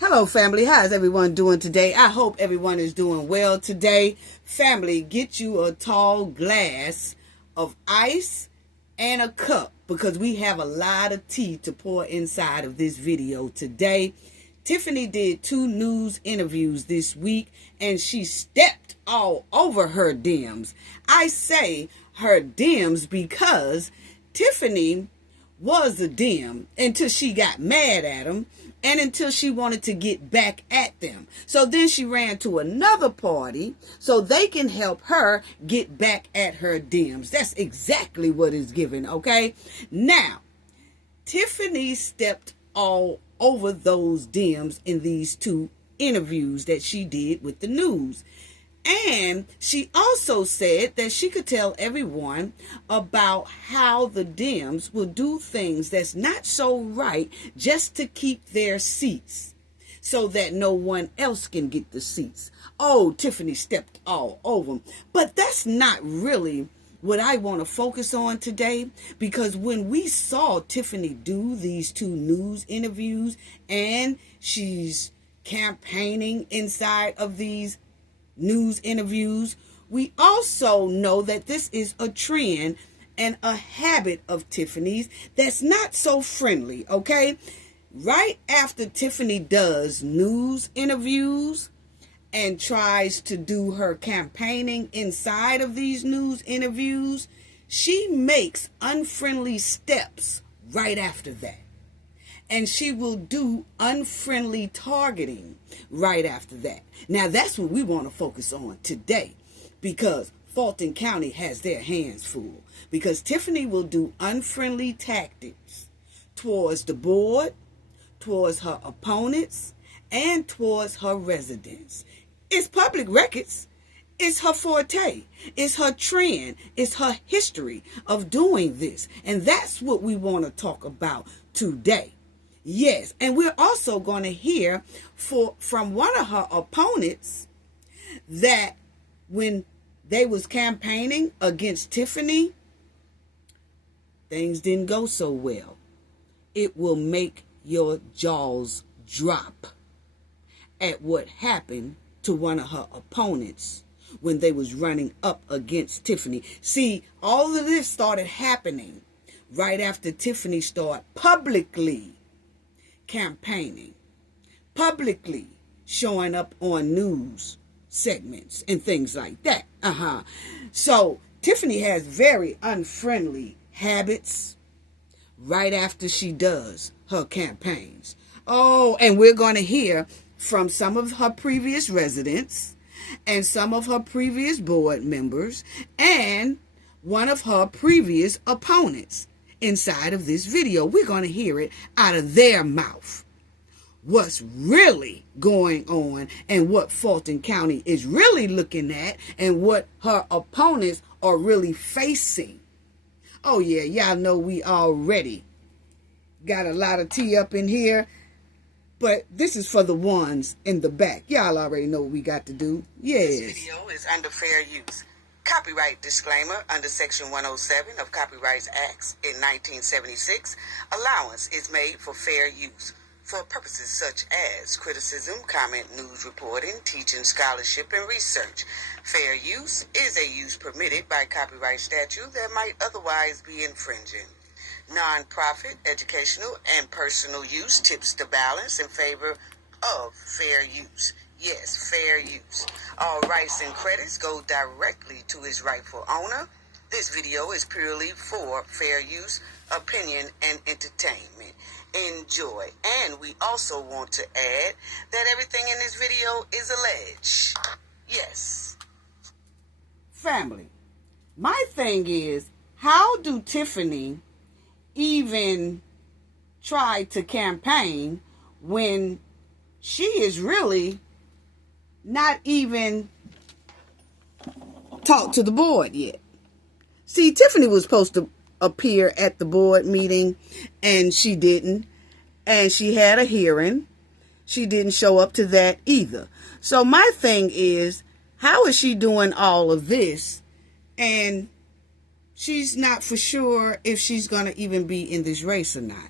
Hello, family. How's everyone doing today? I hope everyone is doing well today. Family, get you a tall glass of ice and a cup because we have a lot of tea to pour inside of this video today. Tiffany did 2 news interviews this week and she stepped all over her DMs. I say her DMs because Tiffany was a dim until she got mad at them and until she wanted to get back at them. So then she ran to another party so they can help her get back at her dims. That's exactly what is given, okay? Now, Tiffany stepped all over those dims in these 2 interviews that she did with the news. And she also said that she could tell everyone about how the Dems will do things that's not so right just to keep their seats so that no one else can get the seats. Oh, Tiffany stepped all over them. But that's not really what I want to focus on today, because when we saw Tiffany do these 2 news interviews and she's campaigning inside of these news interviews, we also know that this is a trend and a habit of Tiffany's that's not so friendly, okay? Right after Tiffany does news interviews and tries to do her campaigning inside of these news interviews, she makes unfriendly steps right after that. And she will do unfriendly targeting right after that. Now, that's what we want to focus on today, because Fulton County has their hands full. Because Tiffany will do unfriendly tactics towards the board, towards her opponents, and towards her residents. It's public records. It's her forte. It's her trend. It's her history of doing this. And that's what we want to talk about today. Yes, and we're also going to hear from one of her opponents that when they was campaigning against Tiffany, things didn't go so well. It will make your jaws drop at what happened to one of her opponents when they was running up against Tiffany. See, all of this started happening right after Tiffany started publicly campaigning, publicly showing up on news segments and things like that. So Tiffany has very unfriendly habits right after she does her campaigns. Oh, and we're going to hear from some of her previous residents and some of her previous board members and one of her previous opponents. Inside of this video, we're going to hear it out of their mouth. What's really going on and what Fulton County is really looking at and what her opponents are really facing. Oh yeah, y'all know we already got a lot of tea up in here, but this is for the ones in the back. Y'all already know what we got to do. Yes. This video is under fair use. Copyright disclaimer under Section 107 of Copyright Acts in 1976. Allowance is made for fair use for purposes such as criticism, comment, news reporting, teaching, scholarship, and research. Fair use is a use permitted by copyright statute that might otherwise be infringing. Non-profit, educational, and personal use tips the balance in favor of fair use. Yes, fair use. All rights and credits go directly to its rightful owner. This video is purely for fair use, opinion, and entertainment. Enjoy. And we also want to add that everything in this video is alleged. Yes. Family, my thing is, how do Tiffany even try to campaign when she is really not even talked to the board yet? See, Tiffany was supposed to appear at the board meeting and she didn't. And she had a hearing. She didn't show up to that either. So my thing is, how is she doing all of this and she's not for sure if she's going to even be in this race or not?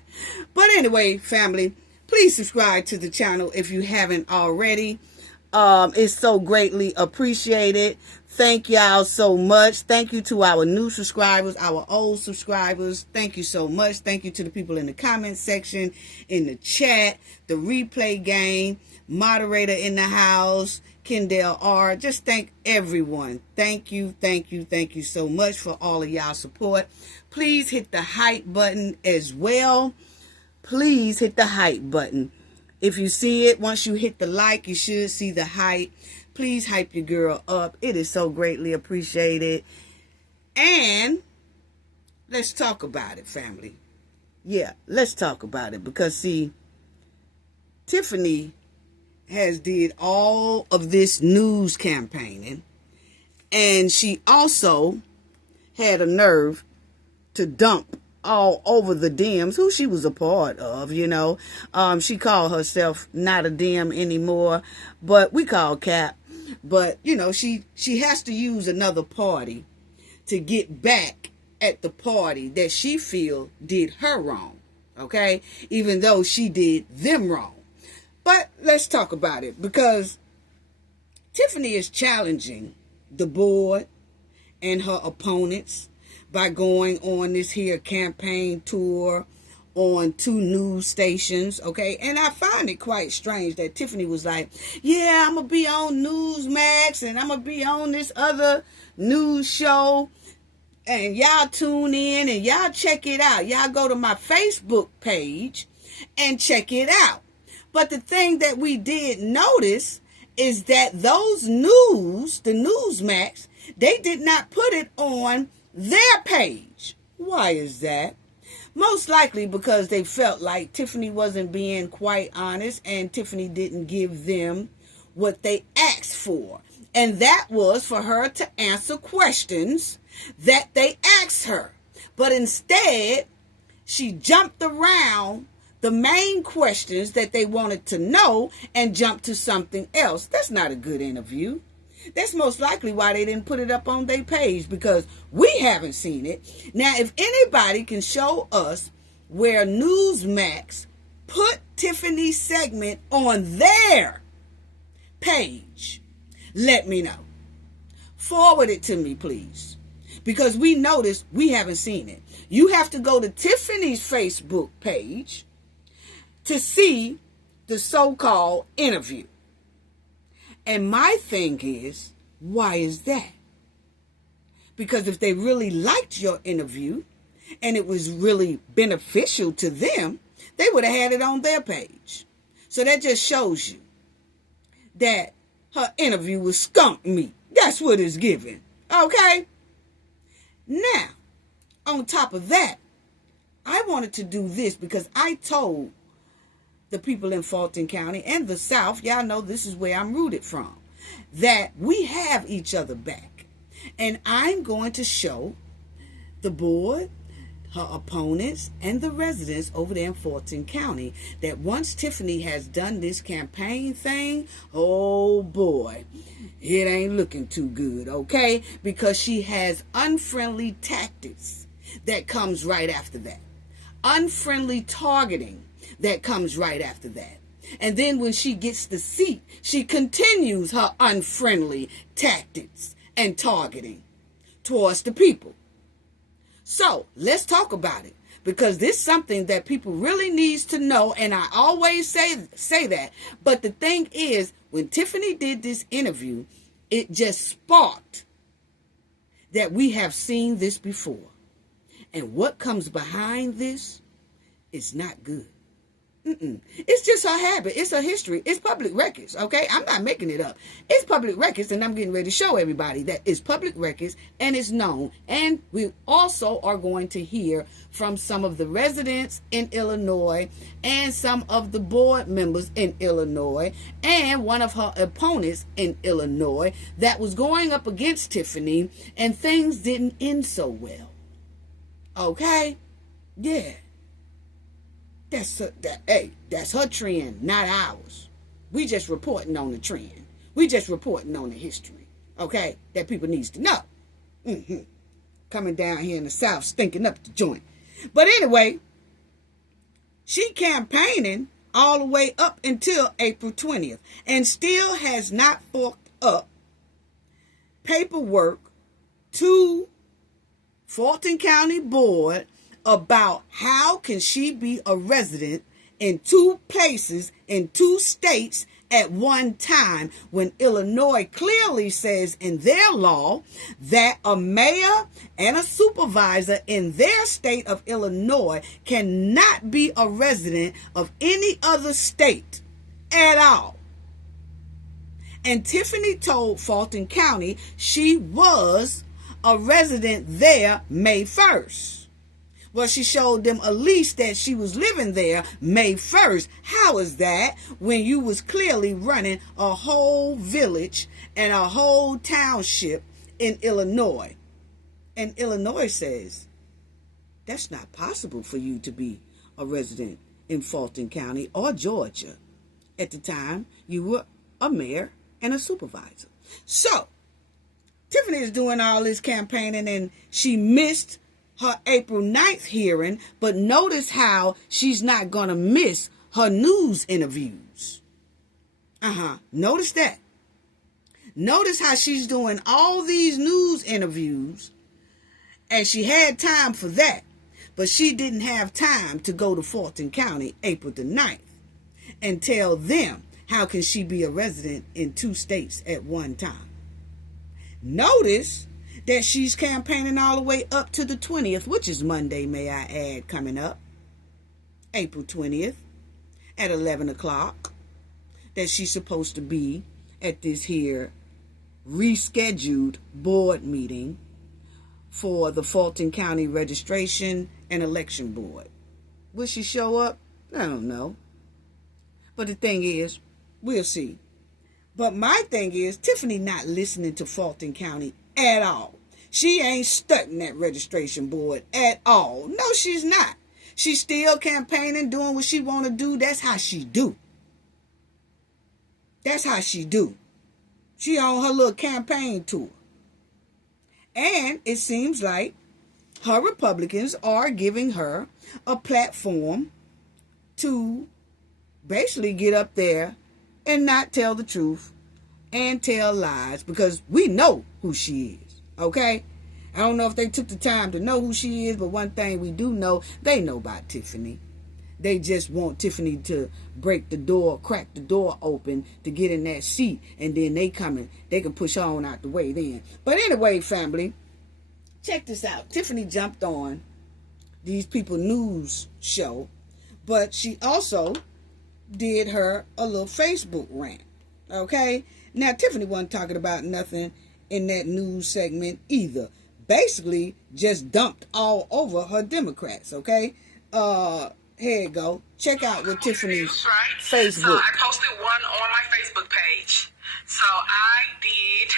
But anyway, family, Please subscribe to the channel if you haven't already. It's so greatly appreciated. Thank y'all so much. Thank you to our new subscribers, our old subscribers. Thank you so much. Thank you to the people in the comment section, in the chat, the replay game, moderator in the house, Kendall R. Just thank everyone. Thank you so much for all of y'all support. Please hit the hype button as well. Please hit the hype button. If you see it, once you hit the like, you should see the hype. Please hype your girl up. It is so greatly appreciated. And let's talk about it, family. Yeah, let's talk about it. Because, see, Tiffany has did all of this news campaigning. And she also had a nerve to dump all over the DMs who she was a part of, you know. She called herself not a DM anymore, but we call Cap. But, you know, she has to use another party to get back at the party that she feel did her wrong, okay? Even though she did them wrong. But let's talk about it, because Tiffany is challenging the board and her opponents by going on this here campaign tour on 2 news stations, okay? And I find it quite strange that Tiffany was like, yeah, I'm going to be on Newsmax and I'm going to be on this other news show. And y'all tune in and y'all check it out. Y'all go to my Facebook page and check it out. But the thing that we did notice is that those news, the Newsmax, they did not put it on their page. Why is that? Most likely because they felt like Tiffany wasn't being quite honest and Tiffany didn't give them what they asked for. And that was for her to answer questions that they asked her. But instead, she jumped around the main questions that they wanted to know and jumped to something else. That's not a good interview. That's most likely why they didn't put it up on their page, because we haven't seen it. Now, if anybody can show us where Newsmax put Tiffany's segment on their page, let me know. Forward it to me, please, because we noticed we haven't seen it. You have to go to Tiffany's Facebook page to see the so-called interview. And my thing is, why is that? Because if they really liked your interview and it was really beneficial to them, they would have had it on their page. So that just shows you that her interview was skunk meat. That's what it's giving. Okay? Now, on top of that, I wanted to do this because I told the people in Fulton County and the South, y'all know this is where I'm rooted from, that we have each other back. And I'm going to show the board, her opponents, and the residents over there in Fulton County that once Tiffany has done this campaign thing, oh boy, it ain't looking too good, okay? Because she has unfriendly tactics that comes right after that. Unfriendly targeting that comes right after that. And then when she gets the seat, she continues her unfriendly tactics and targeting towards the people. So let's talk about it, because this is something that people really needs to know. And I always say that. But the thing is, when Tiffany did this interview, it just sparked that we have seen this before. And what comes behind this is not good. It's just her habit. It's her history. It's public records, okay? I'm not making it up. It's public records, and I'm getting ready to show everybody that it's public records and it's known. And we also are going to hear from some of the residents in Illinois and some of the board members in Illinois and one of her opponents in Illinois that was going up against Tiffany, and things didn't end so well. Okay? Yeah. That's her trend, not ours. We just reporting on the trend. We just reporting on the history, okay, that people needs to know. Coming down here in the South, stinking up the joint. But anyway, she campaigning all the way up until April 20th and still has not forked up paperwork to Fulton County Board about how can she be a resident in 2 places in 2 states at one time, when Illinois clearly says in their law that a mayor and a supervisor in their state of Illinois cannot be a resident of any other state at all. And Tiffany told Fulton County she was a resident there May 1st. Well, she showed them a lease that she was living there May 1st. How is that when you was clearly running a whole village and a whole township in Illinois? And Illinois says that's not possible for you to be a resident in Fulton County or Georgia. At the time, you were a mayor and a supervisor. So, Tiffany is doing all this campaigning and she missed her April 9th hearing, but notice how she's not going to miss her news interviews. Notice that. Notice how she's doing all these news interviews, and she had time for that, but she didn't have time to go to Fulton County April the 9th and tell them how can she be a resident in 2 states at one time. Notice that she's campaigning all the way up to the 20th, which is Monday, may I add, coming up, April 20th, at 11 o'clock, that she's supposed to be at this here rescheduled board meeting for the Fulton County Registration and Election Board. Will she show up? I don't know. But the thing is, we'll see. But my thing is, Tiffany not listening to Fulton County at all. She ain't studying that registration board at all. No, she's not. She's still campaigning, doing what she want to do. That's how she do. That's how she do. She on her little campaign tour. And it seems like her Republicans are giving her a platform to basically get up there and not tell the truth and tell lies, because we know who she is. Okay? I don't know if they took the time to know who she is, but one thing we do know, they know about Tiffany. They just want Tiffany to break the door, crack the door open to get in that seat, and then they can push her on out the way then. But anyway, family, check this out. Tiffany jumped on these people news show, but she also did her a little Facebook rant. Okay? Now, Tiffany wasn't talking about nothing in that news segment either. Basically, just dumped all over her Democrats, okay? Here you go. Check out what Tiffany's Facebook. So I posted one on my Facebook page. So I did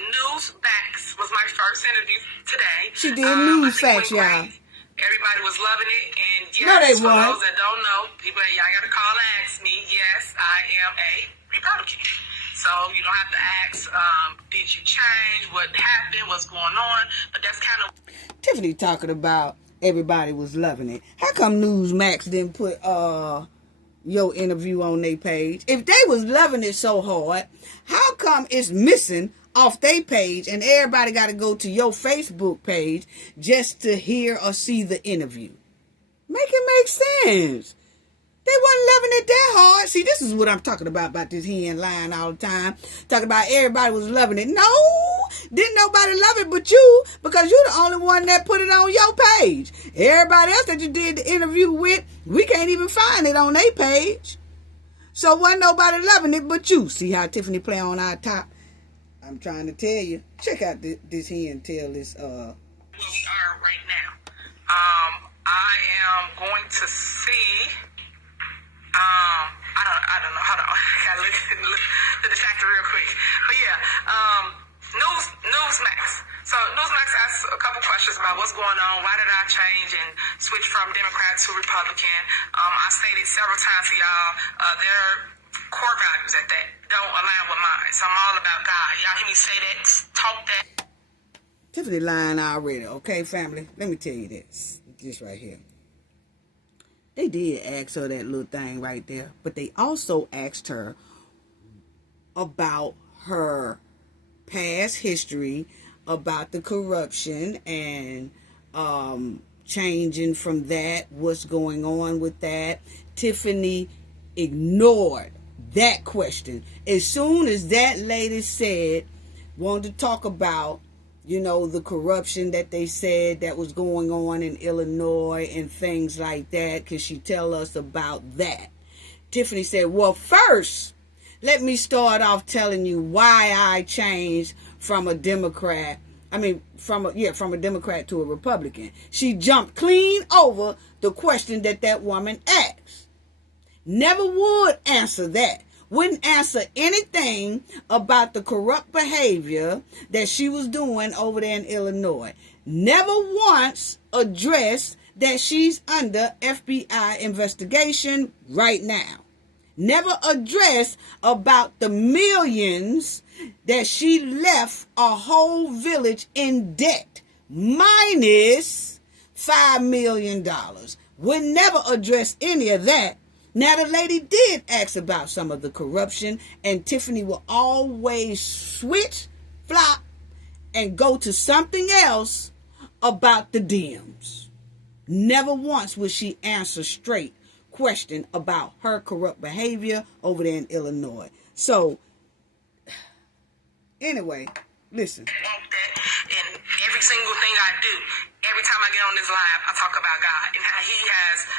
News Facts was my first interview today. She did News Facts, y'all. Everybody was loving it, and yes, no, they for weren't. those that don't know, people, y'all got to call and ask me. Yes, I am a Republican. So you don't have to ask, did you change? What happened? What's going on? But that's kind of... Tiffany talking about everybody was loving it. How come Newsmax didn't put your interview on their page? If they was loving it so hard, how come it's missing off their page and everybody got to go to your Facebook page just to hear or see the interview? Make it make sense. They wasn't loving it that hard. See, this is what I'm talking about this hen lying all the time. Talking about everybody was loving it. No, didn't nobody love it but you, because you're the only one that put it on your page. Everybody else that you did the interview with, we can't even find it on their page. So wasn't nobody loving it but you. See how Tiffany play on our top? I'm trying to tell you. Check out this hen tell this. Where we are right now. I am going to see... I don't know. Hold on. I gotta look the tractor real quick. But yeah, Newsmax. So Newsmax asked a couple questions about what's going on. Why did I change and switch from Democrat to Republican? I stated several times to y'all, their core values at that don't align with mine. So I'm all about God. Y'all hear me say that, talk that. Tiffany lying already. Okay, family. Let me tell you this right here. They did ask her that little thing right there. But they also asked her about her past history, about the corruption and changing from that, what's going on with that. Tiffany ignored that question. As soon as that lady said, wanted to talk about, the corruption that they said that was going on in Illinois and things like that, can she tell us about that? Tiffany said, well, first, let me start off telling you why I changed from a Democrat. From a Democrat to a Republican. She jumped clean over the question that woman asked. Never would answer that. Wouldn't answer anything about the corrupt behavior that she was doing over there in Illinois. Never once addressed that she's under FBI investigation right now. Never addressed about the millions that she left a whole village in debt, minus $5 million. Would never address any of that. Now, the lady did ask about some of the corruption, and Tiffany will always switch, flop, and go to something else about the Dems. Never once would she answer straight question about her corrupt behavior over there in Illinois. So, anyway, listen. Want that in every single thing I do. Every time I get on this live, I talk about God and how He has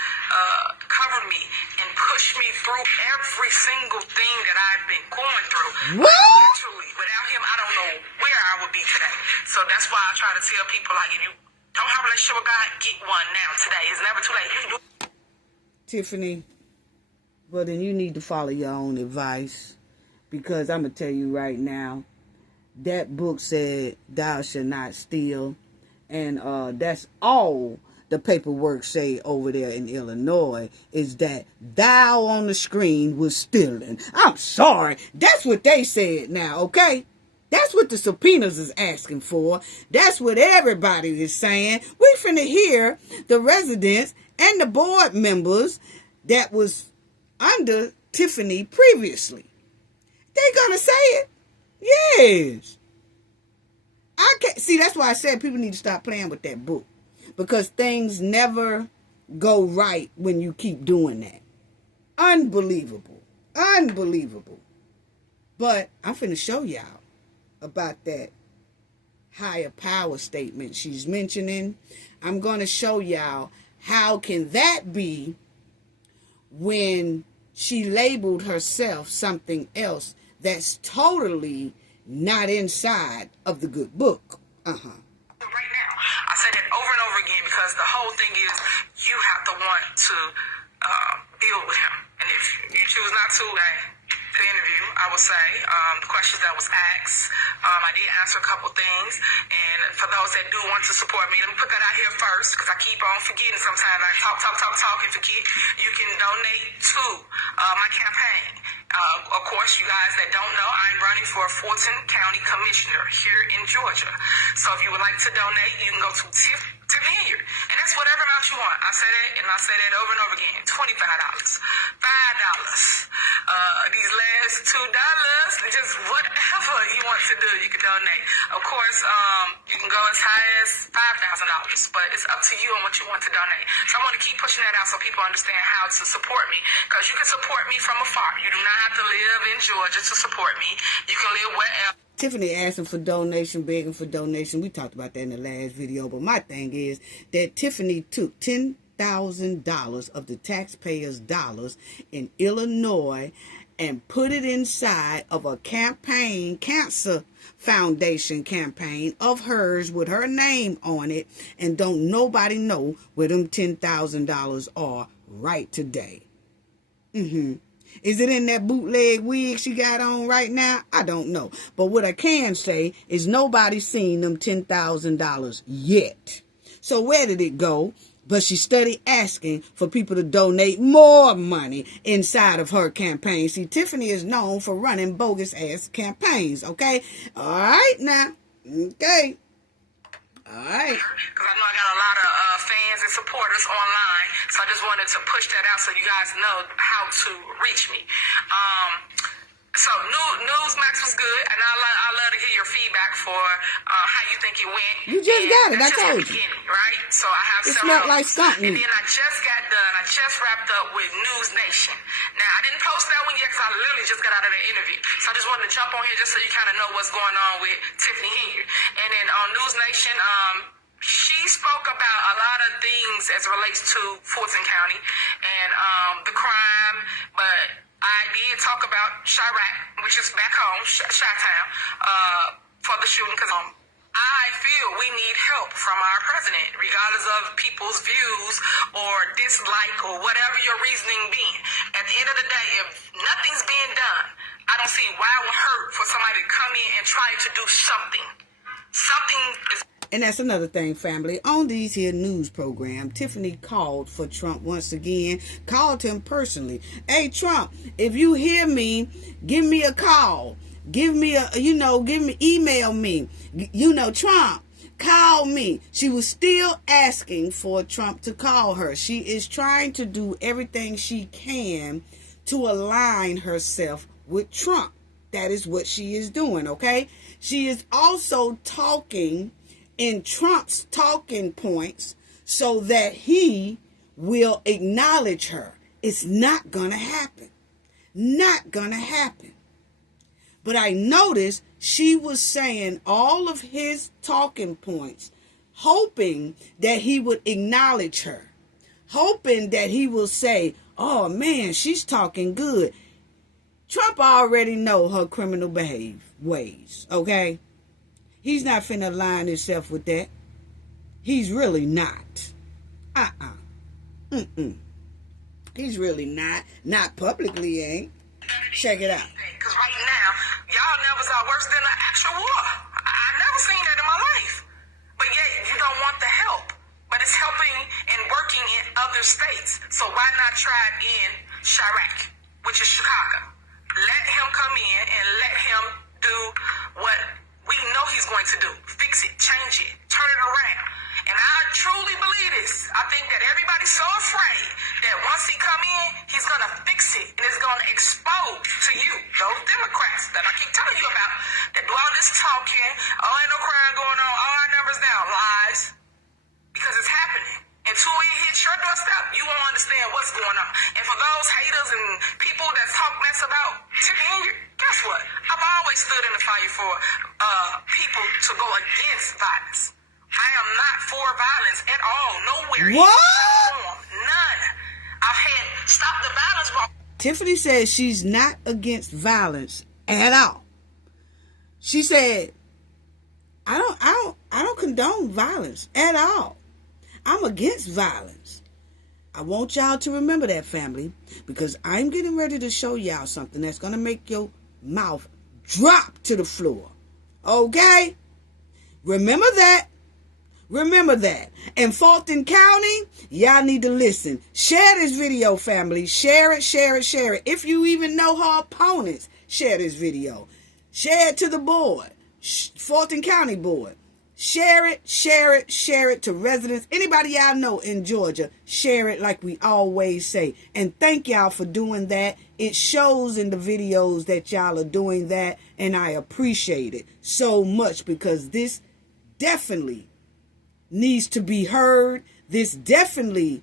covered me and pushed me through every single thing that I've been going through. What? Literally, without Him, I don't know where I would be today. So that's why I try to tell people, like, if you don't have a relationship with God, get one now today. It's never too late. You can do. Tiffany, well, then you need to follow your own advice, because I'm going to tell you right now, that book said thou shalt not steal, and that's all the paperwork say over there in Illinois, is that thou on the screen was stealing. I'm sorry, that's what they said now, okay? That's what the subpoenas is asking for. That's what everybody is saying. We finna hear the residents and the board members that was under Tiffany previously. They're gonna say it. Yes. I can't see, that's why I said people need to stop playing with that book. Because things never go right when you keep doing that. Unbelievable. Unbelievable. But I'm finna show y'all about that higher power statement she's mentioning. I'm gonna show y'all how can that be when she labeled herself something else that's totally not inside of the good book. Right now, I say that over and over again, because the whole thing is you have to want to build with him. And if you choose not to, the interview, I would say, the questions that was asked, I did answer a couple things. And for those that do want to support me, let me put that out here first, because I keep on forgetting sometimes. I talk and forget. You can donate to my campaign. Of course, you guys that don't know, I'm running for Fulton County Commissioner here in Georgia. So if you would like to donate, you can go to Tiffany Henyard. And that's whatever amount you want. I say that, and I say that over and over again. $25, $5. These last $2, just whatever you want to do, you can donate. Of course, you can go as high as $5,000, but it's up to you on what you want to donate. So I want to keep pushing that out so people understand how to support me, because you can support me from afar. You do not have to live in Georgia to support me. You can live wherever. Tiffany asking for donation, begging for donation. We talked about that in the last video, but my thing is that Tiffany took $10,000 of the taxpayers' dollars in Illinois and put it inside of a campaign, cancer foundation campaign of hers with her name on it, and don't nobody know where them $10,000 are right today. Is it in that bootleg wig she got on right now? I don't know. But what I can say is nobody's seen them $10,000 yet. So where did it go? But she studied asking for people to donate more money inside of her campaign. See, Tiffany is known for running bogus ass campaigns, okay? All right now. Okay. All right. Because I know I got a lot of fans and supporters online, so I just wanted to push that out so you guys know how to reach me. So Newsmax was good, and I love to hear your feedback for how you think it went. You just got it. I told you. Right? So I have it several. It smelled like something. And then I just got done. I just wrapped up with News Nation. Now, I didn't post that one yet because I literally just got out of the interview. So I just wanted to jump on here just so you kind of know what's going on with Tiffany Henyard. And then on News Nation, she spoke about a lot of things as it relates to Fulton County and the crime, but I did talk about Chirac, which is back home, Chi-Town, for the shooting, because I feel we need help from our president, regardless of people's views or dislike or whatever your reasoning being. At the end of the day, if nothing's being done, I don't see why it would hurt for somebody to come in and try to do something. Something is... And that's another thing, family. On these here news program, Tiffany called for Trump once again. Called him personally. Hey, Trump, if you hear me, give me a call. Give me email me. Trump, call me. She was still asking for Trump to call her. She is trying to do everything she can to align herself with Trump. That is what she is doing, okay? She is also talking in Trump's talking points so that he will acknowledge her. It's not going to happen. Not going to happen. But I noticed she was saying all of his talking points, hoping that he would acknowledge her, hoping that he will say, oh man, she's talking good. Trump already know her criminal ways, okay? He's not finna align himself with that. He's really not. He's really not. Not publicly, he ain't. Check it out. Because right now, y'all numbers are worse than an actual war. I never seen that in my life. But yet, you don't want the help. But it's helping and working in other states. So why not try it in Chirac, which is Chicago? Let him come in and let him do what we know he's going to do. Fix it, change it, turn it around. And I truly believe this. I think that everybody's so afraid that once he come in, he's going to fix it. And it's going to expose to you, those Democrats that I keep telling you about, that do all this talking, oh, ain't no crime going on, all our numbers down. Lies. Because it's happening. Until it hits your doorstep, you won't understand what's going on. And for those haters and people that talk mess about Tiffany, guess what? I've always stood in the fire for people to go against violence. I am not for violence at all. Nowhere. What? None. I've had stop the violence. Tiffany says she's not against violence at all. She said, I don't condone violence at all. I'm against violence. I want y'all to remember that, family, because I'm getting ready to show y'all something that's going to make your mouth drop to the floor. Okay? Remember that. Remember that. In Fulton County, y'all need to listen. Share this video, family. Share it, share it, share it. If you even know her opponents, share this video. Share it to the board. Fulton County board. Share it, share it, share it to residents. Anybody y'all know in Georgia, share it like we always say. And thank y'all for doing that. It shows in the videos that y'all are doing that. And I appreciate it so much because this definitely needs to be heard. This definitely,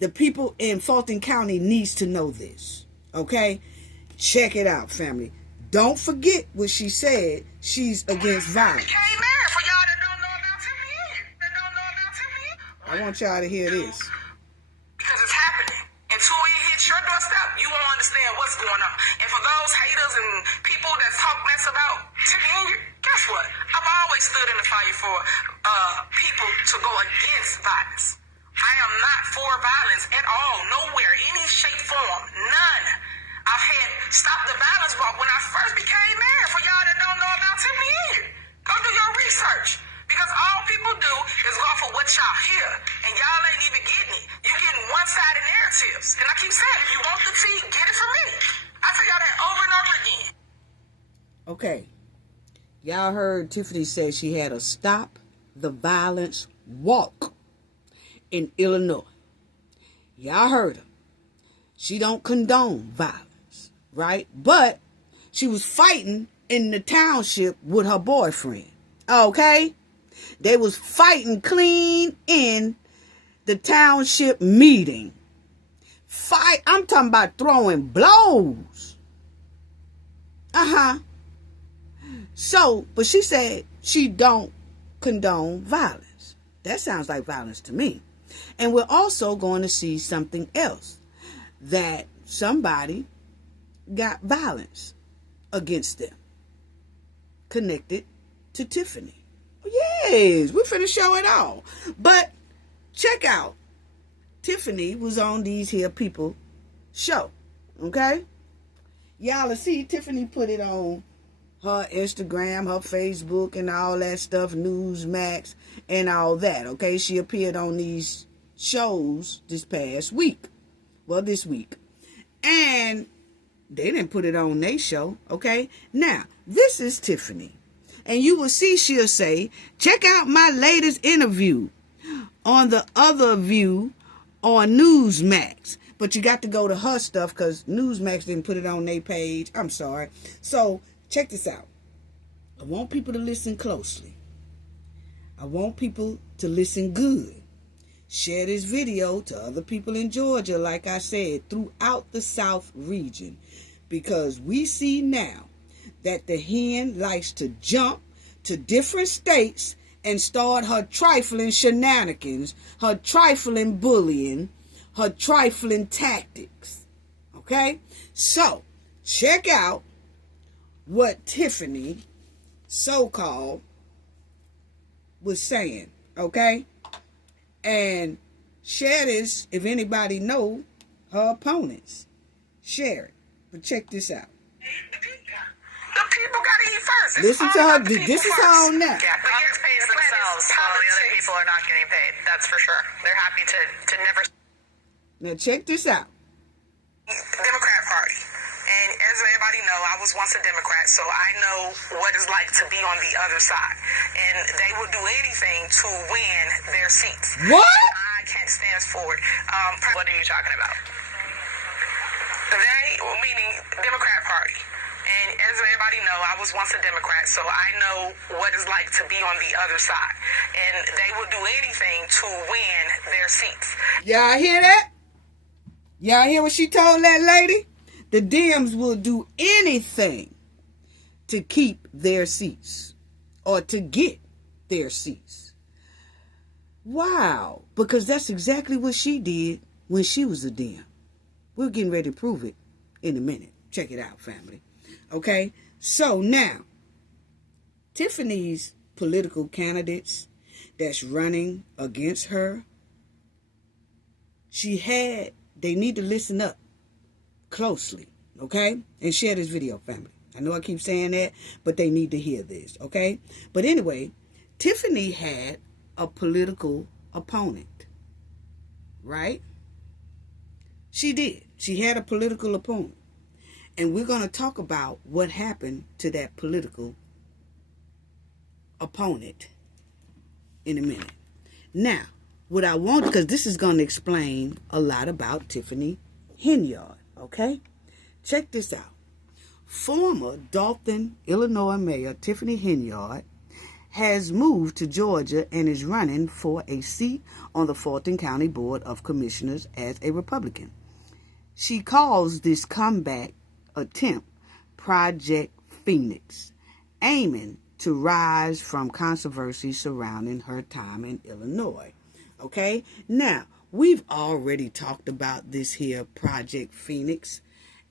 the people in Fulton County needs to know this. Okay? Check it out, family. Don't forget what she said. She's against violence. I want y'all to hear this. Because it's happening. Until it hits your doorstep, you won't understand what's going on. And for those haters and people that talk mess about Tiffany, guess what? I've always stood in the fire for people to go against violence. I am not for violence at all. Nowhere. Any shape, form. None. I've had stop the violence walk when I first became mayor. For y'all that don't know about Tiffany, go do your research. Because all people do is go for what y'all hear. And y'all ain't even getting it. You're getting one-sided narratives. And I keep saying, if you want the tea, get it from me. I tell y'all that over and over again. Okay. Y'all heard Tiffany say she had a stop the violence walk in Illinois. Y'all heard her. She don't condone violence, right? But she was fighting in the township with her boyfriend, okay? They was fighting clean in the township meeting. I'm talking about throwing blows. So, but she said she don't condone violence. That sounds like violence to me. And we're also going to see something else. That somebody got violence against them. Connected to Tiffany. Yes, we're finna show it all. But check out. Tiffany was on these here people show. Okay? Y'all will see Tiffany put it on her Instagram, her Facebook, and all that stuff, Newsmax, and all that. Okay? She appeared on these shows this past week. Well, this week. And they didn't put it on their show. Okay? Now, this is Tiffany. And you will see she'll say, check out my latest interview on the other view on Newsmax. But you got to go to her stuff because Newsmax didn't put it on their page. I'm sorry. So, check this out. I want people to listen closely. I want people to listen good. Share this video to other people in Georgia, like I said, throughout the South region. Because we see now that the hen likes to jump to different states and start her trifling shenanigans, her trifling bullying, her trifling tactics. Okay? So, check out what Tiffany, so-called, was saying. Okay? And share this if anybody know her opponents. Share it. But check this out. The people got to eat first. Listen to her. This is her on now. Yeah, Congress pays themselves while the other people are not getting paid. That's for sure. They're happy to never. Now check this out. Democrat Party. And as everybody know, I was once a Democrat, so I know what it's like to be on the other side. And they will do anything to win their seats. What? I can't stand for it. What are you talking about? They, meaning Democrat Party. And as everybody know, I was once a Democrat, so I know what it's like to be on the other side. And they will do anything to win their seats. Y'all hear that? Y'all hear what she told that lady? The Dems will do anything to keep their seats or to get their seats. Wow. Because that's exactly what she did when she was a Dem. We're getting ready to prove it in a minute. Check it out, family. Okay? So now, Tiffany's political candidates that's running against her, they need to listen up closely, okay? And share this video, family. I know I keep saying that, but they need to hear this, okay? But anyway, Tiffany had a political opponent, right? She did. She had a political opponent. And we're going to talk about what happened to that political opponent in a minute. Now, what I want, because this is going to explain a lot about Tiffany Henyard, okay? Check this out. Former Fulton, Illinois Mayor Tiffany Henyard has moved to Georgia and is running for a seat on the Fulton County Board of Commissioners as a Republican. She calls this comeback attempt Project Phoenix, aiming to rise from controversy surrounding her time in Illinois. Okay? Now, we've already talked about this here Project Phoenix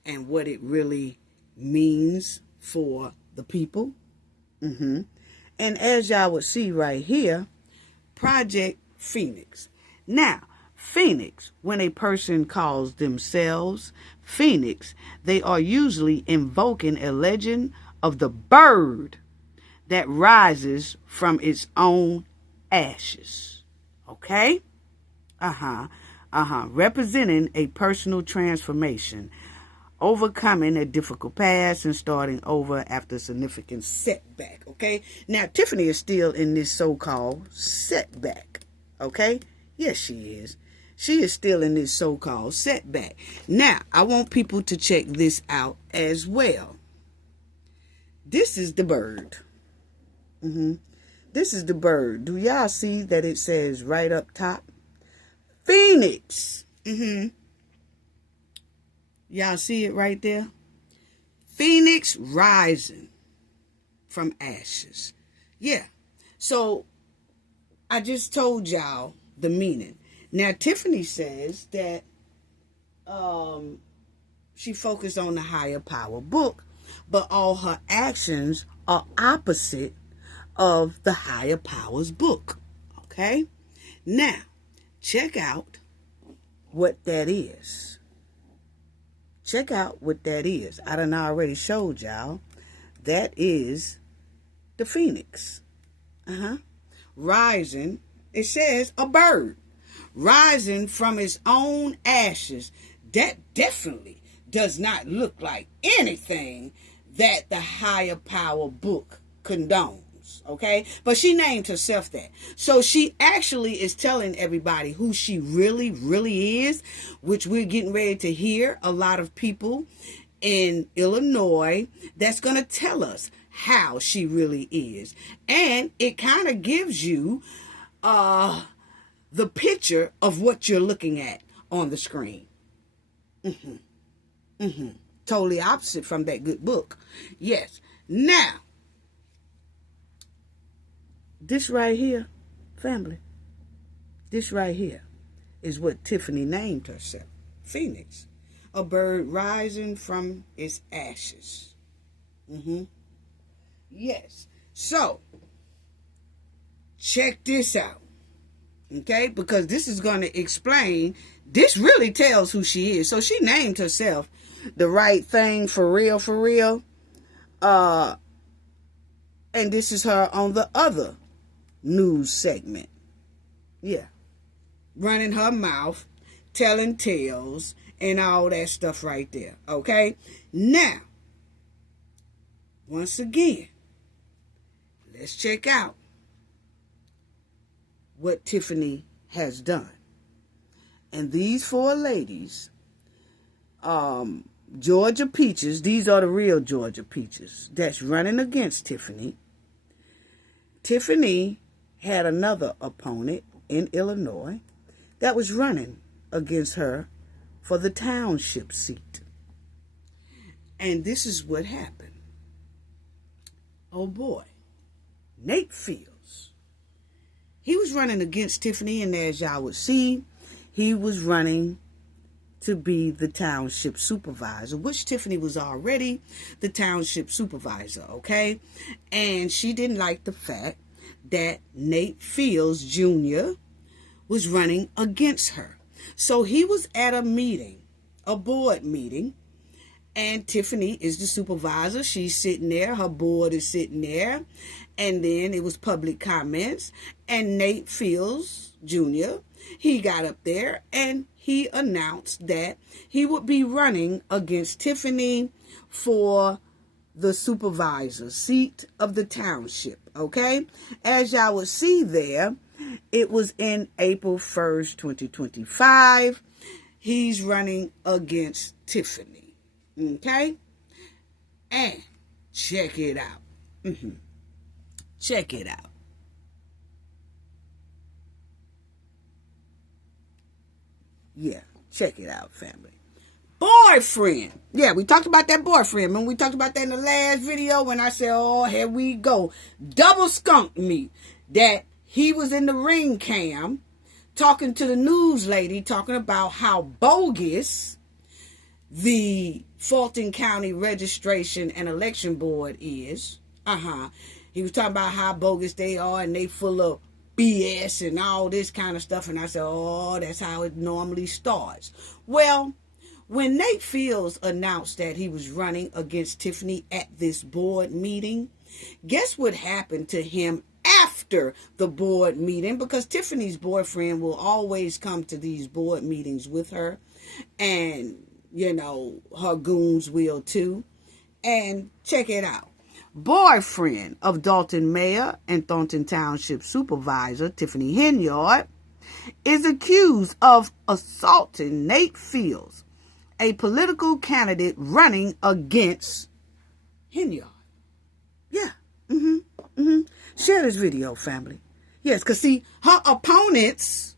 and what it really means for the people. And as y'all would see right here, Project Phoenix. Now, Phoenix, when a person calls themselves Phoenix, they are usually invoking a legend of the bird that rises from its own ashes. Okay? Representing a personal transformation, overcoming a difficult past and starting over after a significant setback. Okay? Now, Tiffany is still in this so-called setback. Okay? Yes, she is. She is still in this so-called setback. Now, I want people to check this out as well. This is the bird. This is the bird. Do y'all see that it says right up top? Phoenix. Y'all see it right there? Phoenix rising from ashes. Yeah. So, I just told y'all the meaning. Now, Tiffany says that she focused on the higher power book, but all her actions are opposite of the higher powers book. Okay? Now, check out what that is. Check out what that is. I done already showed y'all. That is the phoenix. Rising. It says a bird. Rising from its own ashes. That definitely does not look like anything that the higher power book condones. Okay? But she named herself that. So she actually is telling everybody who she really, really is, which we're getting ready to hear a lot of people in Illinois that's going to tell us how she really is. And it kind of gives you the picture of what you're looking at on the screen. Totally opposite from that good book. Yes. Now, this right here, family, this right here is what Tiffany named herself. Phoenix. A bird rising from its ashes. Yes. So, check this out. Okay? Because this is going to explain, this really tells who she is. So, she named herself the right thing for real, for real. And this is her on the other news segment. Yeah. Running her mouth, telling tales, and all that stuff right there. Okay? Now, once again, let's check out what Tiffany has done. And these four ladies, Georgia Peaches, these are the real Georgia Peaches that's running against Tiffany. Tiffany had another opponent in Illinois that was running against her for the township seat. And this is what happened. Oh boy, Nate Fields. He was running against Tiffany, and as y'all would see, he was running to be the township supervisor, which Tiffany was already the township supervisor, okay? And she didn't like the fact that Nate Fields Jr. was running against her. So he was at a meeting, a board meeting, and Tiffany is the supervisor. She's sitting there. Her board is sitting there. And then it was public comments. And Nate Fields Jr., he got up there and he announced that he would be running against Tiffany for the supervisor seat of the township. Okay? As y'all would see there, it was in April 1st, 2025. He's running against Tiffany. Okay? And check it out. Check it out. Yeah, check it out, family. Boyfriend. Yeah, we talked about that boyfriend. Remember we talked about that in the last video when I said, oh, here we go. Double skunked me that he was in the ring cam talking to the news lady, talking about how bogus the Fulton County Registration and Election Board is. He was talking about how bogus they are and they full of BS and all this kind of stuff. And I said, oh, that's how it normally starts. Well, when Nate Fields announced that he was running against Tiffany at this board meeting, guess what happened to him after the board meeting? Because Tiffany's boyfriend will always come to these board meetings with her. And, you know, her goons will too. And check it out. boyfriend of Dalton Mayor and Thornton Township Supervisor Tiffany Henyard, is accused of assaulting Nate Fields, a political candidate running against Henyard. Yeah. Share this video, family. Yes, because see, her opponents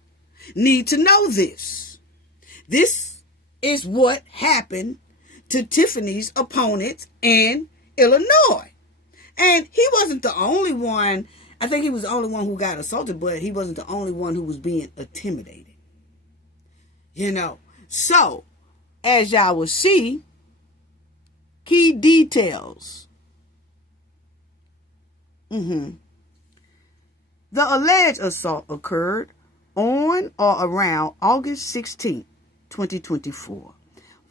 need to know this. This is what happened to Tiffany's opponents in Illinois. And he wasn't the only one. I think he was the only one who got assaulted, but he wasn't the only one who was being intimidated. You know. So, as y'all will see, key details. The alleged assault occurred on or around August 16, 2024,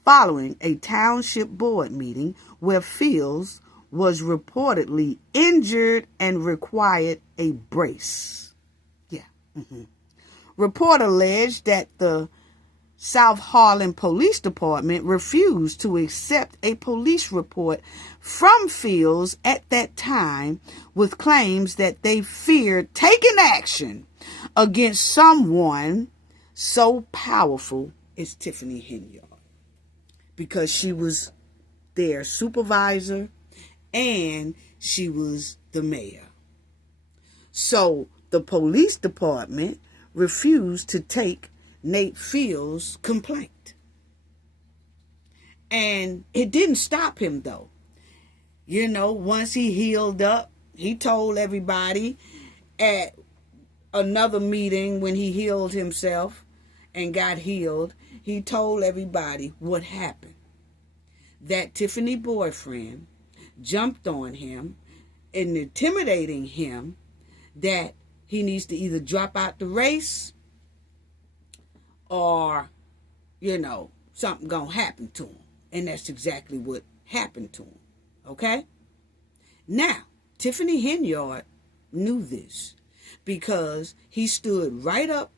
following a township board meeting where Fields was reportedly injured and required a brace. Report alleged that the South Harlan Police Department refused to accept a police report from Fields at that time with claims that they feared taking action against someone so powerful as Tiffany Henyard, because she was their supervisor and she was the mayor. So the police department refused to take Nate Fields' complaint. And it didn't stop him, though. You know, once he healed up, he told everybody at another meeting when he healed himself and got healed, he told everybody what happened. That Tiffany boyfriend jumped on him and intimidating him that he needs to either drop out the race or, you know, something gonna happen to him. And that's exactly what happened to him. Okay? Now, Tiffany Henyard knew this because he stood right up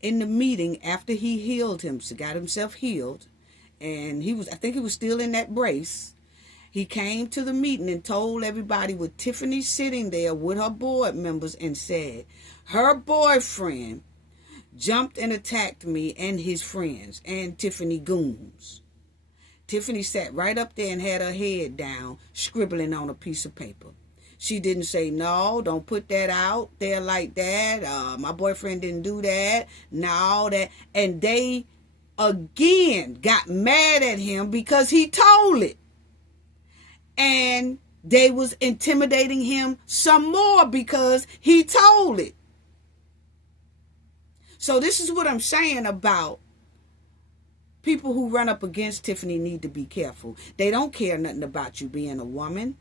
in the meeting after he healed himself, got himself healed, and I think he was still in that brace. He came to the meeting and told everybody with Tiffany sitting there with her board members and said, her boyfriend jumped and attacked me and his friends and Tiffany goons. Tiffany sat right up there and had her head down, scribbling on a piece of paper. She didn't say, no, don't put that out there like that. My boyfriend didn't do that. No, that. And they, again, got mad at him because he told it. And they was intimidating him some more because he told it. So this is what I'm saying about people who run up against Tiffany need to be careful. They don't care nothing about you being a woman.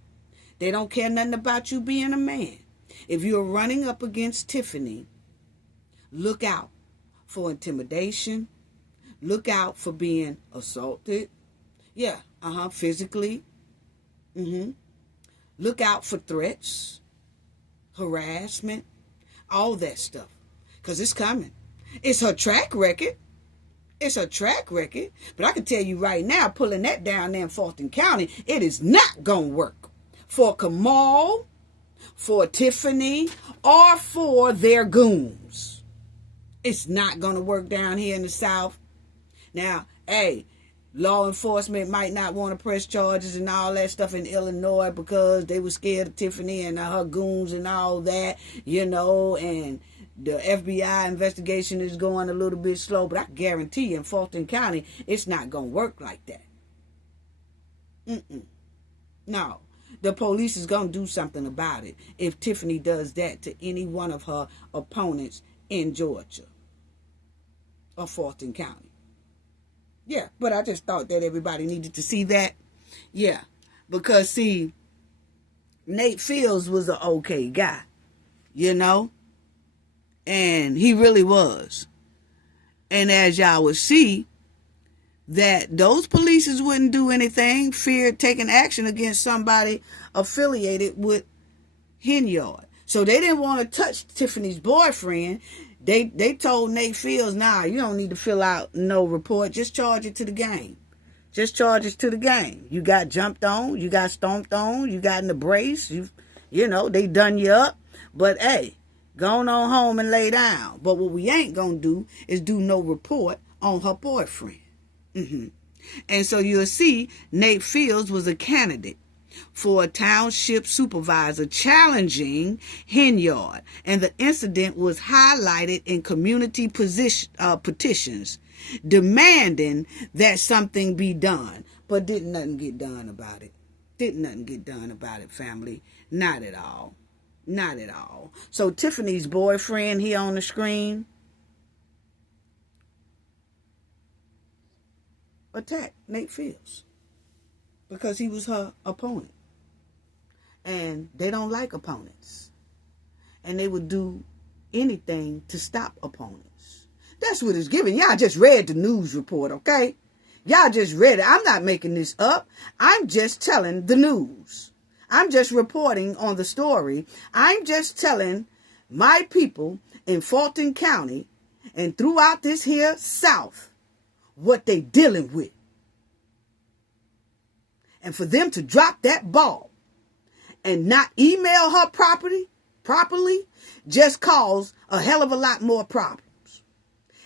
They don't care nothing about you being a man. If you're running up against Tiffany, look out for intimidation. Look out for being assaulted. Yeah, physically. Look out for threats, harassment, all that stuff. Because it's coming. It's her track record. It's a track record. But I can tell you right now, pulling that down there in Fulton County, it is not going to work. For Kamal, for Tiffany, or for their goons. It's not going to work down here in the South. Now, hey, law enforcement might not want to press charges and all that stuff in Illinois because they were scared of Tiffany and her goons and all that, you know, and the FBI investigation is going a little bit slow, but I guarantee you in Fulton County, it's not going to work like that. No. The police is going to do something about it if Tiffany does that to any one of her opponents in Georgia or Fulton County. Yeah, but I just thought that everybody needed to see that. Yeah, because, see, Nate Fields was an okay guy, you know? And he really was. And as y'all would see, that those police wouldn't do anything, feared taking action against somebody affiliated with Henyard. So they didn't want to touch Tiffany's boyfriend. They told Nate Fields, nah, you don't need to fill out no report. Just charge it to the game. Just charges to the game. You got jumped on, you got stomped on, you got in the brace, you know, they done you up. But hey, go on home and lay down. But what we ain't gonna do is do no report on her boyfriend. And so you'll see Nate Fields was a candidate for a township supervisor challenging Henyard. And the incident was highlighted in community petitions demanding that something be done. But didn't nothing get done about it. Didn't nothing get done about it, family. Not at all. Not at all. So Tiffany's boyfriend here on the screen attacked Nate Fields because he was her opponent. And they don't like opponents. And they would do anything to stop opponents. That's what it's giving. Y'all just read the news report, okay? Y'all just read it. I'm not making this up. I'm just telling the news. I'm just reporting on the story. I'm just telling my people in Fulton County and throughout this here South what they dealing with. And for them to drop that ball and not email her properly just caused a hell of a lot more problems.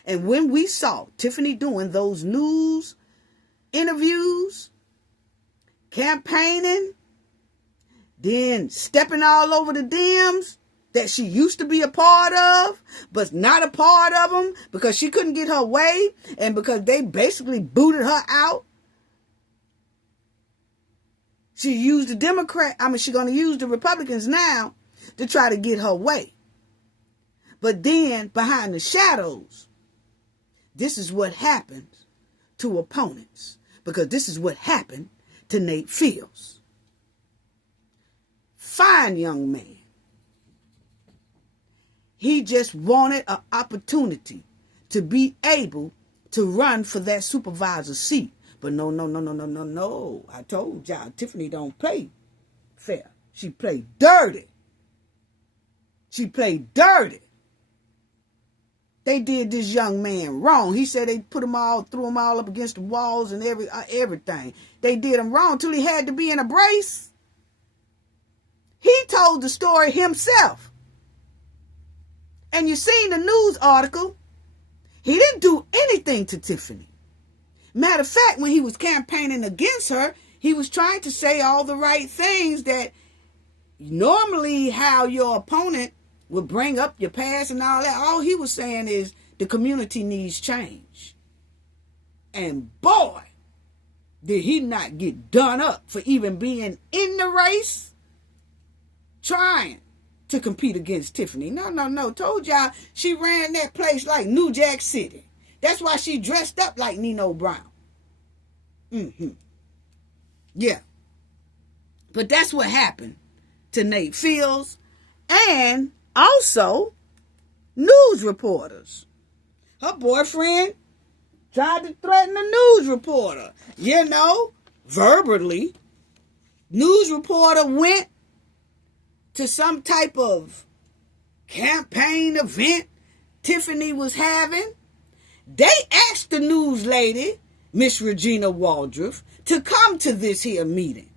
And when we saw Tiffany doing those news interviews, campaigning, then stepping all over the dams that she used to be a part of, but not a part of them because she couldn't get her way and because they basically booted her out. She used the she's going to use the Republicans now to try to get her way. But then behind the shadows, this is what happens to opponents, because this is what happened to Nate Fields. Fine young man. He just wanted an opportunity to be able to run for that supervisor seat. But no. I told y'all, Tiffany don't play fair. She played dirty. She played dirty. They did this young man wrong. He said they threw him all up against the walls and everything. They did him wrong till he had to be in a brace. He told the story himself. And you seen the news article. He didn't do anything to Tiffany. Matter of fact, when he was campaigning against her, he was trying to say all the right things that normally how your opponent would bring up your past and all that. All he was saying is the community needs change. And boy, did he not get done up for even being in the race, trying to compete against Tiffany. No. Told y'all she ran that place like New Jack City. That's why she dressed up like Nino Brown. Yeah. But that's what happened to Nate Fields and also news reporters. Her boyfriend tried to threaten a news reporter. You know, verbally. News reporter went to some type of campaign event Tiffany was having. They asked the news lady, Miss Regina Waldrop, to come to this here meeting.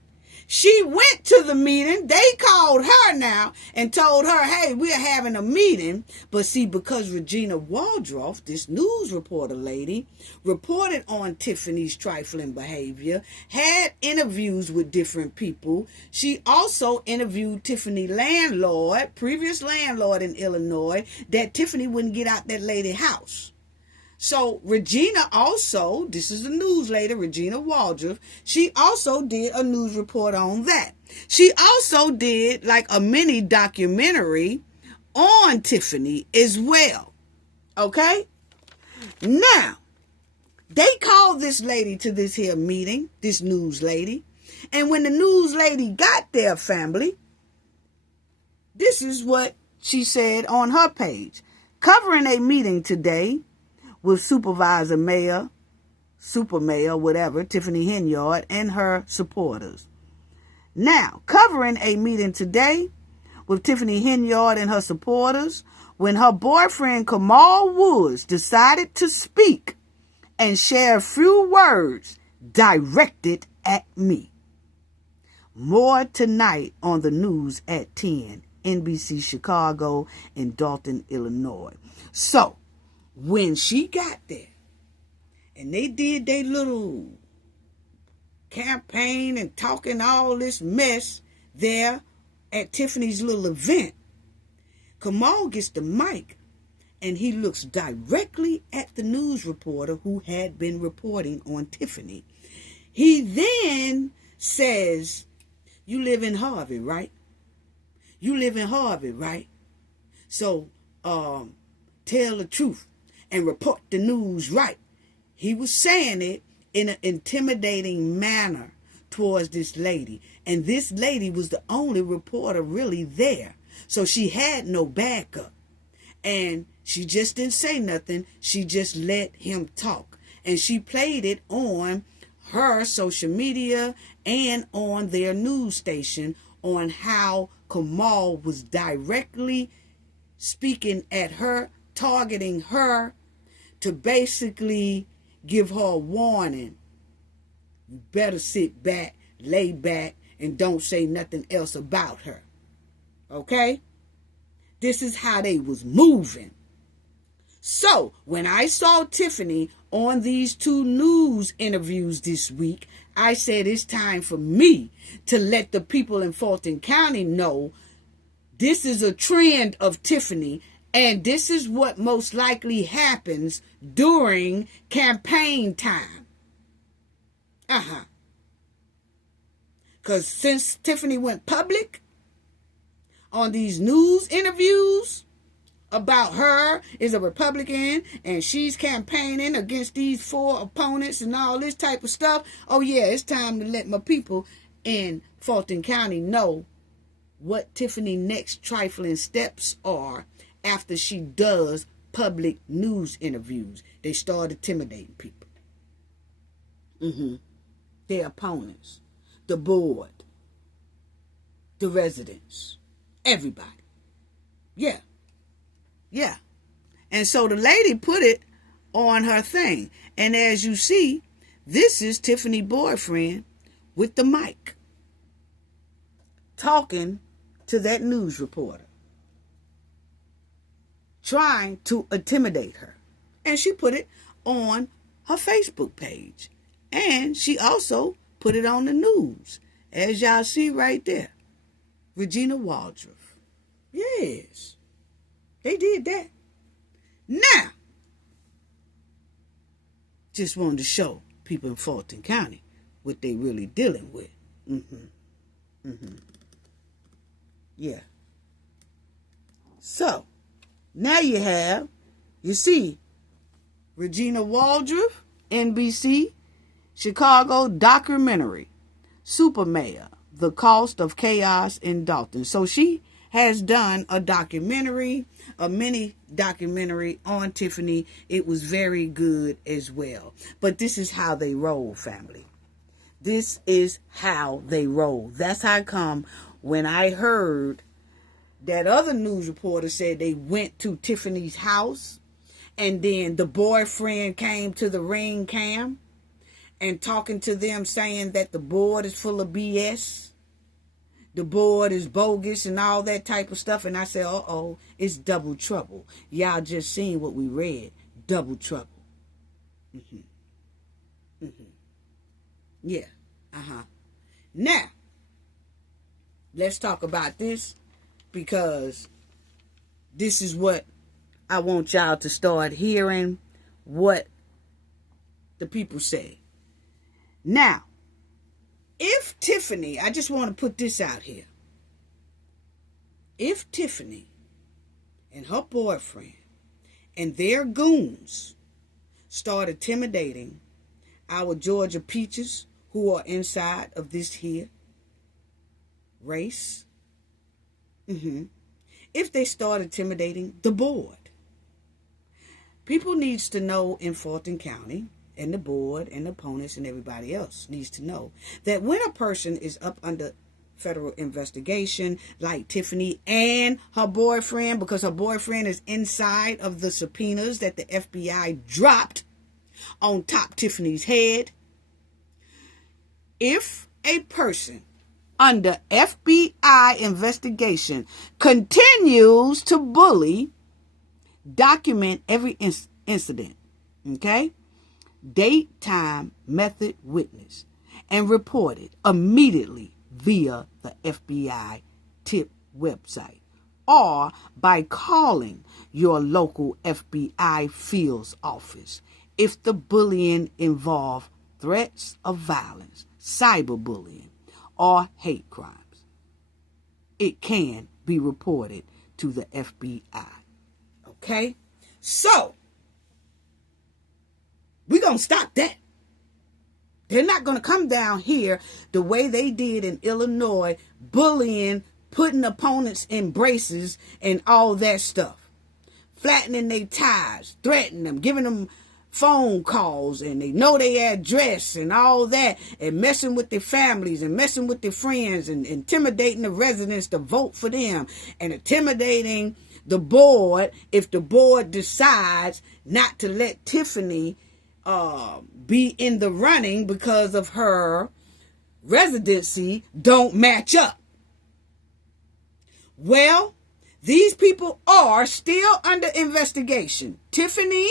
She went to the meeting. They called her now and told her, hey, we're having a meeting. But see, because Regina Waldrop, this news reporter lady, reported on Tiffany's trifling behavior, had interviews with different people. She also interviewed Tiffany Landlord, previous landlord in Illinois, that Tiffany wouldn't get out that lady's house. So Regina also, this is the news lady, Regina Waldrop, she also did a news report on that. She also did like a mini documentary on Tiffany as well. Okay? Now, they called this lady to this here meeting, this news lady. And when the news lady got there, family, this is what she said on her page. Covering a meeting today with Supervisor Mayor, Super Mayor, whatever, Tiffany Henyard and her supporters. Now, covering a meeting today with Tiffany Henyard and her supporters, when her boyfriend Kamal Woods decided to speak and share a few words directed at me. More tonight on the news at 10, NBC Chicago in Dalton, Illinois. So, when she got there, and they did their little campaign and talking all this mess there at Tiffany's little event, Kamal gets the mic and he looks directly at the news reporter who had been reporting on Tiffany. He then says, "You live in Harvey, right? You live in Harvey, right? So, tell the truth and report the news right." He was saying it in an intimidating manner towards this lady. And this lady was the only reporter really there. So she had no backup. And she just didn't say nothing. She just let him talk. And she played it on her social media and on their news station on how Kamal was directly speaking at her, targeting her to basically give her a warning. You better sit back, lay back, and don't say nothing else about her. Okay? This is how they was moving. So, when I saw Tiffany on these 2 news interviews this week, I said it's time for me to let the people in Fulton County know this is a trend of Tiffany, and this is what most likely happens during campaign time. Because since Tiffany went public on these news interviews about her is a Republican and she's campaigning against these 4 opponents and all this type of stuff, oh yeah, it's time to let my people in Fulton County know what Tiffany's next trifling steps are after she does public news interviews. They start intimidating people. Their opponents, the board, the residents, everybody. Yeah. And so the lady put it on her thing. And as you see, this is Tiffany's boyfriend with the mic talking to that news reporter, trying to intimidate her. And she put it on her Facebook page. And she also put it on the news, as y'all see right there. Regina Waldroff. Yes, they did that. Now, just wanted to show people in Fulton County what they really dealing with. Yeah. So, now you see, Regina Waldroff, NBC, Chicago documentary, Super Mayor, The Cost of Chaos in Dalton. So she has done a documentary, a mini documentary on Tiffany. It was very good as well. But this is how they roll, family. This is how they roll. That's how come when I heard that other news reporter said they went to Tiffany's house and then the boyfriend came to the ring cam and talking to them saying that the board is full of BS. The board is bogus and all that type of stuff. And I said, uh-oh, it's double trouble. Y'all just seen what we read. Double trouble. Yeah. Now, let's talk about this because this is what I want y'all to start hearing what the people say. Now, if Tiffany, I just want to put this out here. If Tiffany and her boyfriend and their goons start intimidating our Georgia peaches who are inside of this here race, if they start intimidating the board, people needs to know in Fulton County, and the board and the opponents and everybody else needs to know that when a person is up under federal investigation like Tiffany and her boyfriend, because her boyfriend is inside of the subpoenas that the FBI dropped on top Tiffany's head, If a person under FBI investigation continues to bully, document every incident, okay? Date, time, method, witness, and report it immediately via the FBI tip website or by calling your local FBI field office if the bullying involves threats of violence, cyberbullying, or hate crimes. It can be reported to the FBI. Okay? So, we're going to stop that. They're not going to come down here the way they did in Illinois, bullying, putting opponents in braces, and all that stuff. Flattening their tires, threatening them, giving them phone calls, and they know their address and all that, and messing with their families and messing with their friends and intimidating the residents to vote for them and intimidating the board if the board decides not to let Tiffany be in the running because of her residency don't match up. Well, these people are still under investigation. Tiffany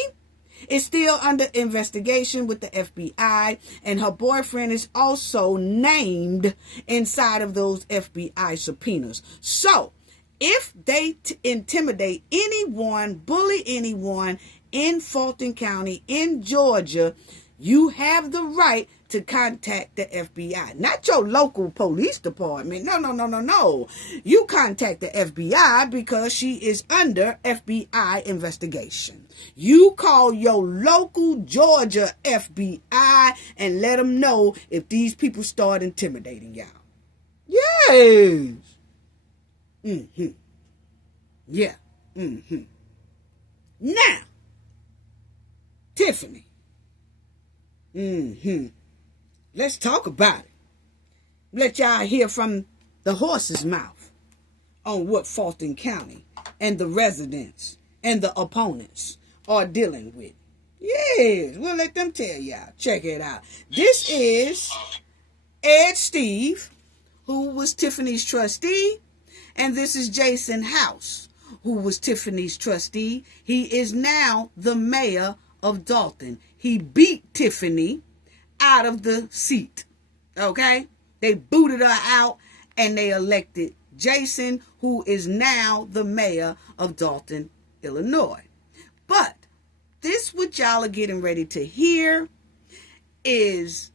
is still under investigation with the FBI, and her boyfriend is also named inside of those FBI subpoenas. So, if they intimidate anyone, bully anyone in Fulton County, in Georgia, you have the right to contact the FBI. Not your local police department. No. You contact the FBI because she is under FBI investigation. You call your local Georgia FBI and let them know if these people start intimidating y'all. Yes. Yeah. Now, Tiffany. Let's talk about it. Let y'all hear from the horse's mouth on what Fulton County and the residents and the opponents are dealing with. Yes, we'll let them tell y'all. Check it out. This is Ed Steve, who was Tiffany's trustee, and this is Jason House, who was Tiffany's trustee. He is now the mayor of Dalton. He beat Tiffany out of the seat. Okay? They booted her out and they elected Jason, who is now the mayor of Dalton, Illinois. But this what y'all are getting ready to hear is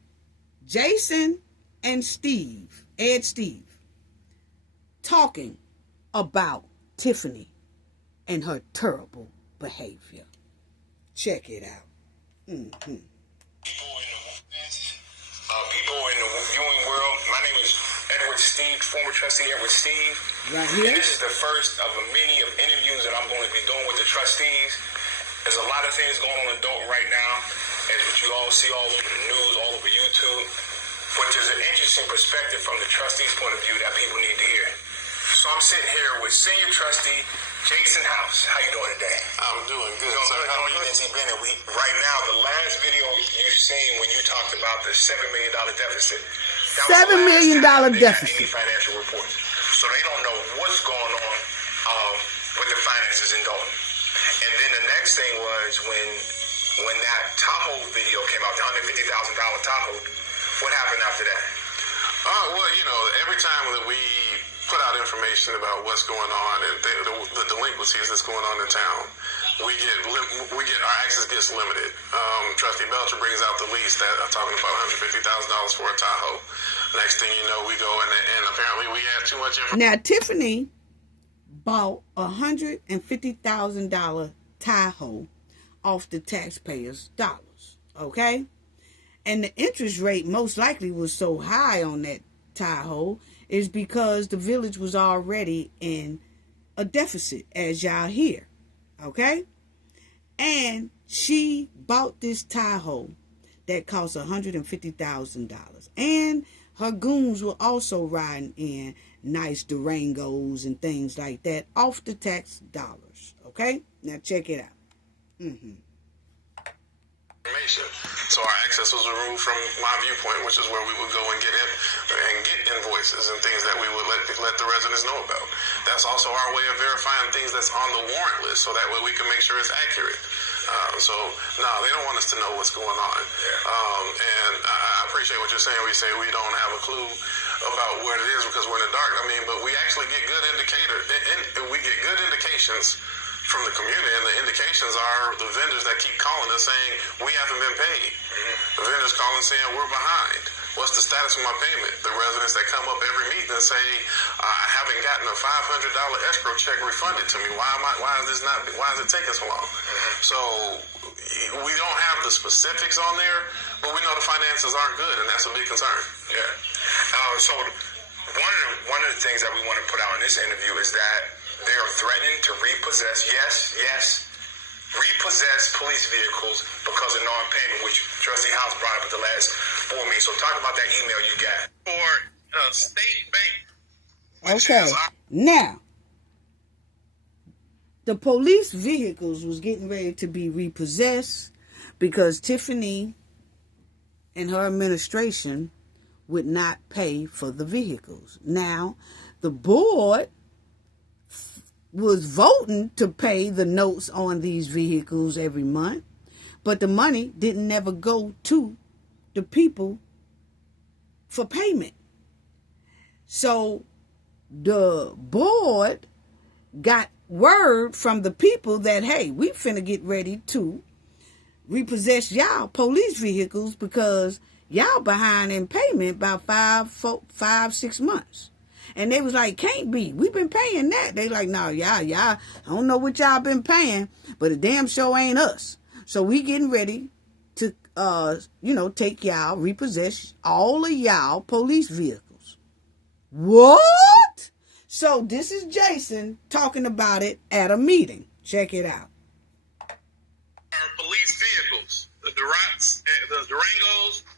Jason and Steve, Ed Steve, talking about Tiffany and her terrible behavior. Check it out. People in the viewing world, my name is Edward Steve, former trustee Edward Steve. Right here. And this is the first of many of interviews that I'm going to be doing with the trustees. There's a lot of things going on in Dalton right now, as what you all see all over the news, all over YouTube. But there's an interesting perspective from the trustees' point of view that people need to hear. So I'm sitting here with senior trustee Jason House. How you doing today? I'm doing good. How you been? Right now, the last video you seen when you talked about the $7 million deficit. $7 million deficit. Any financial reports, so they don't know what's going on with the finances in Dalton. And then the next thing was when that Tahoe video came out, the $150,000 Tahoe. What happened after that? Well, you know, every time that we put out information about what's going on and the delinquencies that's going on in town, we get our access gets limited. Trustee Belcher brings out the lease that I'm talking about $150,000 for a Tahoe. Next thing you know, we go and apparently we had too much information. Now Tiffany bought $150,000 Tahoe off the taxpayers' dollars. Okay? And the interest rate most likely was so high on that Tahoe is because the village was already in a deficit, as y'all hear. Okay? And she bought this Tahoe that cost $150,000. And her goons were also riding in nice Durangos and things like that off the tax dollars. Okay? Now check it out. information. So our access was removed from my viewpoint, which is where we would go and get invoices and things that we would let the residents know about. That's also our way of verifying things that's on the warrant list, so that way we can make sure it's accurate. They don't want us to know what's going on. And I appreciate what you're saying. We say we don't have a clue about what it is because we're in the dark. But we actually get good indications from the community, and the indications are the vendors that keep calling us saying we haven't been paid. The vendors calling saying we're behind. What's the status of my payment? The residents that come up every meeting and say I haven't gotten a $500 escrow check refunded to me. Why is it taking so long? So we don't have the specifics on there, but we know the finances aren't good, and that's a big concern. Yeah. So one of the things that we want to put out in this interview is that they are threatening to repossess, repossess police vehicles because of non-payment, which Trustee House brought up at the last board meeting. So talk about that email you got. For State Bank. Okay. Now, the police vehicles was getting ready to be repossessed because Tiffany and her administration would not pay for the vehicles. Now, the board was voting to pay the notes on these vehicles every month, but the money didn't never go to the people for payment. So the board got word from the people that, hey, we finna get ready to repossess y'all police vehicles because y'all behind in payment about 5-6 months. And they was like, can't be. We've been paying that. They like, no, y'all, I don't know what y'all been paying, but the damn show ain't us. So we getting ready to, take y'all, repossess all of y'all police vehicles. What? So this is Jason talking about it at a meeting. Check it out. Our police vehicles, the Durangos,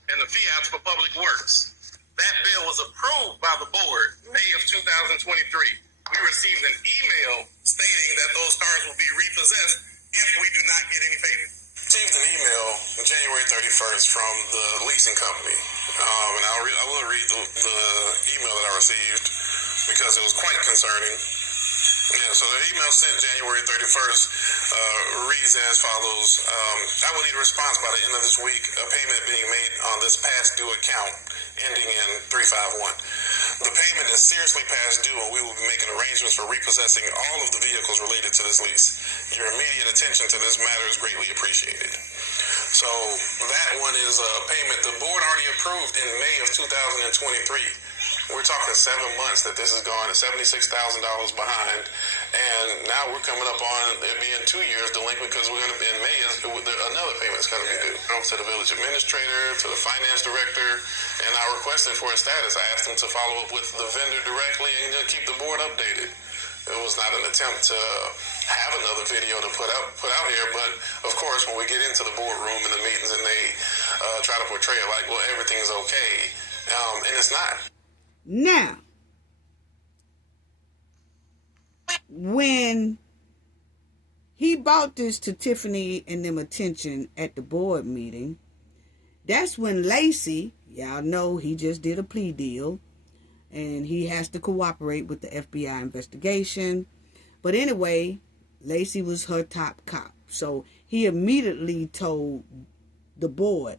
and the Fiats for Public Works. That bill was approved by the board May of 2023. We received an email stating that those cars will be repossessed if we do not get any payment. Received an email on January 31st from the leasing company. And I will read the email that I received because it was quite concerning. Yeah, so the email sent January 31st reads as follows. I will need a response by the end of this week, a payment being made on this past due account ending in 351. The payment is seriously past due, and we will be making arrangements for repossessing all of the vehicles related to this lease. Your immediate attention to this matter is greatly appreciated. So that one is a payment the board already approved in May of 2023. We're talking 7 months that this is gone, $76,000 behind, and now we're coming up on it being 2 years delinquent because we're going to be in May. Another payment's going to be due. To the village administrator, to the finance director, and I requested for a status. I asked them to follow up with the vendor directly and keep the board updated. It was not an attempt to have another video to put out here, but of course, when we get into the boardroom and the meetings and they try to portray it like, well, everything's okay, and it's not. Now, when he brought this to Tiffany and them attention at the board meeting, that's when Lacey, y'all know he just did a plea deal, and he has to cooperate with the FBI investigation. But anyway, Lacey was her top cop. So he immediately told the board,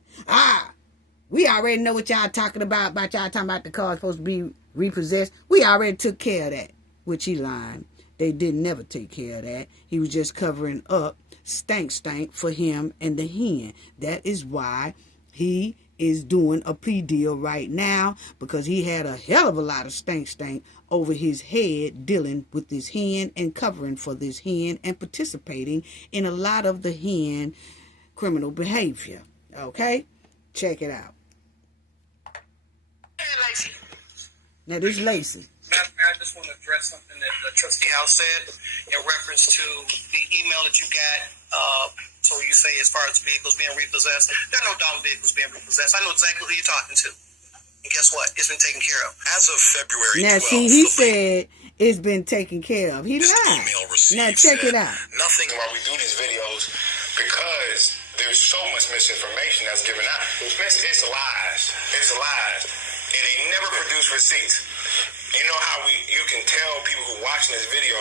we already know what y'all talking about y'all talking about the car supposed to be repossessed. We already took care of that, which he lied. They didn't never take care of that. He was just covering up stank for him and the hen. That is why he is doing a plea deal right now, because he had a hell of a lot of stank over his head dealing with this hen and covering for this hen and participating in a lot of the hen criminal behavior. Okay? Check it out. Hey, Lacey. Now, this is Lacey. I just want to address something that the Trustee House said in reference to the email that you got. So you say as far as vehicles being repossessed, there are no dog vehicles being repossessed. I know exactly who you're talking to. And guess what? It's been taken care of. As of February 12th. Now, see, he said it's been taken care of. He lied. Now, check it out. Nothing while we do these videos because there's so much misinformation that's given out. It's lies. It's lies. And they never produce receipts. You know how you can tell people who are watching this video,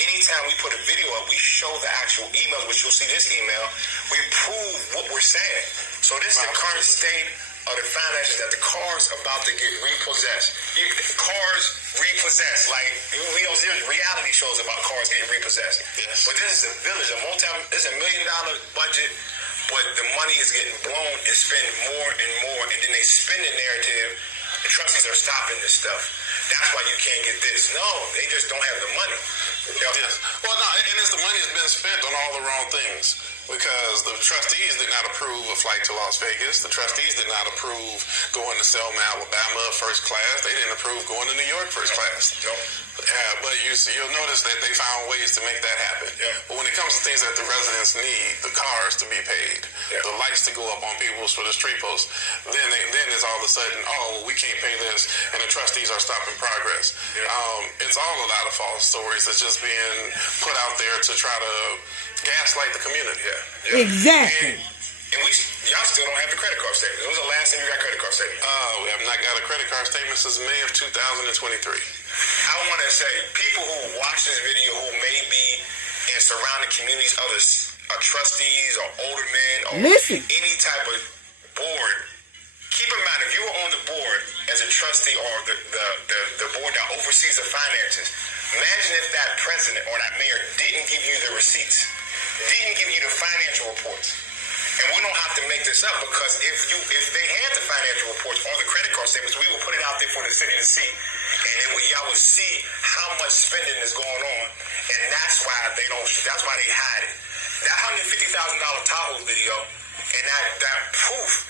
anytime we put a video up, we show the actual emails, which you'll see this email. We prove what we're saying. So this is the current state of the finances, that the car's about to get repossessed. Cars repossessed. Like, there's reality shows about cars getting repossessed. Yes. But this is a village, it's $1 million budget, but the money is getting blown and spent more and more, and then they spin the narrative. The trustees are stopping this stuff. That's why you can't get this. No, they just don't have the money. Yes. Well, no, and it's the money has been spent on all the wrong things. Because the trustees did not approve a flight to Las Vegas. The trustees did not approve going to Selma, Alabama, first class. They didn't approve going to New York, first class. No. But you'll notice that they found ways to make that happen. Yeah. But when it comes to things that the residents need, the cars to be paid, the lights to go up on people's for the street posts, then it's all of a sudden, we can't pay this, and the trustees are stopping progress. Yeah. It's all a lot of false stories that's just being put out there to try to gaslight the community. Yeah. Exactly. And y'all still don't have the credit card statement. When was the last time you got a credit card statement? We have not got a credit card statement since May of 2023. I want to say, people who watch this video who may be in surrounding communities, other trustees or older men or any type of board, keep in mind, if you were on the board as a trustee or the board that oversees the finances, imagine if that president or that mayor didn't give you the receipts, didn't give you the financial reports. And we don't have to make this up, because if they had the financial reports or the credit card statements, we will put it out there for the city to see. And then y'all will see how much spending is going on. And that's why they hide it. That $150,000 Tahoe video and that proof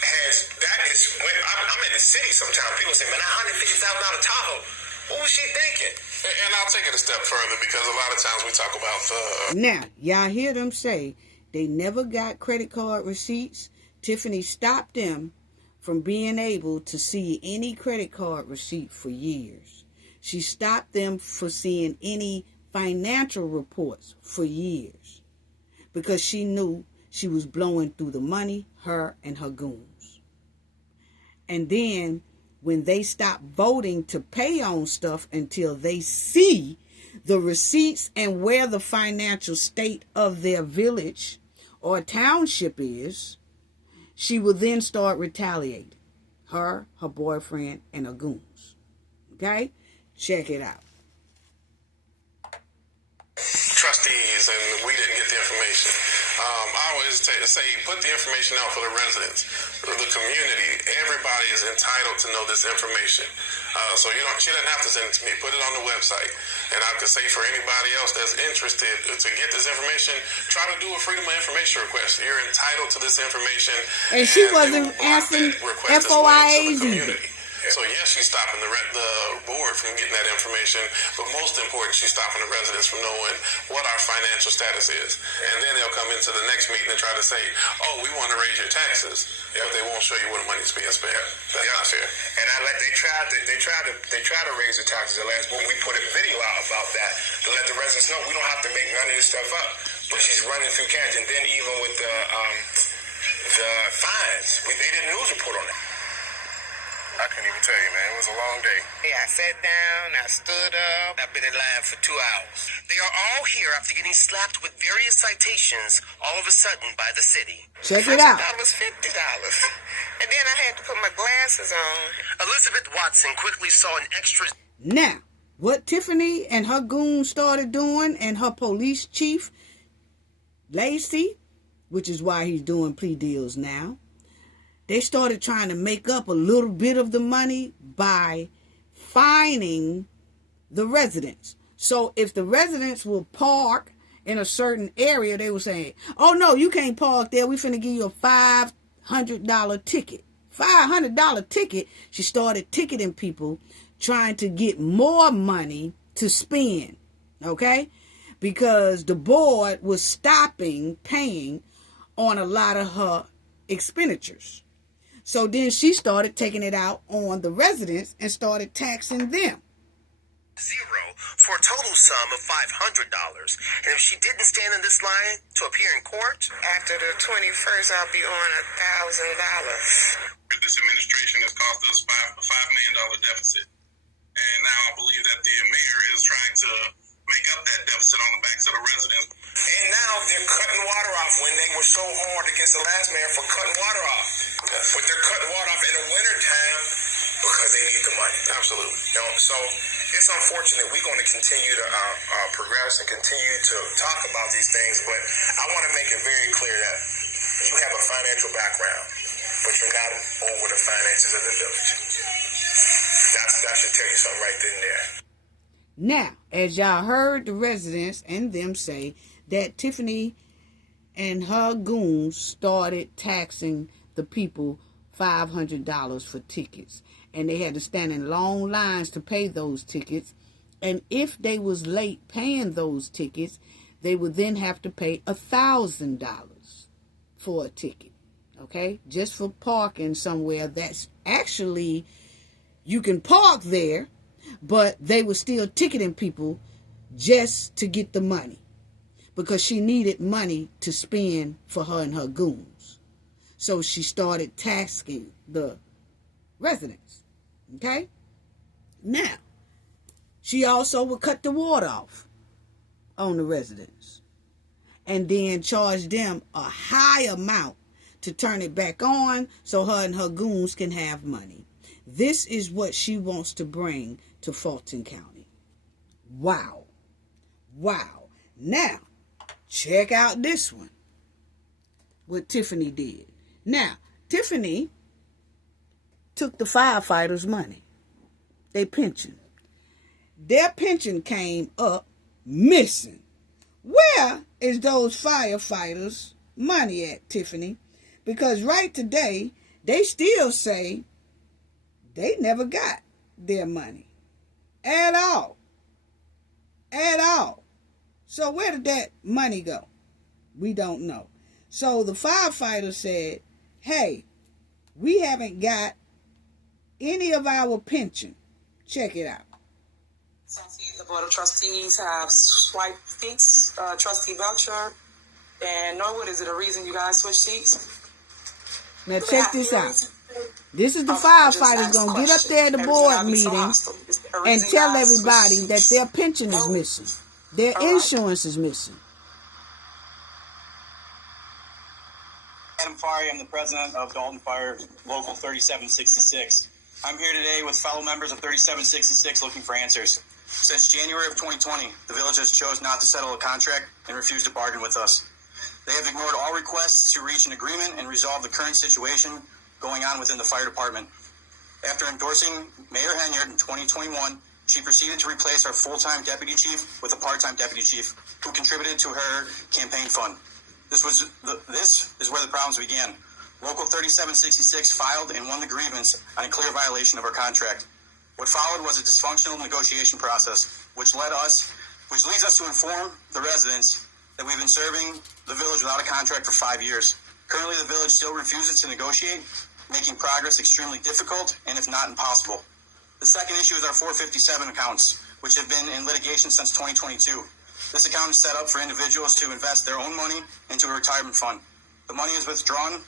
I'm in the city sometimes. People say, man, that $150,000 Tahoe, what was she thinking? And I'll take it a step further, because a lot of times we talk about Now, y'all hear them say they never got credit card receipts. Tiffany stopped them from being able to see any credit card receipt for years. She stopped them for seeing any financial reports for years, because she knew she was blowing through the money, her and her goons. And then when they stop voting to pay on stuff until they see the receipts and where the financial state of their village or township is, she will then start retaliating. Her boyfriend, and her goons. Okay? Check it out. Trustees, and we didn't get the information. I always say, put the information out for the residents, the community. Everybody is entitled to know this information. So she doesn't have to send it to me. Put it on the website. And I could say for anybody else that's interested to get this information, try to do a Freedom of Information request. You're entitled to this information. And she wasn't asking FOIAs either. So yes, she's stopping the board from getting that information, but most important, she's stopping the residents from knowing what our financial status is. And then they'll come into the next meeting and try to say, we want to raise your taxes, but they won't show you where the money's being spent. That's not fair. And they tried to raise the taxes the last one. We put a video out about that to let the residents know we don't have to make none of this stuff up. But she's running through cash, and then even with the fines, they did a news report on it. I couldn't even tell you, man. It was a long day. Yeah, I sat down, I stood up, I've been in line for 2 hours. They are all here after getting slapped with various citations all of a sudden by the city. Check it out. $50, $50. And then I had to put my glasses on. Elizabeth Watson quickly saw an extra... Now, what Tiffany and her goon started doing, and her police chief, Lacey, which is why he's doing plea deals now, they started trying to make up a little bit of the money by fining the residents. So if the residents will park in a certain area, they were saying, oh no, you can't park there. We finna give you a $500 ticket. $500 ticket. She started ticketing people, trying to get more money to spend. Okay? Because the board was stopping paying on a lot of her expenditures. So then she started taking it out on the residents and started taxing them. for a total sum of $500. And if she didn't stand in this line to appear in court, After the 21st, I'll be on $1,000. This administration has cost us $5 million deficit. And now I believe that the mayor is trying to make up that deficit on the backs of the residents. and now they're cutting water off when they were so hard against the last mayor for cutting water off. But they're cutting water off in the wintertime because they need the money. Absolutely. So it's unfortunate. We're going to continue to progress and continue to talk about these things, but I want to make it very clear that you have a financial background, but you're not over the finances of the village. That should tell you something right then and there. Now, as y'all heard the residents and them say that Tiffany and her goons started taxing the people $500 for tickets. And they had to stand in long lines to pay those tickets. And if they was late paying those tickets, they would then have to pay $1,000 for a ticket. Okay? Just for parking somewhere that's actually, you can park there, but they were still ticketing people just to get the money. Because she needed money to spend for her and her goons. So she started taxing the residents. Okay? Now, she also would cut the water off on the residents. And then charge them a high amount to turn it back on so her and her goons can have money. This is what she wants to bring to Fulton County. Wow. Wow. Now, check out this one. What Tiffany did. Now, Tiffany took the firefighters' money. Their pension. Their pension came up missing. Where is those firefighters' money at, Tiffany? Because right today, they still say they never got their money. At all. At all. So where did that money go? We don't know. So the firefighters said, hey, we haven't got any of our pension. Check it out. The Board of Trustees have swiped seats, trustee Belcher and Norwood. Is it a reason you guys switched seats? Now check this out. This is the firefighters going to get up there at the board meeting and tell everybody that their pension is missing. Their insurance is missing. Adam Fari, I'm the president of Dalton Fire Local 3766. I'm here today with fellow members of 3766 looking for answers. Since January of 2020, the village has chose not to settle a contract and refused to bargain with us. They have ignored all requests to reach an agreement and resolve the current situation going on within the fire department. After endorsing Mayor Henyard in 2021, she proceeded to replace our full-time deputy chief with a part-time deputy chief who contributed to her campaign fund. This is where the problems began. Local 3766 filed and won the grievance on a clear violation of our contract. What followed was a dysfunctional negotiation process, which leads us to inform the residents that we've been serving the village without a contract for 5 years. Currently, the village still refuses to negotiate, making progress extremely difficult and if not impossible. The second issue is our 457 accounts, which have been in litigation since 2022. This account is set up for individuals to invest their own money into a retirement fund. The money is withdrawn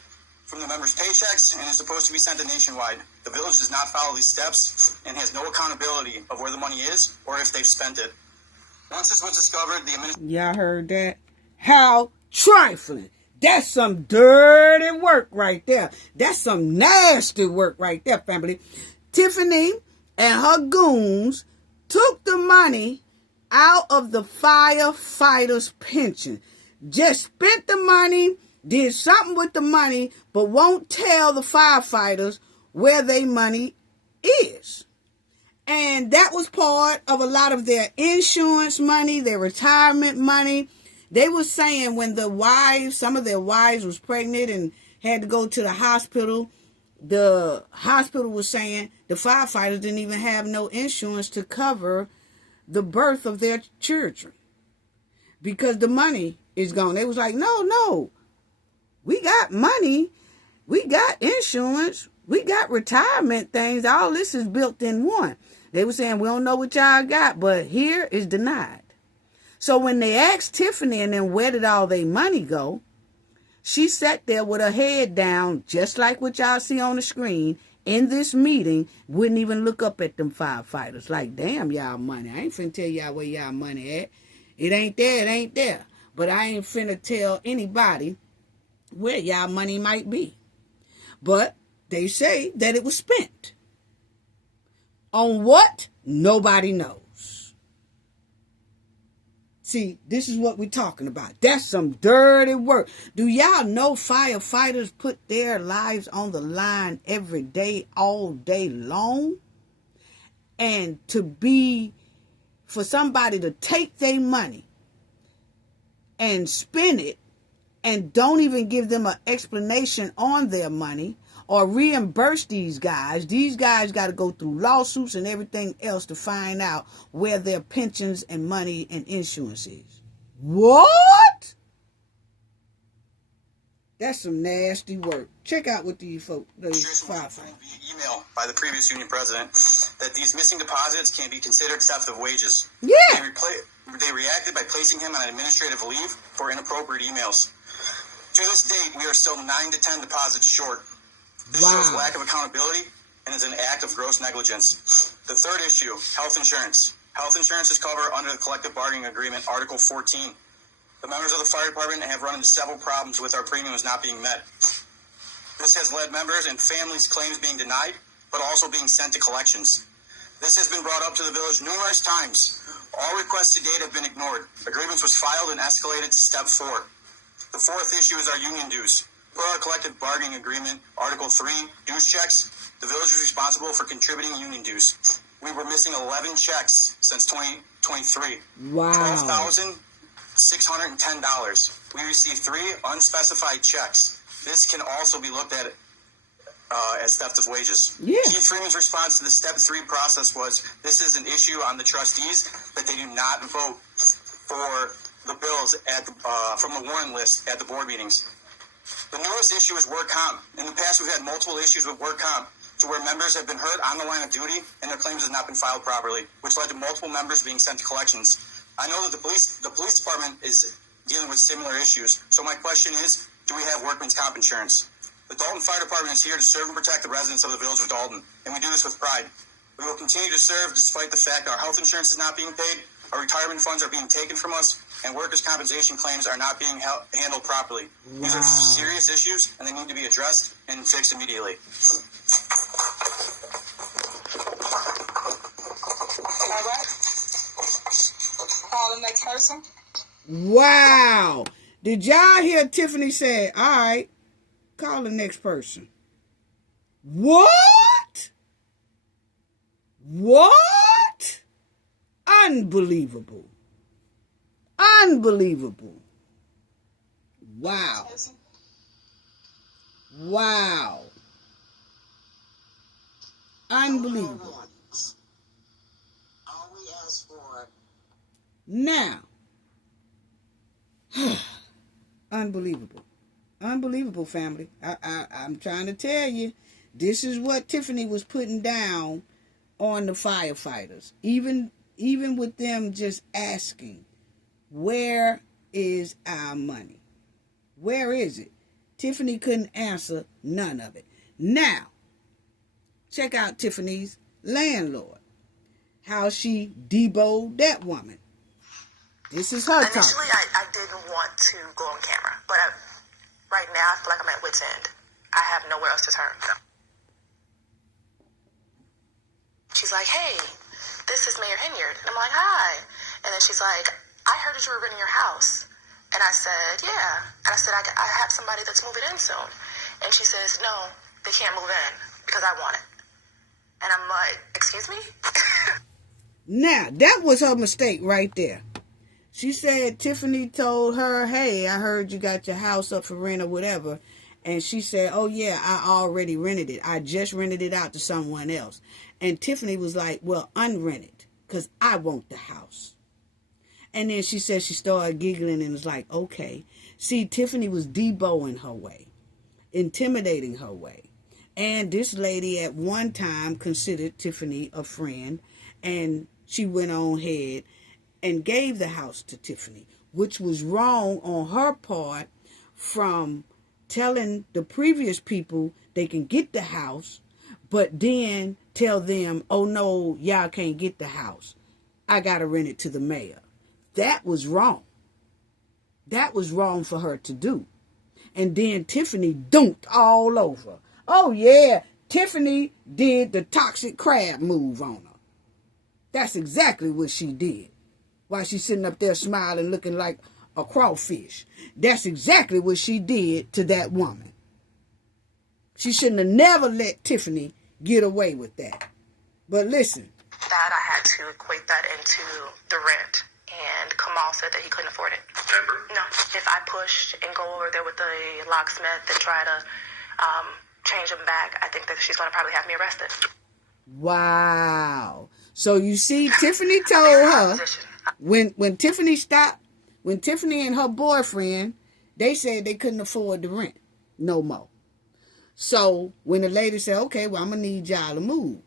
from the members' paychecks and is supposed to be sent to nationwide. The village does not follow these steps and has no accountability of where the money is or if they've spent it. Once this was discovered, the administration... Y'all heard that? How trifling. That's some dirty work right there. That's some nasty work right there, family. Tiffany and her goons took the money out of the firefighters' pension. Just spent the money, did something with the money, but won't tell the firefighters where their money is. And that was part of a lot of their insurance money, their retirement money. They were saying when some of their wives was pregnant and had to go to the hospital was saying the firefighters didn't even have no insurance to cover the birth of their children because the money is gone. They was like, no, we got money, we got insurance, we got retirement things. All this is built in one. They were saying, we don't know what y'all got, but here is denied. So when they asked Tiffany and then where did all their money go, she sat there with her head down, just like what y'all see on the screen, in this meeting, wouldn't even look up at them firefighters. Like, damn, y'all money. I ain't finna tell y'all where y'all money at. It ain't there, it ain't there. But I ain't finna tell anybody where y'all money might be. But they say that it was spent. On what? Nobody knows. See, this is what we're talking about. That's some dirty work. Do y'all know firefighters put their lives on the line every day, all day long? And for somebody to take their money and spend it and don't even give them an explanation on their money or reimburse these guys got to go through lawsuits and everything else to find out where their pensions and money and insurance is. What? That's some nasty work. Check out what these folks, email by the previous union president that these missing deposits can be considered theft of wages. Yeah. They reacted by placing him on administrative leave for inappropriate emails. To this date, we are still 9 to 10 deposits short. This shows lack of accountability and is an act of gross negligence. The third issue, health insurance. Health insurance is covered under the collective bargaining agreement, Article 14. The members of the fire department have run into several problems with our premiums not being met. This has led members and families' claims being denied, but also being sent to collections. This has been brought up to the village numerous times. All requests to date have been ignored. A grievance was filed and escalated to step 4. The fourth issue is our union dues. Per our collective bargaining agreement, Article 3, dues checks, the village is responsible for contributing union dues. We were missing 11 checks since 2023. Wow. $12,610. We received 3 unspecified checks. This can also be looked at as theft of wages. Yeah. Keith Freeman's response to the step 3 process was, this is an issue on the trustees that they do not vote for the bills from the warrant list at the board meetings. The newest issue is work comp. In the past, we've had multiple issues with work comp to where members have been hurt on the line of duty and their claims have not been filed properly, which led to multiple members being sent to collections. I know that the police department is dealing with similar issues. So my question is, do we have workman's comp insurance? The Dalton Fire Department is here to serve and protect the residents of the village of Dalton, and we do this with pride. We will continue to serve despite the fact our health insurance is not being paid, our retirement funds are being taken from us, and workers' compensation claims are not being handled properly. Wow. These are serious issues, and they need to be addressed and fixed immediately. All right. Call the next person. Wow. Did y'all hear Tiffany say, all right, call the next person? What? What? Unbelievable. Unbelievable. Wow. Wow. Unbelievable. All we ask for. Now. Unbelievable. Unbelievable, family. I'm trying to tell you, this is what Tiffany was putting down on the firefighters. Even with them just asking, where is our money? Where is it? Tiffany couldn't answer none of it. Now, check out Tiffany's landlord. How she deboed that woman. This is her talk. Initially, I didn't want to go on camera, but right now I feel like I'm at wit's end. I have nowhere else to turn. She's like, hey, this is Mayor Henyard. And I'm like, hi. And then she's like, I heard that you were renting your house. And I said, yeah. And I said, I have somebody that's moving in soon. And she says, no, they can't move in because I want it. And I'm like, excuse me? Now, that was her mistake right there. She said Tiffany told her, hey, I heard you got your house up for rent or whatever. And she said, oh, yeah, I already rented it. I just rented it out to someone else. And Tiffany was like, well, unrent it because I want the house. And then she said she started giggling and was like, okay. See, Tiffany was deboing her way, intimidating her way. And this lady at one time considered Tiffany a friend And she went on ahead and gave the house to Tiffany, which was wrong on her part from telling the previous people they can get the house, but then tell them, oh no, y'all can't get the house. I got to rent it to the mayor. That was wrong. That was wrong for her to do. And then Tiffany dunked all over. Oh yeah, Tiffany did the toxic crab move on her. That's exactly what she did. While she's sitting up there smiling, looking like a crawfish. That's exactly what she did to that woman. She shouldn't have never let Tiffany get away with that. But listen. That I had to equate that into the rent. And Kamal said that he couldn't afford it. Remember? No. If I push and go over there with the locksmith and try to change him back, I think that she's going to probably have me arrested. Wow. So you see, Tiffany told her when Tiffany stopped, when Tiffany and her boyfriend, they said they couldn't afford the rent no more. So when the lady said, okay, well, I'm going to need y'all to move,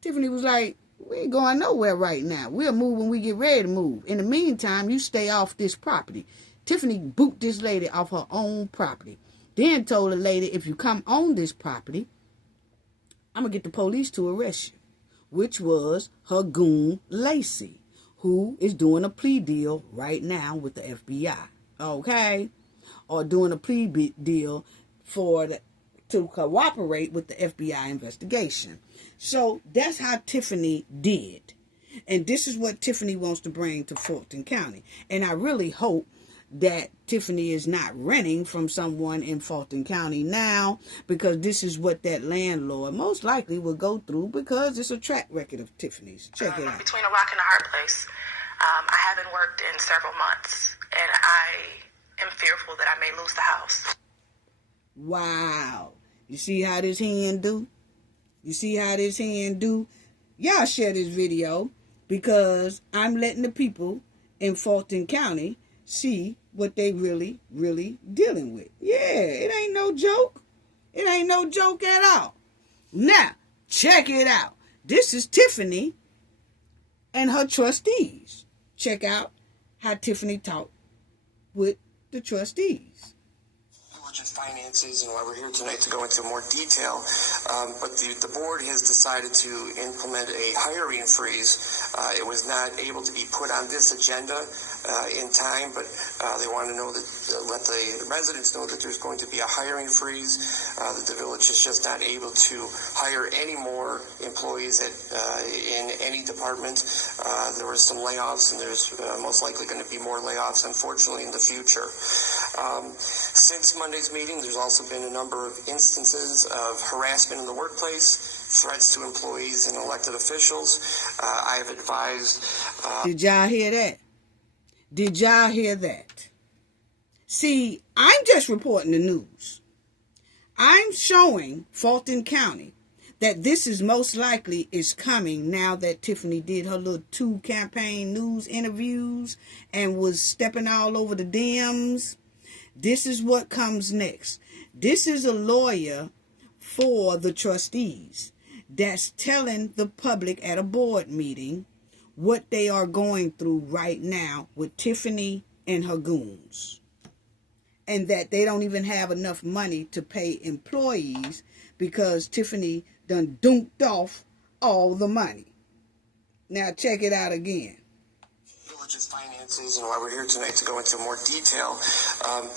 Tiffany was like, we ain't going nowhere right now. We'll move when we get ready to move. In the meantime, you stay off this property. Tiffany boot this lady off her own property. Then told the lady, if you come on this property, I'm going to get the police to arrest you. Which was her goon, Lacey, who is doing a plea deal right now with the FBI. Okay? Or doing a plea deal to cooperate with the FBI investigation. So that's how Tiffany did. And this is what Tiffany wants to bring to Fulton County. And I really hope that Tiffany is not renting from someone in Fulton County now, because this is what that landlord most likely will go through, because it's a track record of Tiffany's. Check it out. Between a rock and a hard place. I haven't worked in several months, and I am fearful that I may lose the house. Wow. You see how this hand do? You see how this hand do? Y'all share this video, because I'm letting the people in Fulton County see what they really dealing with. Yeah, it ain't no joke. It ain't no joke at all. Now, check it out. This is Tiffany and her trustees. Check out how Tiffany talked with the trustees. Diligent finances, and why we're here tonight to go into more detail. But the board has decided to implement a hiring freeze. It was not able to be put on this agenda in time, but they want to know that let the residents know that there's going to be a hiring freeze. That the village is just not able to hire any more employees in any department. There were some layoffs, and there's most likely going to be more layoffs, unfortunately, in the future. Since Monday's meeting, there's also been a number of instances of harassment in the workplace, threats to employees and elected officials. I have advised... Did y'all hear that? Did y'all hear that? See, I'm just reporting the news. I'm showing Fulton County that this is most likely is coming now that Tiffany did her little 2 campaign news interviews and was stepping all over the DMs. This is what comes next. This is a lawyer for the trustees that's telling the public at a board meeting what they are going through right now with Tiffany and her goons. And that they don't even have enough money to pay employees because Tiffany done dunked off all the money. Now check it out again. Finances, and why we're here tonight to go into more detail.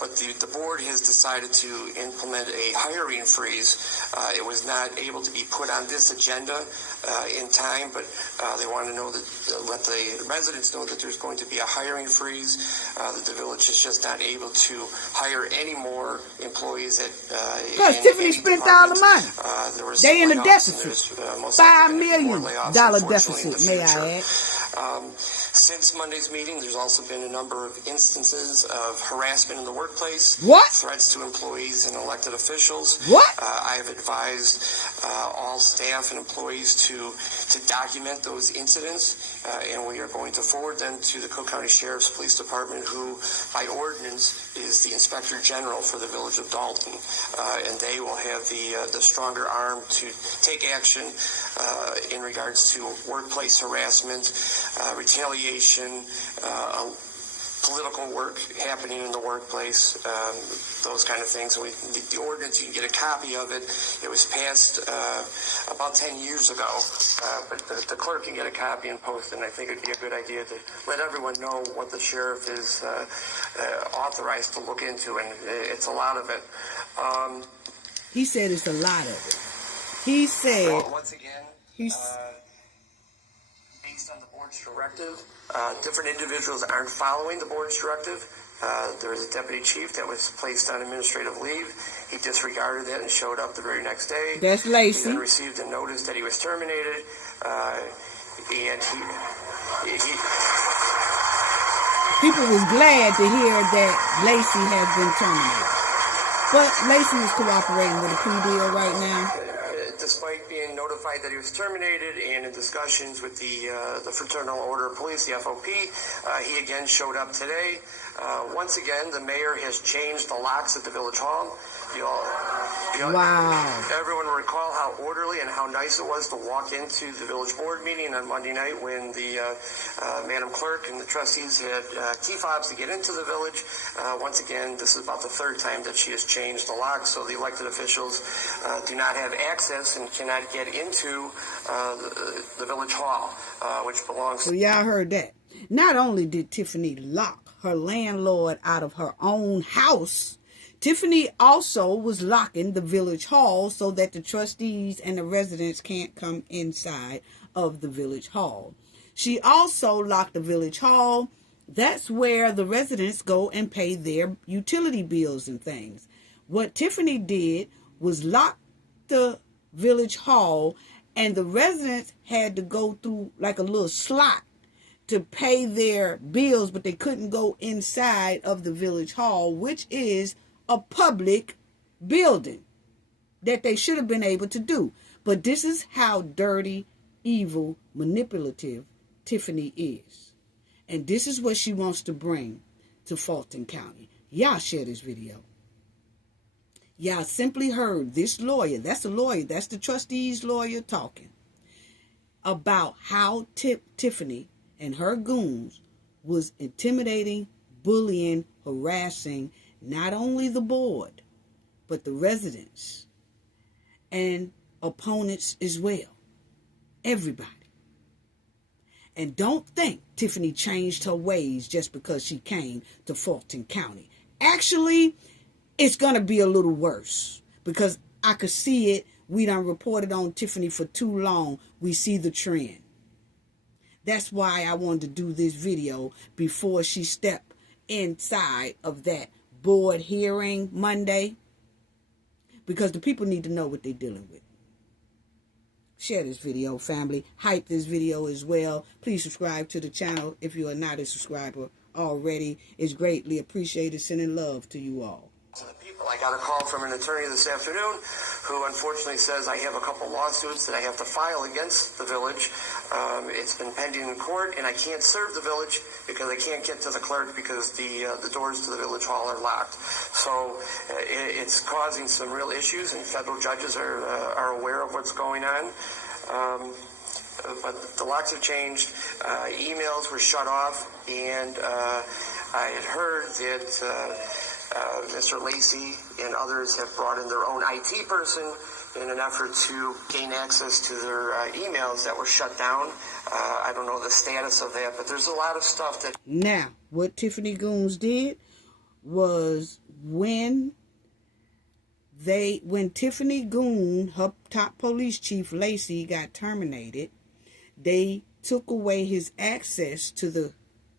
But the board has decided to implement a hiring freeze. It was not able to be put on this agenda in time, but they want to know that let the residents know that there's going to be a hiring freeze. That the village is just not able to hire any more employees because Tiffany spent all the money. They in a deficit. $5 million deficit, may I add. Since Monday's meeting, there's also been a number of instances of harassment in the workplace. What? Threats to employees and elected officials. What? I have advised all staff and employees to document those incidents, and we are going to forward them to the Cook County Sheriff's Police Department, who, by ordinance, is the Inspector General for the Village of Dalton, and they will have the stronger arm to take action in regards to workplace harassment, retaliation, political work happening in the workplace, those kind of things. The ordinance, you can get a copy of it. It was passed about 10 years ago, but the clerk can get a copy and post it, and I think it would be a good idea to let everyone know what the sheriff is authorized to look into, and it's a lot of it. He said it's a lot of it. He said... Well, once again, based on the board's directive, different individuals aren't following the board's directive. There was a deputy chief that was placed on administrative leave. He disregarded that and showed up the very next day. That's Lacey. He then received a notice that he was terminated, and he people was glad to hear that Lacey has been terminated. But Lacey is cooperating with the plea deal right now. Despite being notified that he was terminated and in discussions with the Fraternal Order of Police, the FOP, he again showed up today. Once again, the mayor has changed the locks at the Village Hall. Wow. Everyone will recall how orderly and how nice it was to walk into the village board meeting on Monday night when the Madam Clerk and the trustees had key fobs to get into the village. Once again, this is about the third time that she has changed the locks, so the elected officials do not have access and cannot get into the village hall, which belongs to... So y'all heard that. Not only did Tiffany lock her landlord out of her own house, Tiffany also was locking the village hall so that the trustees and the residents can't come inside of the village hall. She also locked the village hall. That's where the residents go and pay their utility bills and things. What Tiffany did was lock the village hall, and the residents had to go through like a little slot to pay their bills, but they couldn't go inside of the village hall, which is a public building that they should have been able to do. But this is how dirty, evil, manipulative Tiffany is. And this is what she wants to bring to Fulton County. Y'all share this video. Y'all simply heard this lawyer, that's a lawyer, that's the trustees lawyer talking about how Tiffany and her goons was intimidating, bullying, harassing not only the board, but the residents and opponents as well. Everybody. And don't think Tiffany changed her ways just because she came to Fulton County. Actually, it's going to be a little worse because I could see it. We done reported on Tiffany for too long. We see the trend. That's why I wanted to do this video before she stepped inside of that board hearing Monday, because the people need to know what they're dealing with. Share this video, family. Hype this video as well. Please subscribe to the channel if you are not a subscriber already. It's greatly appreciated. Sending love to you all. To the people. I got a call from an attorney this afternoon who unfortunately says I have a couple lawsuits that I have to file against the village. It's been pending in court, and I can't serve the village because I can't get to the clerk because the doors to the village hall are locked. So it's causing some real issues, and federal judges are aware of what's going on. But the locks have changed. Emails were shut off, and I had heard that Mr. Lacey and others have brought in their own IT person in an effort to gain access to their emails that were shut down. I don't know the status of that, but there's a lot of stuff that... Now, what Tiffany Goons did was when Tiffany Goon, her top police chief, Lacey, got terminated, they took away his access to the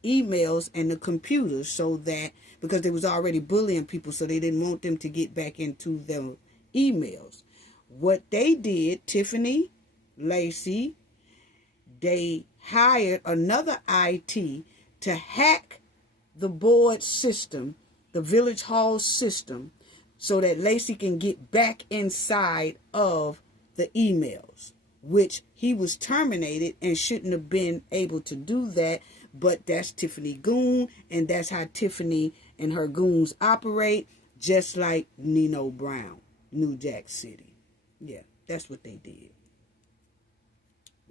emails and the computers so that, because they was already bullying people, so they didn't want them to get back into their emails. What they did, Tiffany, Lacey, they hired another IT to hack the board system, the village hall system, so that Lacey can get back inside of the emails, which he was terminated and shouldn't have been able to do that. But that's Tiffany Goon, and that's how Tiffany and her goons operate, just like Nino Brown, New Jack City. Yeah, that's what they did.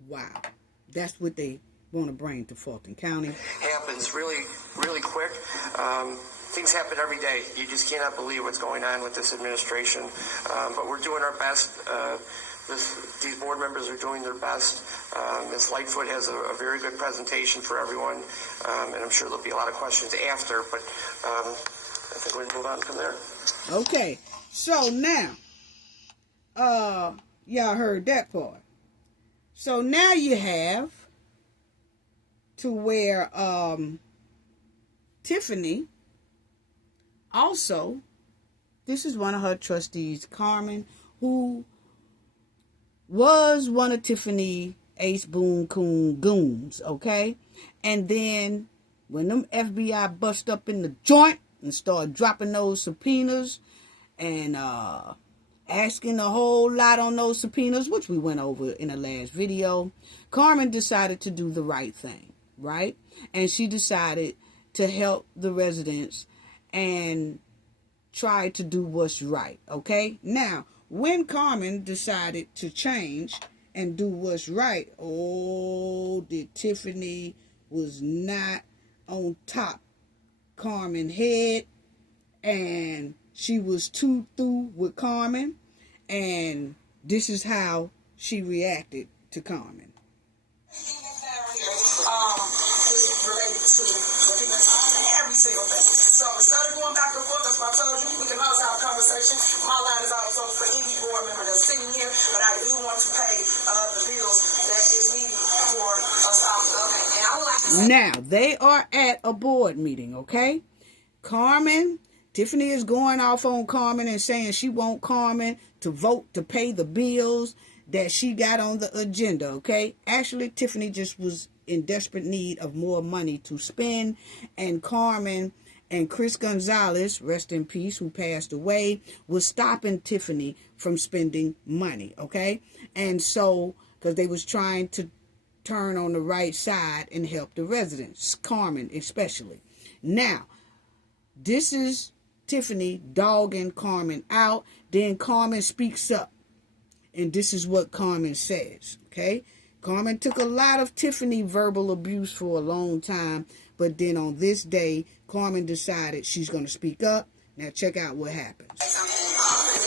Wow. That's what they want to bring to Fulton County. Happens really, really quick. Things happen every day. You just cannot believe what's going on with this administration. But we're doing our best. These board members are doing their best. Ms. Lightfoot has a very good presentation for everyone, and I'm sure there'll be a lot of questions after, but I think we're going to move on from there. Okay, so now, y'all heard that part. So now you have to where Tiffany also, this is one of her trustees, Carmen, who was one of Tiffany Ace Boone Coon goons, okay? And then when them FBI bust up in the joint and started dropping those subpoenas and asking a whole lot on those subpoenas, which we went over in the last video, Carmen decided to do the right thing, right? And she decided to help the residents and try to do what's right, okay? Now, when Carmen decided to change and do what's right, did Tiffany was not on top Carmen head, and she was too through with Carmen, and this is how she reacted to Carmen. Related to every single thing. So instead of going back and forth, that's why I told you we can always have a conversation. My line is always open for any board member that's sitting here, but I do want to pay the bills that is needed for us out. And I would like to say now they are at a board meeting, okay? Tiffany is going off on Carmen and saying she want Carmen to vote to pay the bills that she got on the agenda, okay? Actually, Tiffany just was in desperate need of more money to spend, and Carmen and Chris Gonzalez, rest in peace, who passed away, was stopping Tiffany from spending money, okay? And so, because they was trying to turn on the right side and help the residents, Carmen especially. Now, this is Tiffany dogging Carmen out. Then Carmen speaks up, and this is what Carmen says, okay? Carmen took a lot of Tiffany verbal abuse for a long time, but then on this day, Carmen decided she's going to speak up. Now check out what happens.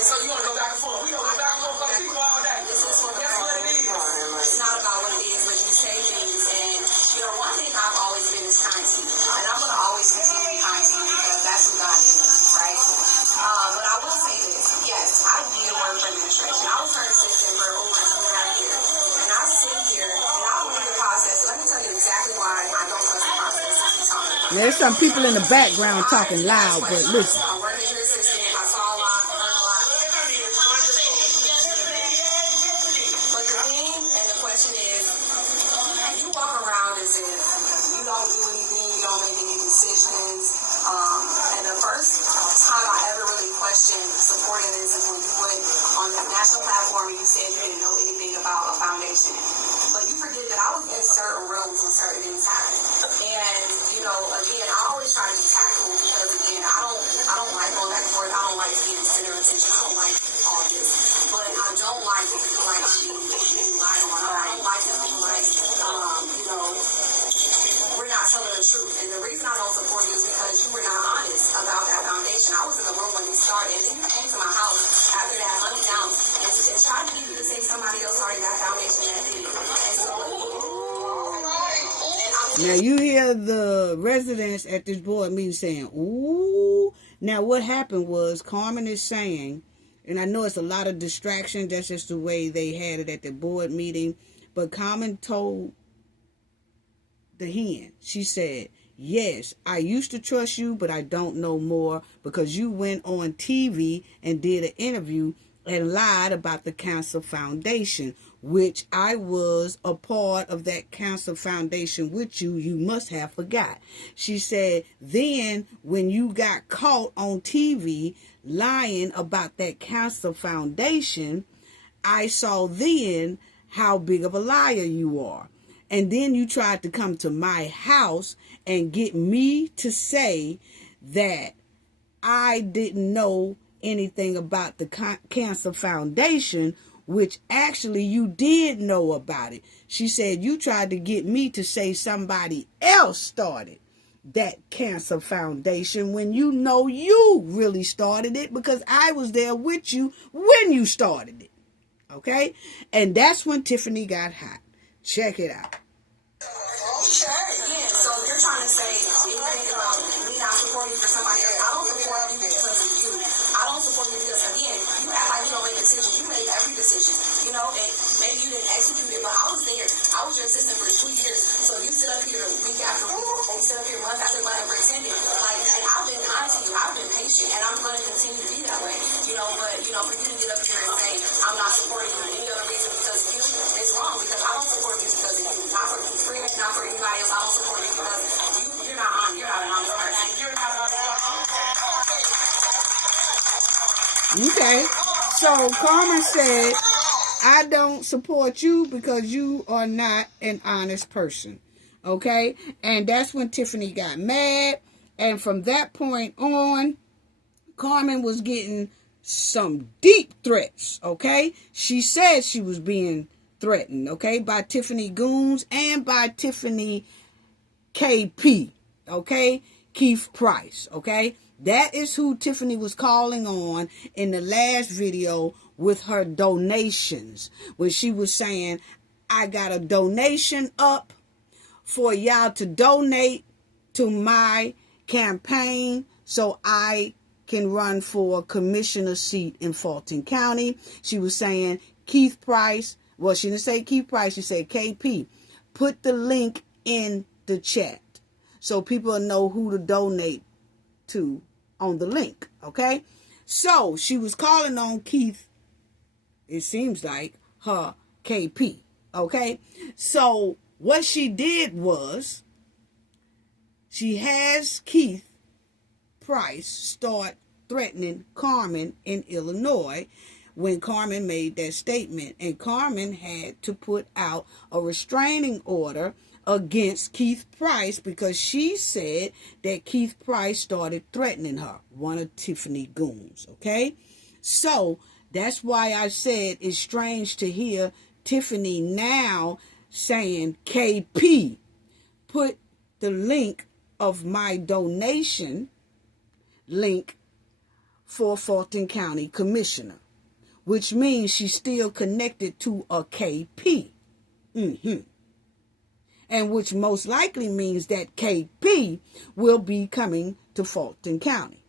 so you want to go back and forth. We don't go back and forth for people all day. That's what it is. It's not about what it is, but you say things. And, one thing I've always been is kind to you. And I'm going to always continue to be kind to you because that's who God is, right? But I will say this. Yes, I did work for administration. I was her assistant for over 2.5 years. And I sit here and I don't read the process. Let me tell you exactly why I don't trust the process. There's some people in the background talking loud, but listen. I work as your assistant. I saw a lot, heard a lot. But the thing and the question is, you walk around as if you don't do anything, you don't make any decisions. And the first time I ever really questioned supporting this is when you went on the national platform and you said you didn't know anything about a foundation. But you forget that I was in certain rooms when certain things happened. And, again, I always try to be tactful because, again, I don't like going back and forth. I don't like being the center of attention. I don't like all this. But I don't like to feel like I'm being lied on. I don't like to feel like, we're not telling the truth. And the reason I don't support you is because you were not honest about that foundation. I was in the room when it started. And then you came to my house after that unannounced and tried to get me to say somebody else already got foundation that did it. And so... Now you hear the residents at this board meeting saying, ooh. Now what happened was Carmen is saying, and I know it's a lot of distraction, that's just the way they had it at the board meeting, but Carmen told the hen, she said, yes, I used to trust you, but I don't know more because you went on TV and did an interview and lied about the Cancer Foundation, which I was a part of that Cancer Foundation with you. You must have forgot. She said, then when you got caught on TV lying about that Cancer Foundation, I saw then how big of a liar you are. And then you tried to come to my house and get me to say that I didn't know anything about the Cancer Foundation, which actually you did know about it. She said you tried to get me to say somebody else started that Cancer Foundation when you know you really started it, because I was there with you when you started it. Okay? And that's when Tiffany got hot. Check it out. Sure, yeah. So you're trying to say anything about me not supporting you for somebody else. I don't support you because of you. I don't support you because, again, you act like you don't make decisions. You made every decision, you know, and maybe you didn't execute it, but I was there. I was your assistant for 2 years. So you sit up here week after week, and you sit up here month after month and pretending. Like, and I've been kind to you. I've been patient, and I'm going to continue to be that way, you know, but, you know, for you to get up here and say, I'm not supporting you any other reason because of you, it's wrong, because I don't support you because of you. Not for Freeman, not for anybody else. I don't support you because you're not an honest person. You're not an honest person. Okay. So Carmen said, I don't support you because you are not an honest person. Okay? And that's when Tiffany got mad. And from that point on, Carmen was getting some deep threats. Okay? She said she was being threatened, okay, by Tiffany Goons and by Tiffany KP, okay, Keith Price, okay. That is who Tiffany was calling on in the last video with her donations, when she was saying, I got a donation up for y'all to donate to my campaign so I can run for a commissioner seat in Fulton County. She was saying, Keith Price, well, she didn't say Keith Price, she said KP. Put the link in the chat so people know who to donate to on the link, okay? So she was calling on Keith, it seems like, her KP, okay? So what she did was, she has Keith Price start threatening Carmen in Illinois when Carmen made that statement. And Carmen had to put out a restraining order against Keith Price because she said that Keith Price started threatening her, one of Tiffany Goons, okay? So that's why I said it's strange to hear Tiffany now saying, KP, put the link of my donation link for Fulton County Commissioner, which means she's still connected to a KP. And which most likely means that KP will be coming to Fulton County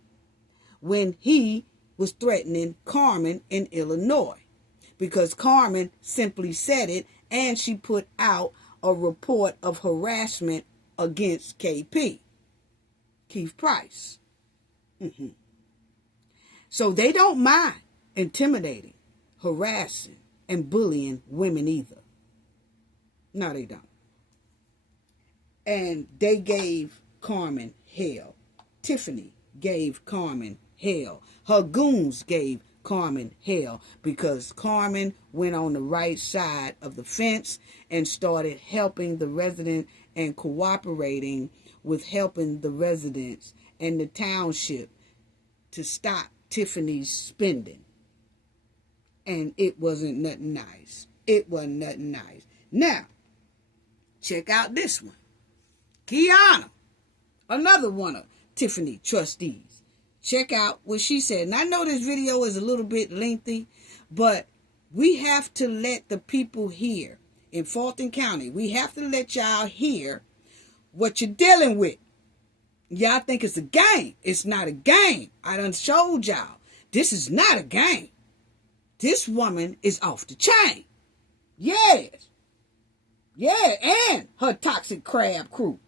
when he was threatening Carmen in Illinois, because Carmen simply said it, and she put out a report of harassment against KP, Keith Price. So they don't mind intimidating, harassing, and bullying women either. No, they don't. And they gave Carmen hell. Tiffany gave Carmen hell. Her goons gave Carmen hell because Carmen went on the right side of the fence and started helping the resident and cooperating with helping the residents and the township to stop Tiffany's spending. And it wasn't nothing nice. It wasn't nothing nice. Now, check out this one. Kiana, another one of Tiffany trustees. Check out what she said. And I know this video is a little bit lengthy, but we have to let the people hear in Fulton County. We have to let y'all hear what you're dealing with. Y'all think it's a game. It's not a game. I done showed y'all. This is not a game. This woman is off the chain. Yes. Yeah, and her toxic crab crew.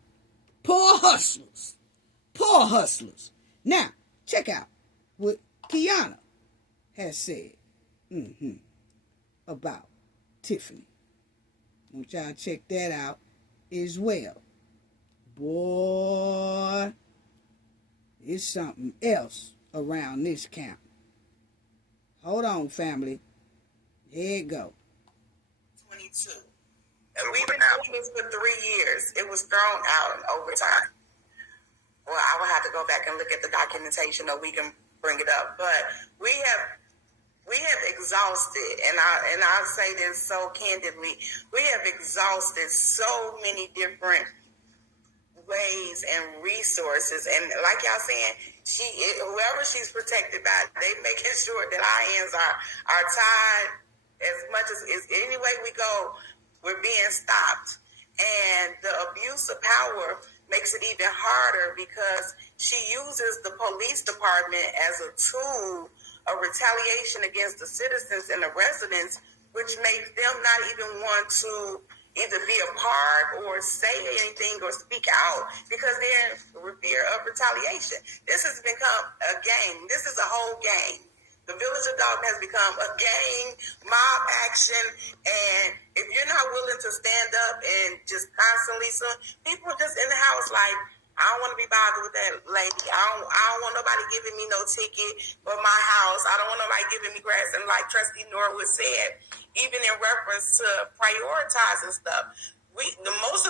Poor hustlers. Poor hustlers. Now, check out what Kiana has said. about Tiffany. Want y'all check that out as well. Boy, it's something else around this camp. Hold on, family. Here it go. 22. And we've been doing this for 3 years. It was thrown out in overtime. Well, I would have to go back and look at the documentation, or we can bring it up. But we have exhausted, and I'll say this so candidly, we have exhausted so many different ways and resources. And like y'all saying, whoever she's protected by, they making sure that our hands are tied as much as any way we go, we're being stopped. And the abuse of power makes it even harder because she uses the police department as a tool of retaliation against the citizens and the residents, which makes them not even want to either be a part or say anything or speak out because they're in fear of retaliation. This has become a game. This is a whole game. The Village of Dalton has become a game, mob action, and if you're not willing to stand up and just constantly, so people are just in the house like, I don't want to be bothered with that lady. I don't want nobody giving me no ticket for my house. I don't want nobody giving me grass. And like Trustee Norwood said, even in reference to prioritizing stuff,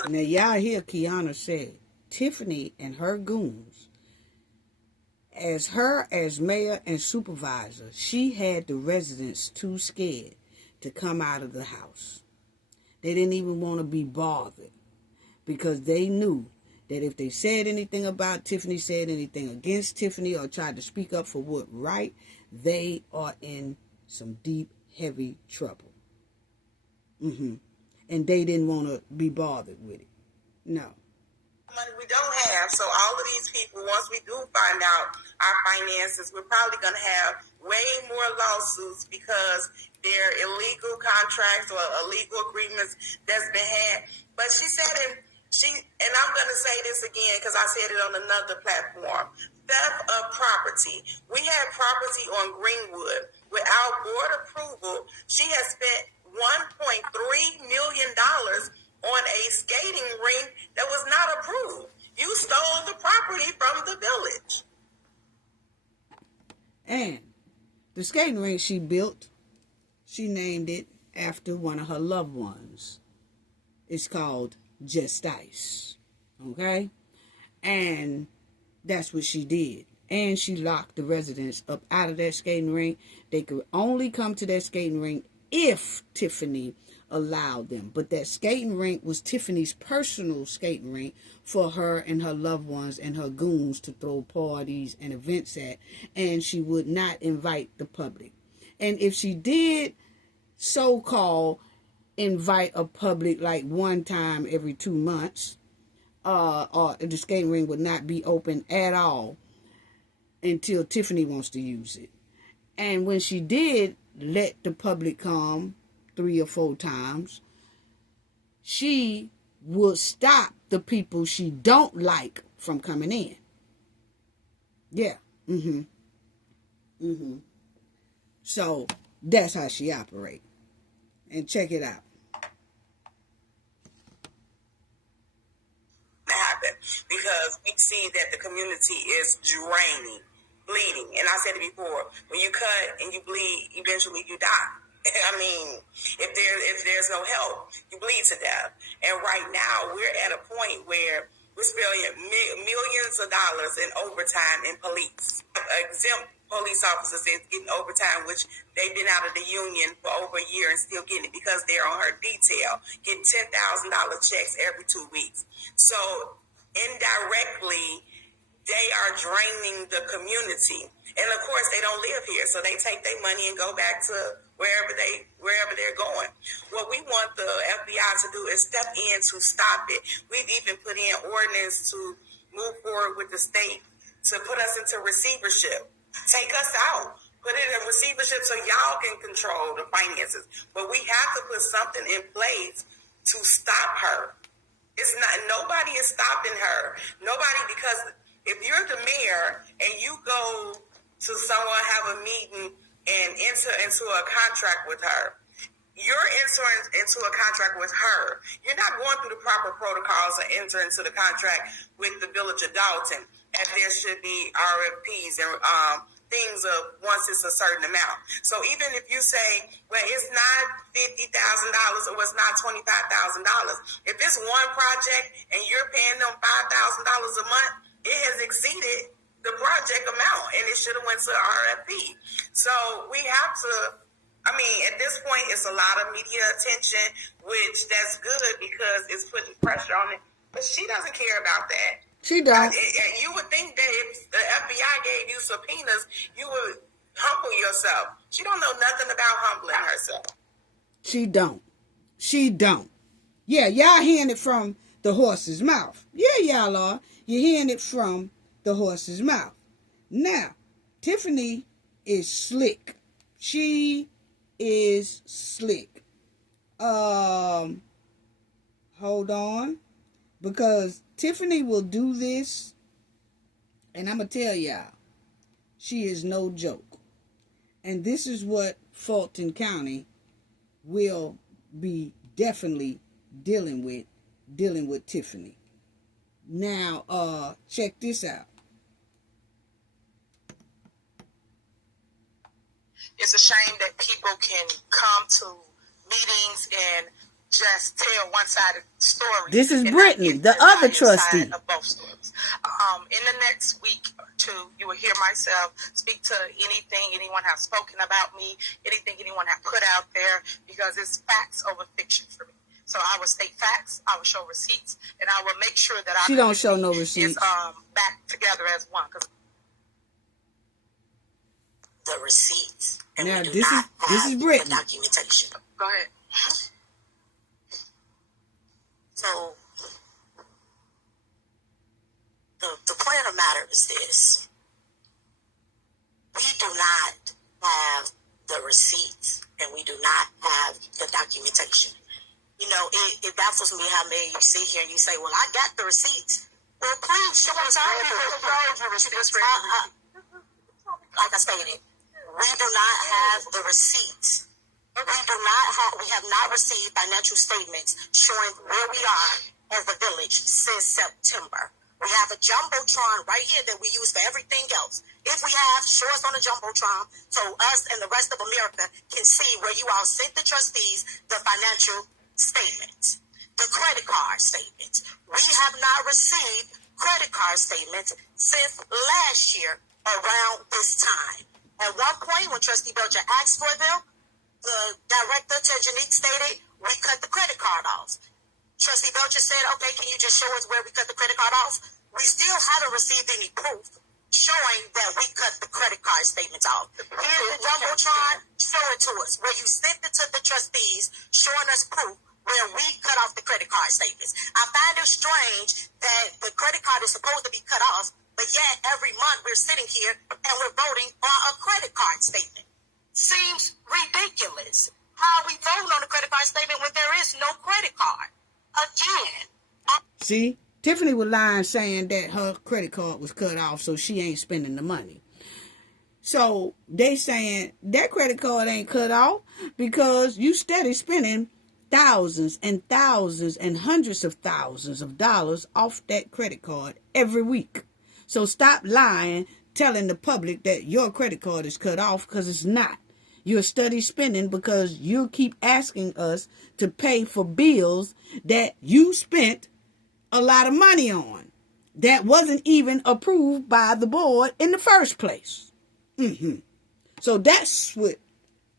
now y'all hear Kiana said, Tiffany and her goons, as mayor and supervisor, she had the residents too scared to come out of the house. They didn't even want to be bothered because they knew that if they said anything about Tiffany, said anything against Tiffany, or tried to speak up for what right, they are in some deep, heavy trouble. And they didn't want to be bothered with it. No. Money we don't have, so all of these people, once we do find out our finances, we're probably going to have way more lawsuits because they're illegal contracts or illegal agreements that's been had. But she said, and I'm going to say this again because I said it on another platform, theft of property. We have property on Greenwood. Without board approval, she has spent $1.3 million on a skating rink that was not approved. You stole the property from the village. And the skating rink she built, she named it after one of her loved ones. It's called Just Ice. Okay? And that's what she did. And she locked the residents up out of that skating rink. They could only come to that skating rink if Tiffany allowed them. But that skating rink was Tiffany's personal skating rink for her and her loved ones and her goons to throw parties and events at. And she would not invite the public. And if she did so-called invite a public like one time every 2 months, or the skating ring would not be open at all until Tiffany wants to use it. And when she did let the public come 3 or 4 times, she would stop the people she don't like from coming in. Yeah. So that's how she operates. And check it out. Happen because we see that the community is bleeding. And I said it before, when you cut and you bleed, eventually you die. I mean, if there's no help, you bleed to death. And right now, we're at a point where we're spending millions of dollars in overtime in police. Exempt police officers is getting overtime, which they've been out of the union for over a year and still getting it because they're on her detail, getting $10,000 checks every 2 weeks. So indirectly, they are draining the community. And of course, they don't live here, so they take their money and go back to wherever they're going. What we want the FBI to do is step in to stop it. We've even put in ordinance to move forward with the state to put us into receivership. Take us out. Put it in receivership so y'all can control the finances. But we have to put something in place to stop her. It's not, nobody is stopping her. Nobody, because if you're the mayor and you go to someone, have a meeting, and enter into a contract with her. You're entering into a contract with her. You're not going through the proper protocols to enter into the contract with the Village of Dalton. And there should be RFPs and things of once it's a certain amount. So even if you say, well, it's not $50,000 or it's not $25,000, if it's one project and you're paying them $5,000 a month, it has exceeded the project amount and it should have went to RFP. So we have to. I mean, at this point, it's a lot of media attention, which that's good because it's putting pressure on it. But she doesn't care about that. She don't. You would think that if the FBI gave you subpoenas, you would humble yourself. She don't know nothing about humbling herself. She don't. She don't. Yeah, y'all hearing it from the horse's mouth. Yeah, y'all are. You're hearing it from the horse's mouth. Now, Tiffany is slick. She is slick. Hold on, because Tiffany will do this, and I'm gonna tell y'all, she is no joke. And this is what Fulton County will be definitely dealing with Tiffany. Now, check this out. It's a shame that people can come to meetings and just tell one-sided stories. This is Brittany, the other trustee. Of both stories. In the next week or two, you will hear myself speak to anything anyone has spoken about me, anything anyone has put out there, because it's facts over fiction for me. So I will state facts, I will show receipts, and I will make sure that she don't show no receipts. Is back together as one. The receipts. And now this is Brittany. Documentation. Go ahead. So the point of the matter is this: we do not have the receipts, and we do not have the documentation. You know, it baffles me how many you sit here and you say, "Well, I got the receipts." Well, please show us your receipts. Like I stated, we do not have the receipts. We have not received financial statements showing where we are as a village since September. We have a jumbotron right here that we use for everything else. If we have, show us on the jumbotron so us and the rest of America can see where you all sent the trustees the financial statements, the credit card statements. We have not received credit card statements since last year around this time. At one point, when Trustee Belcher asked for them, the director, Tejanique, stated, we cut the credit card off. Trustee Belcher said, okay, can you just show us where we cut the credit card off? We still haven't received any proof showing that we cut the credit card statements off. Here's the jumbotron, show it to us, where you sent it to the trustees, showing us proof where we cut off the credit card statements. I find it strange that the credit card is supposed to be cut off, but yet every month we're sitting here and we're voting on a credit card statement. Seems ridiculous. How are we voting on a credit card statement when there is no credit card? Again. See, Tiffany was lying saying that her credit card was cut off, so she ain't spending the money. So they saying that credit card ain't cut off because you steady spending thousands and thousands and hundreds of thousands of dollars off that credit card every week. So stop lying, telling the public that your credit card is cut off, because it's not. You're steady spending because you keep asking us to pay for bills that you spent a lot of money on that wasn't even approved by the board in the first place. So that's what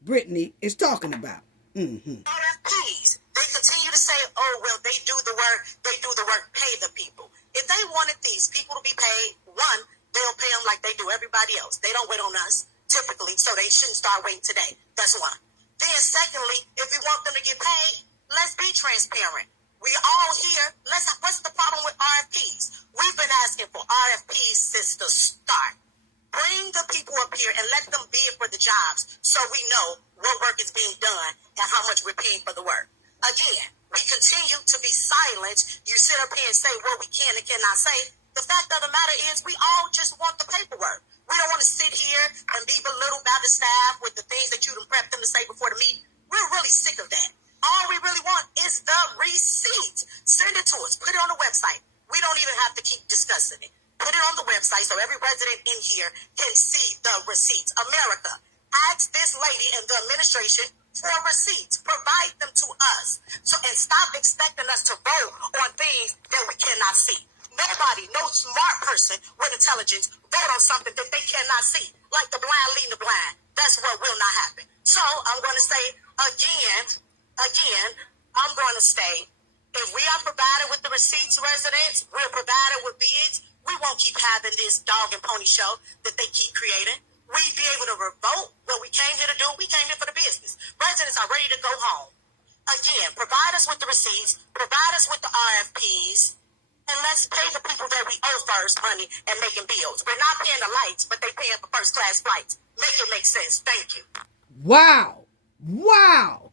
Brittany is talking about. RFPs. They continue to say, oh, well, they do the work, pay the people. If they wanted these people to be paid, one, they'll pay them like they do everybody else. They don't wait on us, typically, so they shouldn't start waiting today. That's one. Then secondly, if we want them to get paid, let's be transparent. We all here, what's the problem with RFPs? We've been asking for RFPs since the start. Bring the people up here and let them bid for the jobs so we know what work is being done and how much we're paying for the work. Again, we continue to be silent. You sit up here and say what we can and cannot say. The fact of the matter is we all just want the paperwork. We don't want to sit here and be belittled by the staff with the things that you done prepped them to say before the meeting. We're really sick of that. All we really want is the receipts. Send it to us. Put it on the website. We don't even have to keep discussing it. Put it on the website so every resident in here can see the receipts. America, ask this lady and the administration for receipts. Provide them to us. And stop expecting us to vote on things that we cannot see. Nobody, no smart person with intelligence vote on something that they cannot see. Like the blind leading the blind. That's what will not happen. So I'm going to say again, I'm going to say, if we are provided with the receipts, residents, we're provided with bids, we won't keep having this dog and pony show that they keep creating. We'd be able to revoke what we came here to do. We came here for the business. Residents are ready to go home. Again, provide us with the receipts, provide us with the RFPs, and let's pay the people that we owe first money and making bills. We're not paying the lights, but they paying for first class flights. Make it make sense. Thank you. Wow. Wow.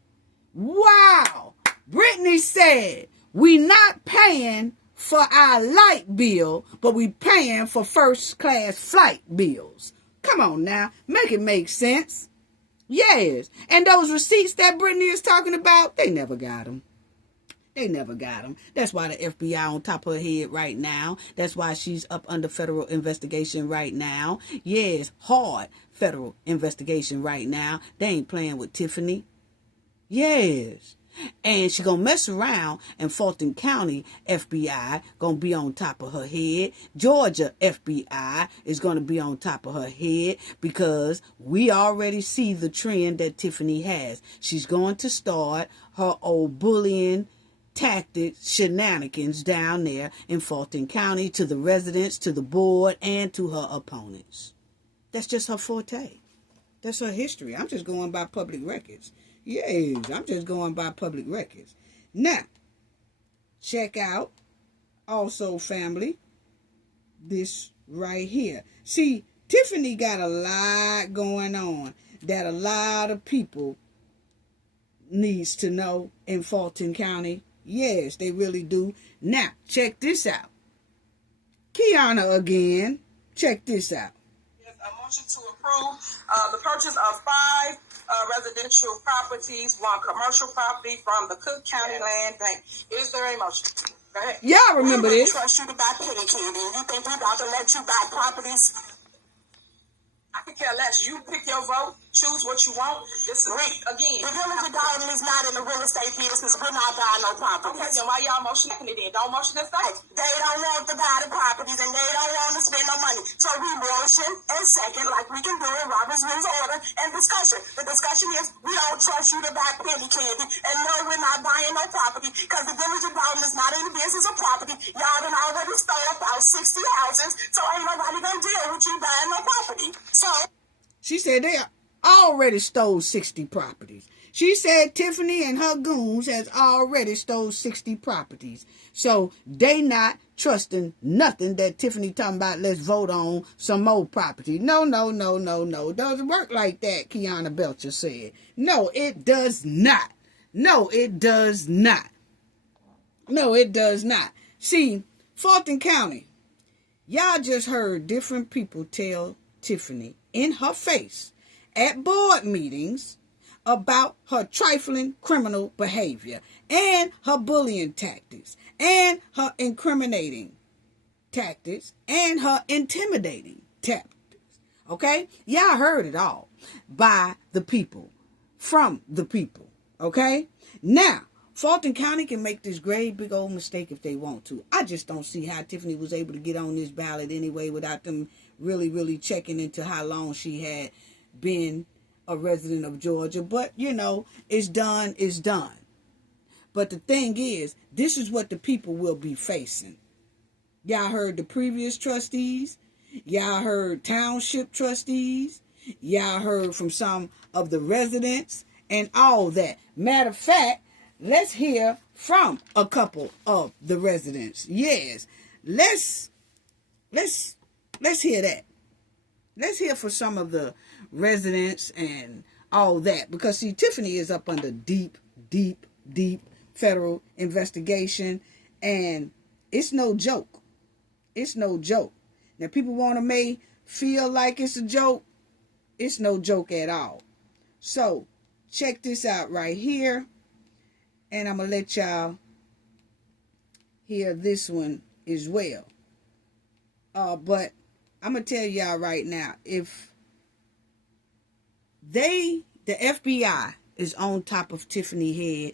Wow. Brittany said, we not paying for our light bill, but we paying for first class flight bills. Come on now. Make it make sense. Yes. And those receipts that Brittany is talking about, they never got them. They never got them. That's why the FBI on top of her head right now. That's why she's up under federal investigation right now. Yes, hard federal investigation right now. They ain't playing with Tiffany. Yes. And she gonna mess around, and Fulton County FBI gonna be on top of her head. Georgia FBI is gonna be on top of her head, because we already see the trend that Tiffany has. She's going to start her old bullying tactics, shenanigans down there in Fulton County to the residents, to the board, and to her opponents. That's just her forte. That's her history. I'm just going by public records. Yes, I'm just going by public records. Now, check out also, family, this right here. See, Tiffany got a lot going on that a lot of people needs to know in Fulton County. Yes, they really do. Now, check this out. Kiana again. Check this out. Yes, a motion to approve the purchase of 5 residential properties, 1 commercial property from the Cook County Land Bank. Is there a motion? Go ahead. Y'all remember this? We trust you to buy penny candy. You think we about to let you buy properties? I could care less. You pick your vote. Choose what you want. This is, again. The village of Dalton is not in the real estate business. We're not buying no properties. Okay, then why y'all motioning it then? Don't motion this thing. They don't want to buy the properties, and they don't want to spend no money. So we motion and second, like we can do in Robert's Rules of Order, and discussion. The discussion is, we don't trust you to buy penny candy, and no, we're not buying no property, because the village of Dalton is not in the business of property. Y'all done already stole about 60 houses, so ain't nobody gonna deal with you buying no property. So she said they already stole 60 properties. She said Tiffany and her goons has already stole 60 properties. So they not trusting nothing that Tiffany talking about, let's vote on some more property. No. Doesn't work like that, Kiana Belcher said. No, it does not. No, it does not. No, it does not. See, Fulton County, y'all just heard different people tell Tiffany in her face at board meetings about her trifling criminal behavior and her bullying tactics and her incriminating tactics and her intimidating tactics. Okay? Y'all heard it all by the people, from the people. Okay? Now, Fulton County can make this great big old mistake if they want to. I just don't see how Tiffany was able to get on this ballot anyway without them really checking into how long she had been a resident of Georgia. But, you know, it's done, it's done. But the thing is, this is what the people will be facing. Y'all heard the previous trustees. Y'all heard township trustees. Y'all heard from some of the residents and all that. Matter of fact, let's hear from a couple of the residents. Yes, let's hear that. Let's hear from some of the residents and all that. Because, see, Tiffany is up under deep federal investigation. And it's no joke. It's no joke. Now, people want to make feel like it's a joke, it's no joke at all. So, check this out right here. And I'm going to let y'all hear this one as well. But I'm going to tell y'all right now, if the FBI is on top of Tiffany Head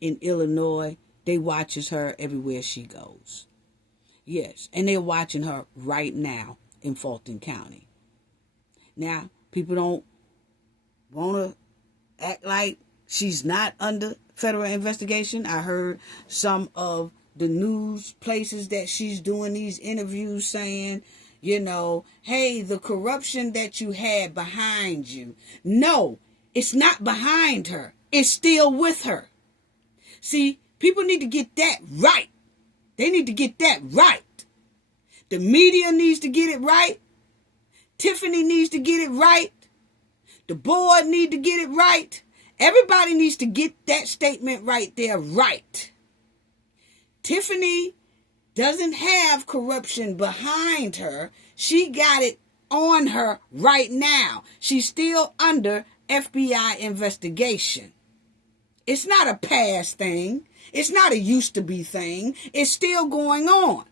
in Illinois, they watches her everywhere she goes. Yes, and they're watching her right now in Fulton County. Now, people don't want to act like she's not under federal investigation. I heard some of the news places that she's doing these interviews saying, you know, hey, the corruption that you had behind you. No, it's not behind her. It's still with her. See, people need to get that right. They need to get that right. The media needs to get it right. Tiffany needs to get it right. The board need to get it right. Everybody needs to get that statement right there right. Tiffany doesn't have corruption behind her. She got it on her right now. She's still under FBI investigation. It's not a past thing. It's not a used to be thing. It's still going on.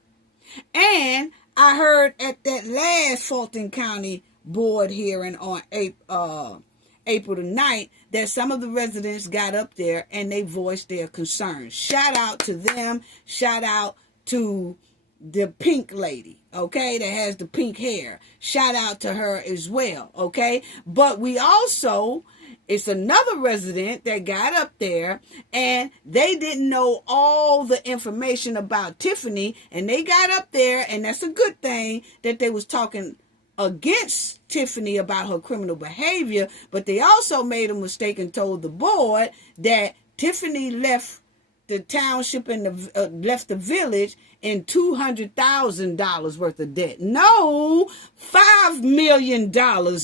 And I heard at that last Fulton County board hearing on April the 9th that some of the residents got up there and they voiced their concerns. Shout out to them. Shout out to the pink lady, okay, that has the pink hair. Shout out to her as well, okay? But we also, it's another resident that got up there and they didn't know all the information about Tiffany, and they got up there, and that's a good thing that they was talking against Tiffany about her criminal behavior, but they also made a mistake and told the board that Tiffany left the township and left the village in $200,000 worth of debt. No, $5 million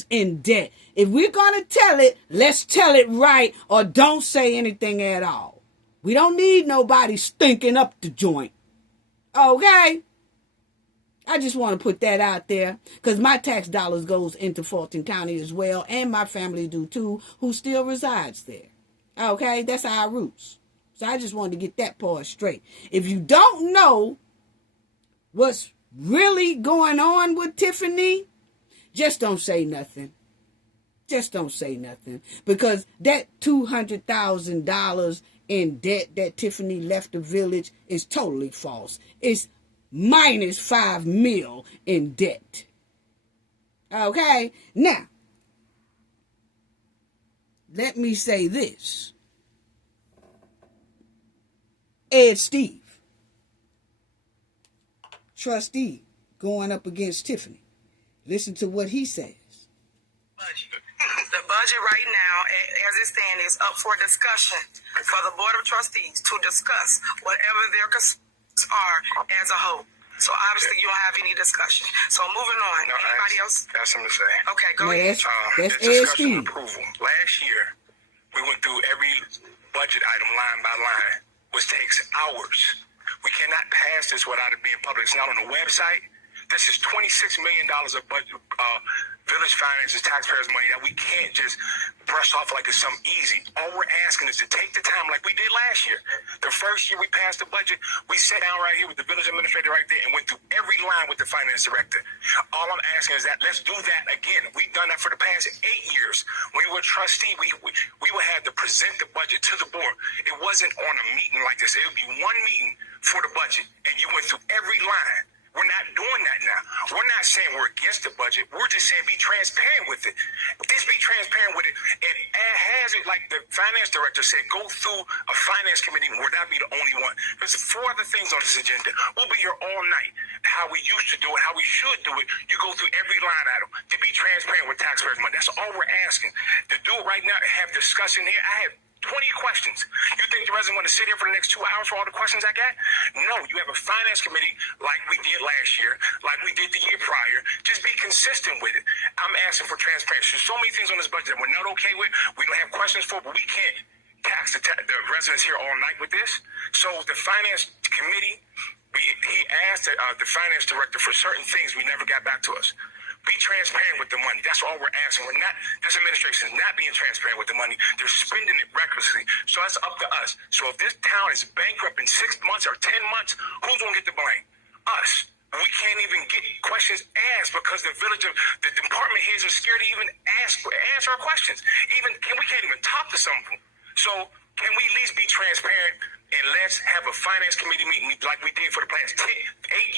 in debt. If we're going to tell it, let's tell it right, or don't say anything at all. We don't need nobody stinking up the joint. Okay? I just want to put that out there because my tax dollars goes into Fulton County as well, and my family do too, who still resides there. Okay? That's our roots. So I just wanted to get that part straight. If you don't know what's really going on with Tiffany, just don't say nothing. Just don't say nothing. Because that $200,000 in debt that Tiffany left the village is totally false. It's minus $5 million in debt. Okay? Now, let me say this. Ed Steve, trustee, going up against Tiffany. Listen to what he says. The budget right now, as it stands, is up for discussion for the Board of Trustees to discuss whatever their concerns are as a whole. So obviously you don't have any discussion. So moving on. Anybody else? Got something to say. Okay, go ahead. That's Discussion Steve. approval. Last year, we went through every budget item line by line, which takes hours. We cannot pass this without it being public. It's not on the website. This is $26 million of budget, village finances, taxpayers' money that we can't just brush off like it's something easy. All we're asking is to take the time like we did last year. The first year we passed the budget, we sat down right here with the village administrator right there and went through every line with the finance director. All I'm asking is that let's do that again. We've done that for the past 8 years. When we were trustee, we would have to present the budget to the board. It wasn't on a meeting like this. It would be one meeting for the budget, and you went through every line. We're not doing that now. We're not saying we're against the budget. We're just saying be transparent with it. Just be transparent with it. And has it, like the finance director said, go through a finance committee where that be the only one. There's 4 other things on this agenda. We'll be here all night. How we used to do it, how we should do it. You go through every line item to be transparent with taxpayers' money. That's all we're asking. To do it right now and have discussion here, I have 20 questions. You think the resident want to sit here for the next 2 hours for all the questions I got? No, you have a finance committee like we did last year, like we did the year prior. Just be consistent with it. I'm asking for transparency. There's so many things on this budget that we're not okay with, we don't have questions for, but we can't tax the residents here all night with this. So the finance committee, he asked the finance director for certain things we never got back to us. Be transparent with the money. That's all we're asking. This administration is not being transparent with the money. They're spending it recklessly. So that's up to us. So if this town is bankrupt in 6 months or 10 months, who's going to get the blame? Us. We can't even get questions asked because the department heads are scared to even answer our questions. We can't even talk to some of them. So can we at least be transparent and let's have a finance committee meeting like we did for the past 8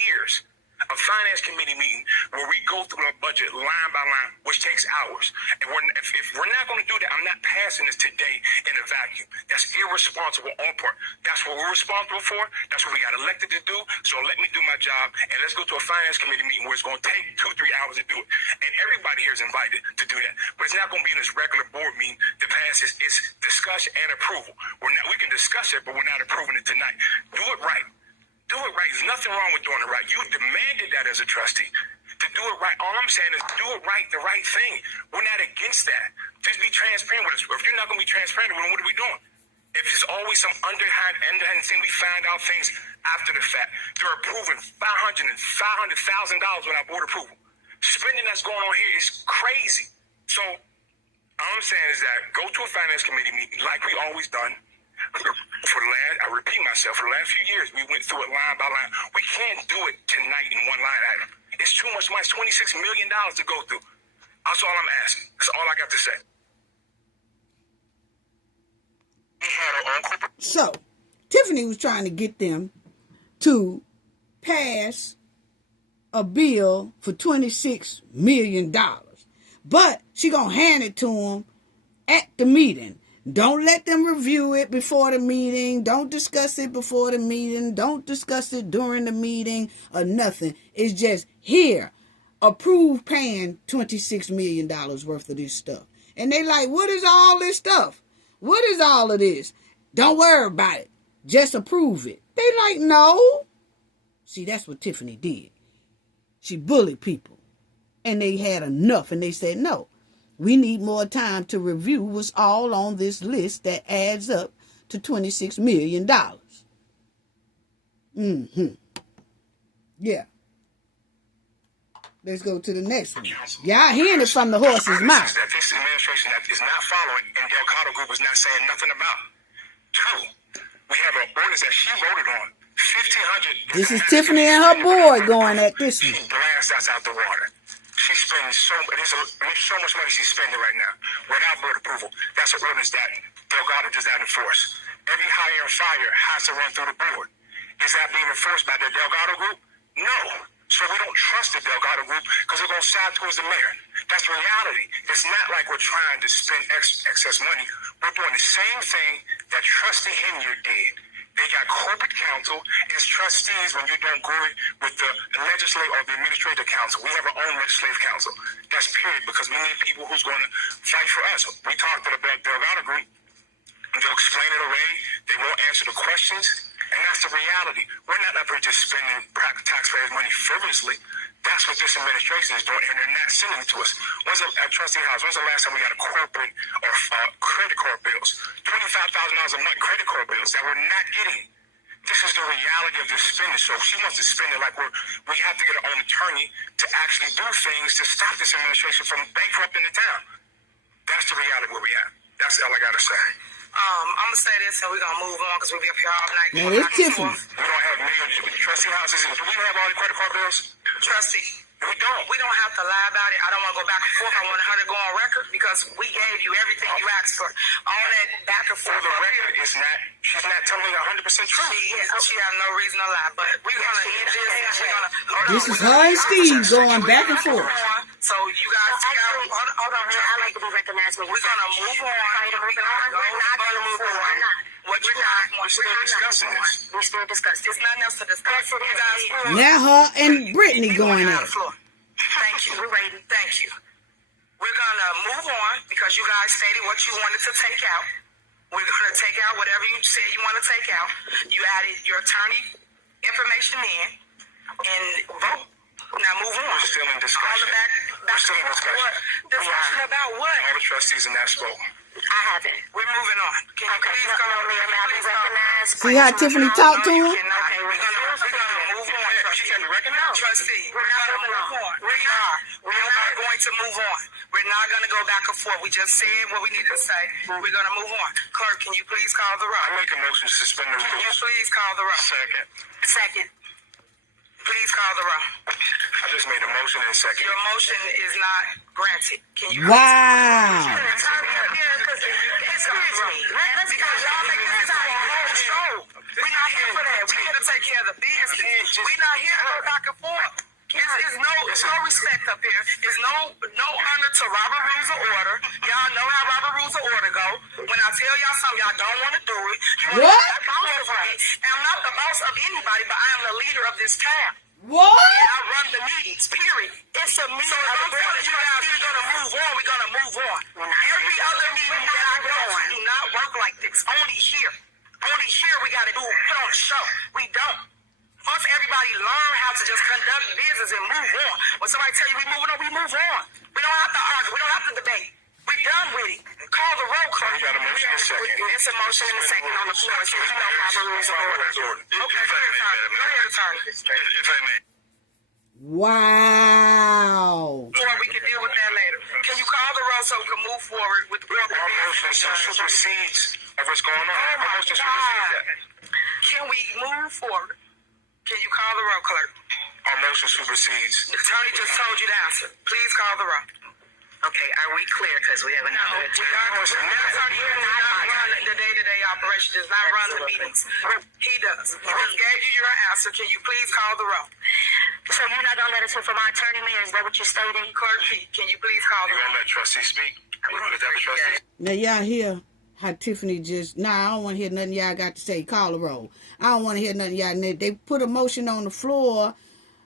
years? A finance committee meeting where we go through our budget line by line, which takes hours. And if we're not going to do that, I'm not passing this today in a vacuum. That's irresponsible on part. That's what we're responsible for. That's what we got elected to do. So let me do my job, and let's go to a finance committee meeting where it's going to take 2-3 hours to do it. And everybody here is invited to do that. But it's not going to be in this regular board meeting to pass this. It's discussion and approval. We can discuss it, but we're not approving it tonight. Do it right. Do it right. There's nothing wrong with doing it right. You demanded that as a trustee. To do it right, all I'm saying is do it right, the right thing. We're not against that. Just be transparent with us. If you're not going to be transparent, then what are we doing? If there's always some underhand thing, we find out things after the fact. They're approving $500,000 without board approval. Spending that's going on here is crazy. So all I'm saying is that go to a finance committee meeting like we always done. I repeat myself, for the last few years, we went through it line by line. We can't do it tonight in one line item. It's too much money. It's $26 million to go through. That's all I'm asking. That's all I got to say. So, Tiffany was trying to get them to pass a bill for $26 million. But she going to hand it to them at the meeting. Don't let them review it before the meeting. Don't discuss it before the meeting. Don't discuss it during the meeting or nothing. It's just here. Approve paying $26 million worth of this stuff. And they like, what is all this stuff? What is all of this? Don't worry about it. Just approve it. They like, no. See, that's what Tiffany did. She bullied people. And they had enough. And they said, no. We need more time to review what's all on this list that adds up to $26 million. Yeah. Let's go to the next one. Y'all hearing it from the horse's mouth. That this administration that is not following and Delgado Group is not saying nothing about. 2, we have an ordinance that she voted on. 1,500. This is Tiffany and her boy going at this one. She blasts us out the water. She's spending so much money she's spending right now without board approval. That's an ordinance that Delgado does not enforce. Every hire and fire has to run through the board. Is that being enforced by the Delgado Group? No. So we don't trust the Delgado Group because they're going to side towards the mayor. That's reality. It's not like we're trying to spend excess money. We're doing the same thing that Trustee Henyard did. They got corporate counsel as trustees when you don't agree with the legislative or the administrative council. We have our own legislative council. That's period, because we need people who's going to fight for us. We talked to the Delgado Group. They'll explain it away. They won't answer the questions. And that's the reality. We're not up here just spending taxpayers' money frivolously. That's what this administration is doing, and they're not sending it to us. At Trustee House, when's the last time we got a corporate or credit card bills? $25,000 a month credit card bills that we're not getting. This is the reality of this spending. So if she wants to spend it like we have to get our own attorney to actually do things to stop this administration from bankrupting the town. That's the reality where we at. That's all I got to say. I'm going to say this and we're going to move on because we'll be up here all night. Now, it's Tiffany. We don't have many trustee houses. Do we have all the credit card bills? Trustee. We don't. We don't have to lie about it. I don't want to go back and forth. I want her to go on record because we gave you everything you asked for. All that back and forth. For the record, she's not telling me 100% true. She has no reason to lie. But we're going to end this. This is her and Steve going back and forth. So you guys hold on, I like to be recognized. We're going to move on. We're not going to move on. What you got? We're still discussing this. We're still discussing. There's nothing else to discuss. You guys, Now her and Brittany going at it. Thank you. We're waiting. Thank you. We're going to move on because you guys stated what you wanted to take out. We're going to take out whatever you said you want to take out. You added your attorney information in and vote. Now move on. We're still in discussion. We're still in discussion. Discussion about what? All the trustees in that spoke. I haven't. We're moving on. Can you please come? Ma'am, I'll be recognized. See how Tiffany talked to him? Okay, we're gonna move on. She can't be recognized. Trustee, we're not going to move on. We are. We are not going to move on. We're not going to go back and forth. We just said what we needed to say. We're going to move on. Clerk, can you please call the roll? I make a motion to suspend the rules. Can you please call the roll? Second. Second. Please call the roll. I just made a motion in second. Your motion is not granted. Can you? Wow. Excuse me. Because y'all make this into a whole show. We're not here for that. We're here to take care of the business. We're not here to go back and forth. It's no respect up here. It's no honor to Robert Rules of Order. Y'all know how Robert Rules of Order go. When I tell y'all something, y'all don't want to do it. What? I'm not the boss of anybody, but I am the leader of this town. What? And I run the meetings, period. It's a meeting. So if I'm telling you guys we're going to move on, we're going to move on. Every other meeting that I go to do not work like this. Only here. Only here we got to put on a show. We don't. Once everybody learn how to just conduct business and move on. When somebody tell you we moving on, we move on. We don't have to argue. We don't have to debate. We're done with it. Call the roll call. We got a motion in a second. It's a motion in a second on the floor. So you know Robert Rules of Order. Okay, go ahead, attorney. If I may. Wow. Or we can deal with that later. Can you call the roll so we can move forward with the corporate business? Our motion supersedes of what's going on. Oh my Our motion supersedes that. Can we move forward? Can you call the roll, clerk? Our motion supersedes. The attorney just told you the answer. Please call the roll. Okay, are we clear? Because we have another We are run the day-to-day operation. Does not run the meetings. He does. He just gave you your answer. Can you please call the roll? So you're not going to let us hear from our attorney, Mayor? Is that what you're stating? Clerk P, can you please call the You roll? gonna let trustee speak? Is that the trustee? Now y'all hear how Tiffany just, I don't want to hear nothing y'all got to say. Call the roll. I don't want to hear nothing y'all. They put a motion on the floor,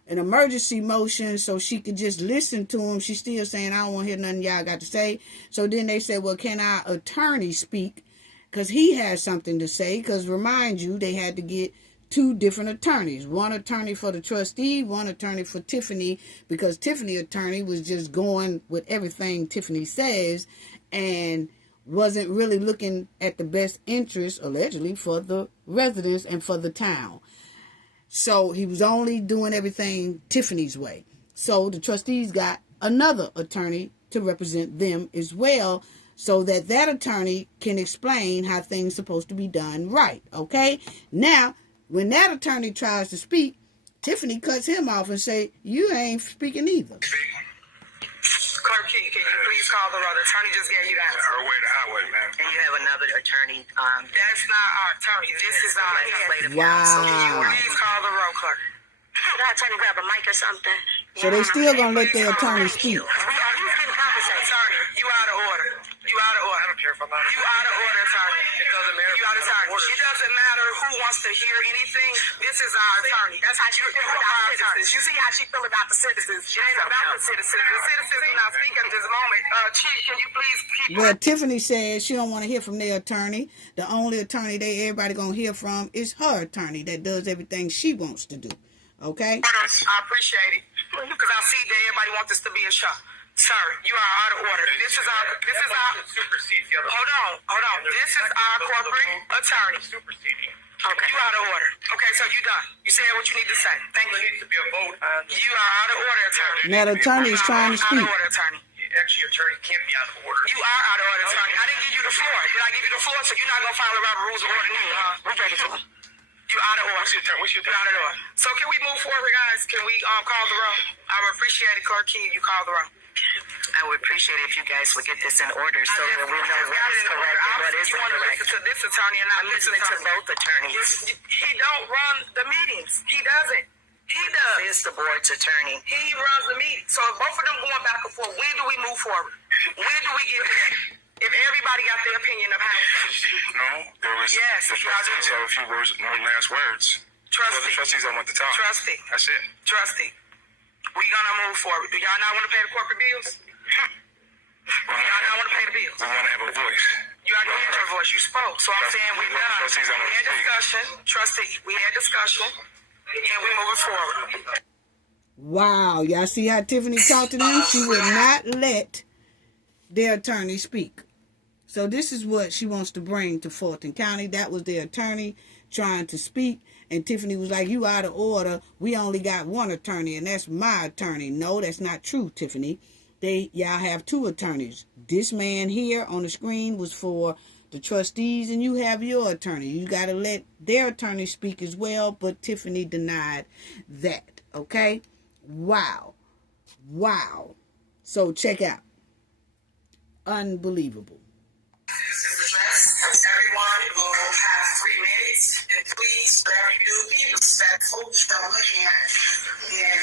an emergency motion, so she could just listen to him. She's still saying, I don't want to hear nothing y'all got to say. So then they said, well, can our attorney speak? Because he has something to say. Because remind you, they had to get two different attorneys. One attorney for the trustee, one attorney for Tiffany, because Tiffany attorney was just going with everything Tiffany says and wasn't really looking at the best interest, allegedly, for the residents and for the town. So he was only doing everything Tiffany's way. So the trustees got another attorney to represent them as well, so that attorney can explain how things supposed to be done right. Okay? Now, when that attorney tries to speak, Tiffany cuts him off and say, you ain't speaking either. Clerk Key, can you please call the roll? The attorney just gave you the answer. Her way to highway, man. And you have another attorney. That's not our attorney. This is our legislative counsel. Can you please call the roll, clerk? Could our attorney grab a mic or something? So they still gonna let their attorney speak. Attorney, you out of order. You out of order. I don't care if I'm out of order. You out of order, attorney. It doesn't matter. You out of order. It doesn't matter who wants to hear anything. This is our attorney. That's how you feel about citizens. You see how she feel about the citizens. She ain't about the citizens. The citizens are not speaking at this moment. Chief, can you please keep... Well, Tiffany says she don't want to hear from their attorney. The only attorney everybody gonna hear from is her attorney that does everything she wants to do. Okay? I appreciate it. Because I see that everybody wants this to be a show. Sir, you are out of order. This is our hold on. This is our corporate attorney. Okay. You out of order. Okay, so you done. You said what you need to say. Thank you. There needs to be a vote. You are out of order, attorney. Now the attorney is trying to speak. Out of order, attorney. Actually, attorney can't be out of order. You are out of order, attorney. I didn't give you the floor. Did I give you the floor? So you're not gonna follow the Robert Rules of Order neither, huh? We gave it to him. You out of order. You out of order. So can we move forward, guys? Can we call the roll? I would appreciate it, Clerk Key. You call the roll. I would appreciate it if you guys would get this in order so that we know what is correct and what isn't correct. Listen to this attorney and not listening to both attorneys. He don't run the meetings. He doesn't. He does. He is the board's attorney. He runs the meeting. So if both of them going back and forth, when do we move forward? When do we get there? If everybody got their opinion of how it's No, there was. Yes, the trustees have a few words, no last words. Trustee. Well, the trustees don't want to talk. Trustee. That's it. Trustee. We gonna move forward. Do y'all not want to pay the corporate bills? Do y'all not want to pay the bills? We want to have a voice. You already had your voice. You spoke. So I'm saying we done. Trustees don't We want had to speak. discussion. Trustee. We had discussion. And we moving forward. Wow, y'all see how Tiffany talked to them? She would not let their attorney speak. So this is what she wants to bring to Fulton County. That was their attorney trying to speak. And Tiffany was like, you out of order. We only got one attorney, and that's my attorney. No, that's not true, Tiffany. Y'all have two attorneys. This man here on the screen was for the trustees, and you have your attorney. You got to let their attorney speak as well, but Tiffany denied that, okay? Wow. So check out. Unbelievable. Everyone will have 3 minutes, and please, whatever you do, be respectful. Don't look at and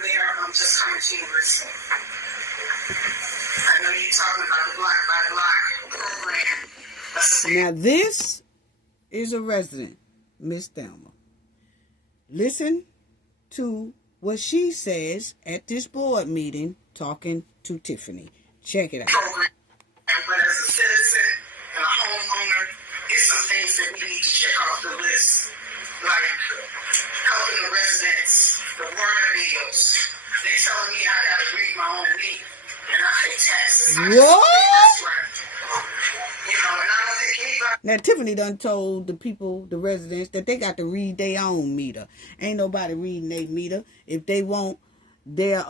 Mayor, I'm just coming to you with. I know you're talking about the block by block program. Now this is a resident, Miss Thelma. Listen to what she says at this board meeting talking to Tiffany. Check it out. But as a citizen and a homeowner, it's some things that we need to check off the list, like helping the residents, the water bills. They telling me I gotta read my own need, and I pay taxes. What? You know, and I don't think anybody. Now Tiffany done told the people, the residents, that they got to read their own meter. Ain't nobody reading their meter. If they want their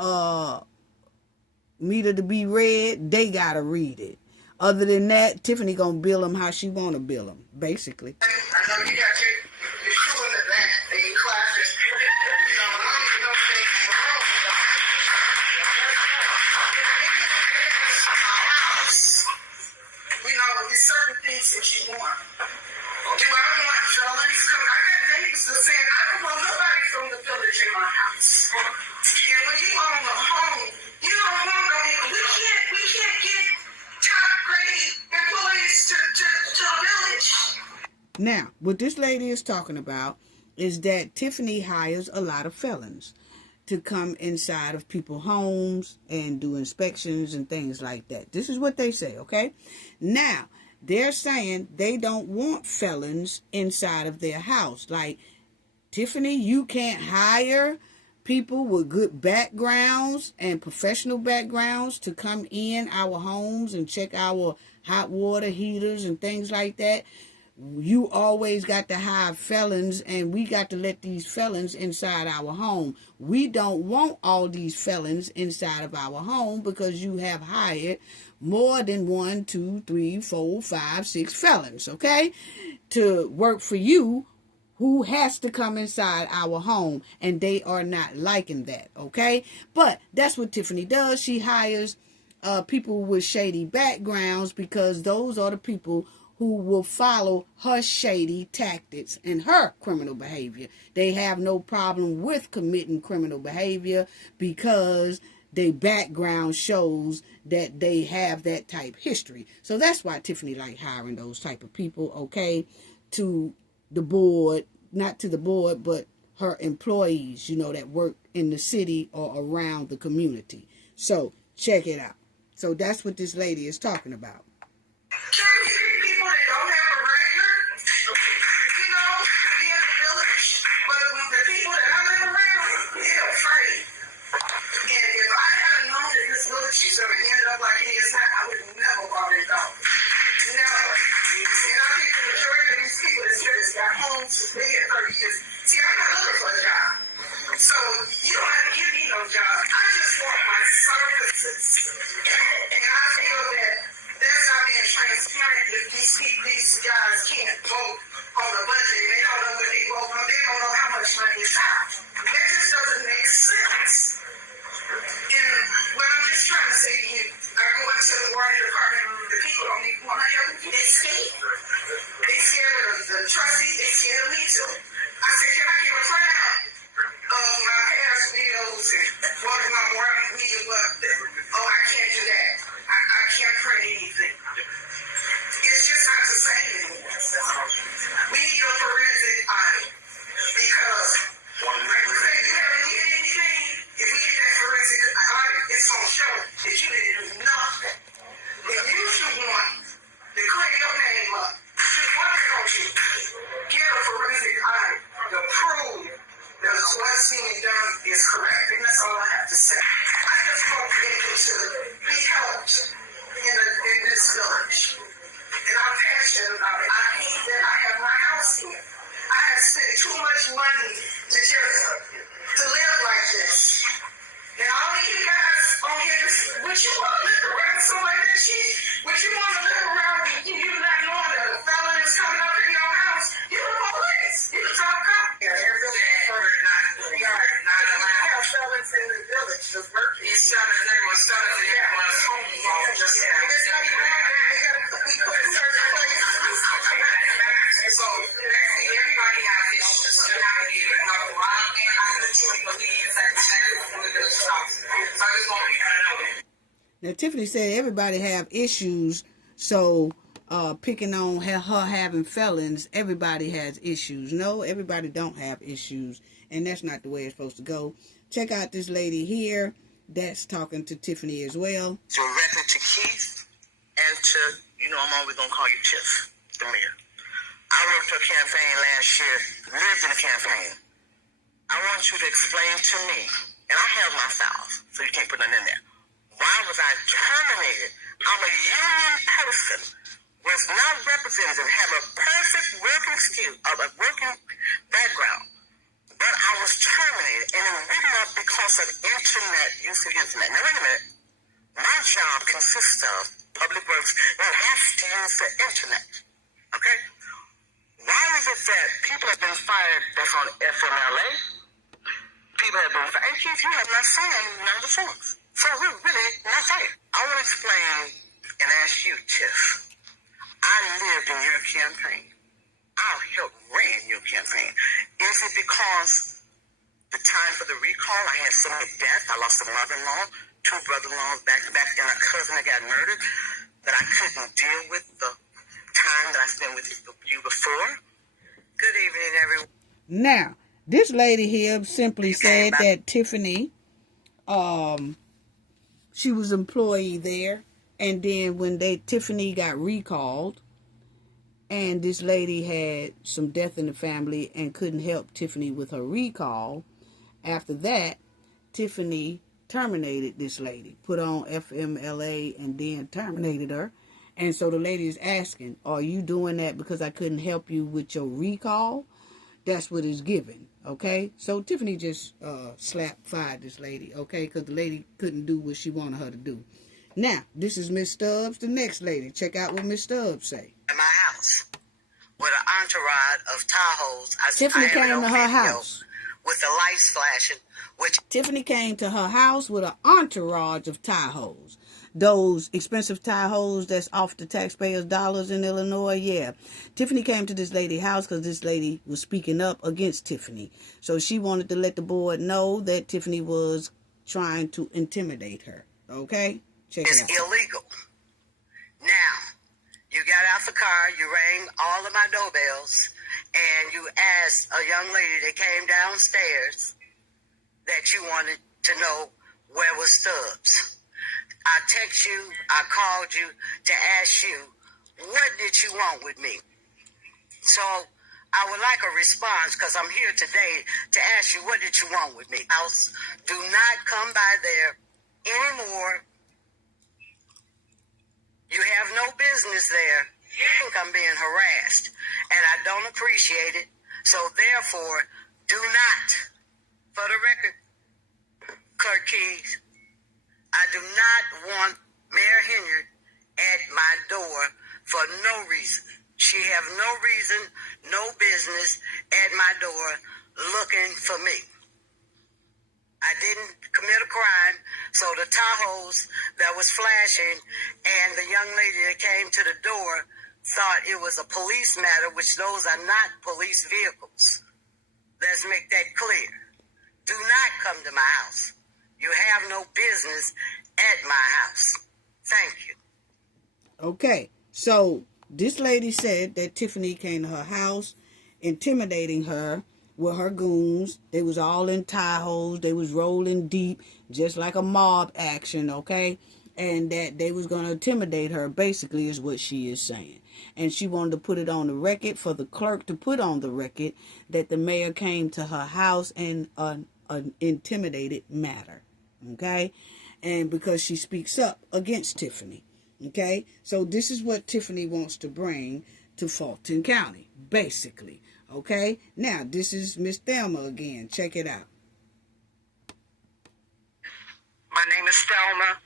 meter to be read, they gotta read it. Other than that, Tiffany gonna bill them how she wanna bill them, basically. I know you got your crew in the back, they in classes. You know, there's certain things that you want. Do I want felons coming? I got neighbors that say, I don't want nobody from the village in my house. And when you own a home, you don't want we can't get top grade employees to the village. Now, what this lady is talking about is that Tiffany hires a lot of felons to come inside of people's homes and do inspections and things like that. This is what they say, okay? Now, they're saying they don't want felons inside of their house. Like, Tiffany, you can't hire people with good backgrounds and professional backgrounds to come in our homes and check our hot water heaters and things like that. You always got to hire felons, and we got to let these felons inside our home. We don't want all these felons inside of our home because you have hired more than 1, 2, 3, 4, 5, 6 felons, okay, to work for you, who has to come inside our home, and they are not liking that, okay? But that's what Tiffany does. She hires people with shady backgrounds because those are the people who will follow her shady tactics and her criminal behavior. They have no problem with committing criminal behavior because their background shows that they have that type history. So that's why Tiffany like hiring those type of people, okay, to the board, not to the board, but her employees, you know, that work in the city or around the community. So check it out. So that's what this lady is talking about. People that don't have a record, you know, be in the village, but the people that I live around, they're afraid. And if I hadn't known that this village is going to end up like it is now, I would never brought it up. Never. And I think the majority of these people that's here that's got homes since they had 30 years. See, I'm not looking for a job. So you don't have to give me no job. I just want my services. And I feel that that's not being transparent if these guys can't vote on the budget and they don't know what they vote on. They don't know how much money is out. That just doesn't make sense. And what I'm just trying to say to you, I go into the water department, the people don't even want to help me. They scared. They scared of the trustees. They scared of me too. I said, can I get a printout of my past bills and what is my morning meeting? Oh, I can't do that. I can't print anything. It's just not the same anymore. We need a forensic audit because, like you said, you haven't needed anything. If we get that forensic audit, it's going to show that you didn't do nothing. Then you should want to clean your name up. What don't you get a forensic audit to prove that what's being done is correct? And that's all I have to say. I just want people to be helped in this village. And I'm passionate about it. I hate that I have my house here. I have spent too much money to live like this. And all of you guys on here, would you want to live around somebody that would you want to live around with you not knowing that a felon is coming up in your house? You the police. You the top cop. Yeah, we are not allowed. We have felons in the village just working. These felons, they were felons in everyone's home. Just so everybody has issues. You have to give it up. And I literally believe that so I just want you to know. Now, Tiffany said everybody have issues, so picking on her having felons, everybody has issues. No, everybody don't have issues, and that's not the way it's supposed to go. Check out this lady here that's talking to Tiffany as well. Directly to Keith and to, I'm always going to call you Tiff, the mayor. I worked a campaign last year, lived in a campaign. I want you to explain to me, and I have my files, so you can't put nothing in there. Why was I terminated? I'm a union person, was not represented, have a perfect working skill, a working background, but I was terminated, and it was written up because of internet, use of internet. Now, wait a minute. My job consists of public works that has to use the internet, okay? Why is it that people have been fired that's on FMLA? People have been fired. And Keith, you have not signed none of the forms. So we're really not fired. I want to explain and ask you, Tiff. I lived in your campaign. I helped ran your campaign. Is it because the time for the recall, I had so many deaths, I lost a mother-in-law, 2 brother-in-laws back to back, and a cousin that got murdered, that I couldn't deal with the time that I spent with you before? Good evening, everyone. Now, this lady here simply said that Tiffany, she was employee there, and then when Tiffany got recalled, and this lady had some death in the family and couldn't help Tiffany with her recall, after that, Tiffany terminated this lady, put on FMLA, and then terminated her. And so the lady is asking, are you doing that because I couldn't help you with your recall? That's what it's given, okay? So Tiffany just fired this lady, okay? Because the lady couldn't do what she wanted her to do. Now, this is Miss Stubbs, the next lady. Check out what Miss Stubbs say. In my house, with an entourage of Tahoes. Tiffany came to her house with the lights flashing. Tiffany came to her house with an entourage of Tahoes. Those expensive Tahoes that's off the taxpayers' dollars in Illinois, yeah. Tiffany came to this lady's house because this lady was speaking up against Tiffany. So she wanted to let the board know that Tiffany was trying to intimidate her. Okay? Check it out. It's illegal. Now, you got out the car, you rang all of my doorbells, and you asked a young lady that came downstairs that you wanted to know where was Stubbs. I text you, I called you to ask you, what did you want with me? So I would like a response because I'm here today to ask you, what did you want with me? House, do not come by there anymore. You have no business there. You think I'm being harassed, and I don't appreciate it. So therefore, do not, for the record, Clerk Keys, I do not want Mayor Henyard at my door for no reason. She have no reason, no business at my door looking for me. I didn't commit a crime, so the Tahoes that was flashing and the young lady that came to the door thought it was a police matter, which those are not police vehicles. Let's make that clear. Do not come to my house. You have no business at my house. Thank you. Okay, so this lady said that Tiffany came to her house, intimidating her with her goons. They was all in Tahoes. They was rolling deep, just like a mob action, okay? And that they was going to intimidate her, basically, is what she is saying. And she wanted to put it on the record for the clerk to put on the record that the mayor came to her house in an intimidated matter. Okay, and because she speaks up against Tiffany. Okay, so this is what Tiffany wants to bring to Fulton County, basically. Okay, now this is Miss Thelma again. Check it out. My name is Thelma,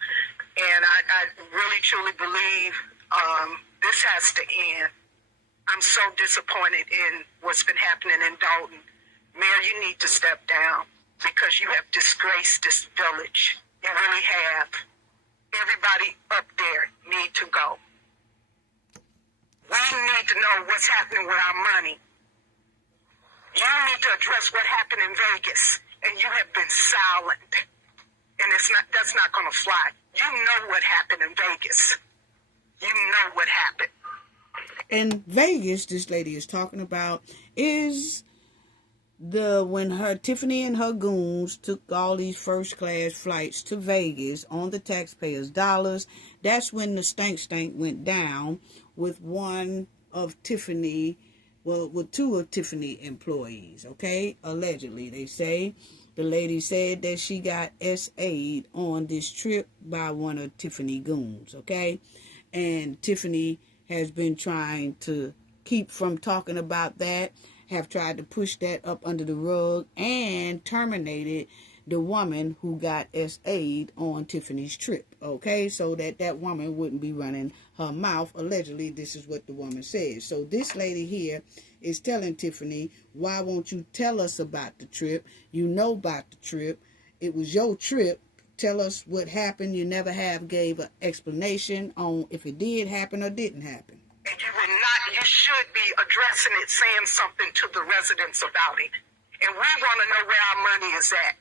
and I really truly believe this has to end. I'm so disappointed in what's been happening in Dalton. Mayor, you need to step down because you have disgraced this village. You really have. Everybody up there need to go. We need to know what's happening with our money. You need to address what happened in Vegas, and you have been silent. And that's not going to fly. You know what happened in Vegas. You know what happened. In Vegas, this lady is talking about is when Tiffany and her goons took all these first class flights to Vegas on the taxpayers' dollars. That's when the stank went down with with two of Tiffany employees, okay? Allegedly, they say. The lady said that she got SA'd on this trip by one of Tiffany goons, okay? And Tiffany has been trying to keep from talking about that, have tried to push that up under the rug, and terminated the woman who got SA'd on Tiffany's trip, okay? So that woman wouldn't be running her mouth. Allegedly, this is what the woman says. So this lady here is telling Tiffany, why won't you tell us about the trip? You know about the trip. It was your trip. Tell us what happened. You never have gave an explanation on if it did happen or didn't happen. And you should be addressing it, saying something to the residents about it. And we want to know where our money is at.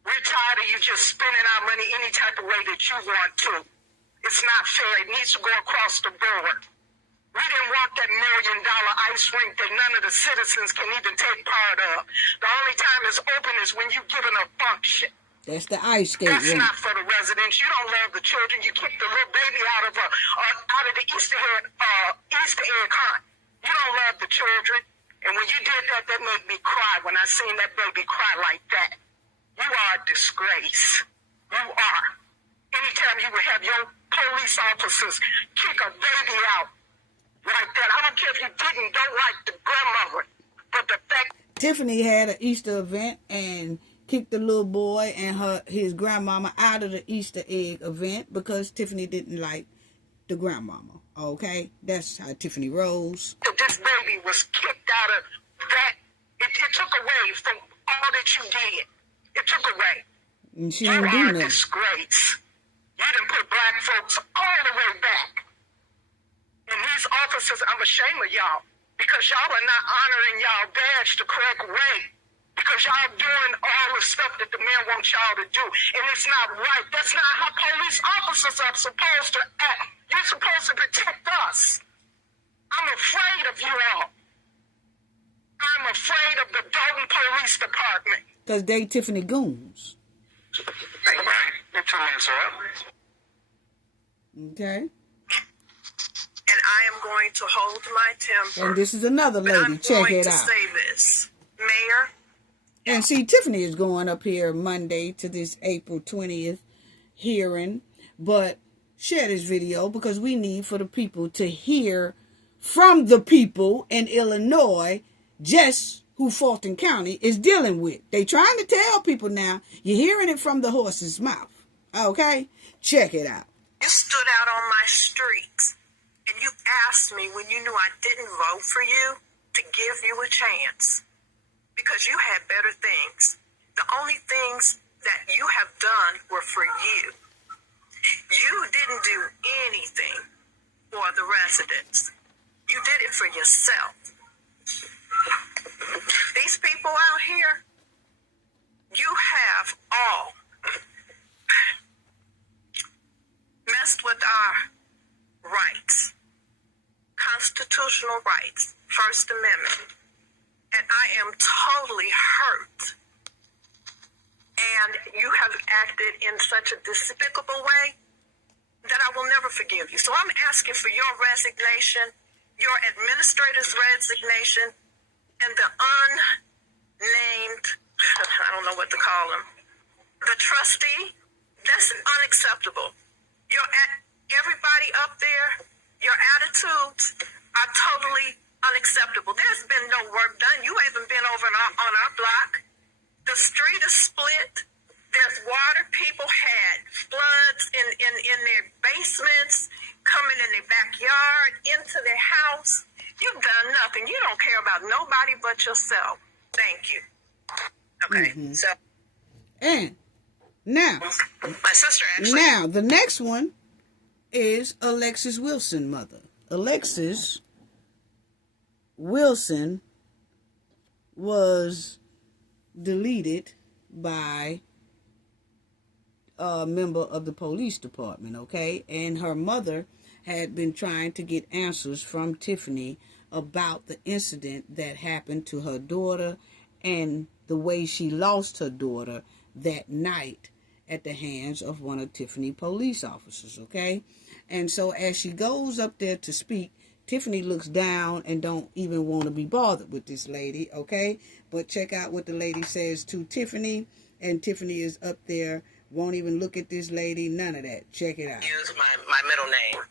We're tired of you just spending our money any type of way that you want to. It's not fair. It needs to go across the board. We didn't want that $1 million ice rink that none of the citizens can even take part of. The only time it's open is when you're giving a function. That's the ice skate That's rink. not for the residents. You don't love the children. You kicked the little baby out of the Easter egg hunt. You don't love the children. And when you did that, that made me cry when I seen that baby cry like that. You are a disgrace. You are. Anytime you would have your police officers kick a baby out like that, I don't care if you don't like the grandmother, but the fact Tiffany had an Easter event and kicked the little boy and his grandmama out of the Easter egg event because Tiffany didn't like the grandmama. Okay, that's how Tiffany rolls. This baby was kicked out of that. It took away from all that you did. It took away. And she you didn't do are a nothing. disgrace. You done put black folks all the way back. And these officers, I'm ashamed of y'all because y'all are not honoring y'all badge the correct way. Because y'all doing all the stuff that the men want y'all to do. And it's not right. That's not how police officers are supposed to act. You're supposed to protect us. I'm afraid of you all. I'm afraid of the Dalton Police Department. Because they Tiffany goons. Hey, Brian, your 2 minutes are up. Okay. And I am going to hold my temper. And this is another lady. I'm Check going it to out. say this. Mayor. And see, Tiffany is going up here Monday to this April 20th hearing. But share this video because we need for the people to hear from the people in Illinois just who Fulton County is dealing with. They trying to tell people now. You're hearing it from the horse's mouth. Okay? Check it out. You stood out on my streets and you asked me when you knew I didn't vote for you to give you a chance because you had better things. The only things that you have done were for you. You didn't do anything for the residents. You did it for yourself. These people out here, you have all messed with our rights, constitutional rights, First Amendment, and I am totally hurt. And you have acted in such a despicable way that I will never forgive you. So I'm asking for your resignation, your administrator's resignation, and the unnamed, I don't know what to call him, the trustee. That's unacceptable. Everybody up there, your attitudes are totally unacceptable. There's been no work done. You haven't been over on our block. The street is split. There's water. People had floods in their basements, coming in their backyard, into their house. You've done nothing. You don't care about nobody but yourself. Thank you. Okay, so. And now, my sister actually. Now, the next one is Alexis Wilson, mother. Alexis Wilson was deleted by a member of the police department, okay? And her mother had been trying to get answers from Tiffany about the incident that happened to her daughter and the way she lost her daughter that night at the hands of one of Tiffany police officers, okay? And so as she goes up there to speak, Tiffany looks down and don't even want to be bothered with this lady, okay? But check out what the lady says to Tiffany, and Tiffany is up there, won't even look at this lady, none of that. Check it out. Use my middle name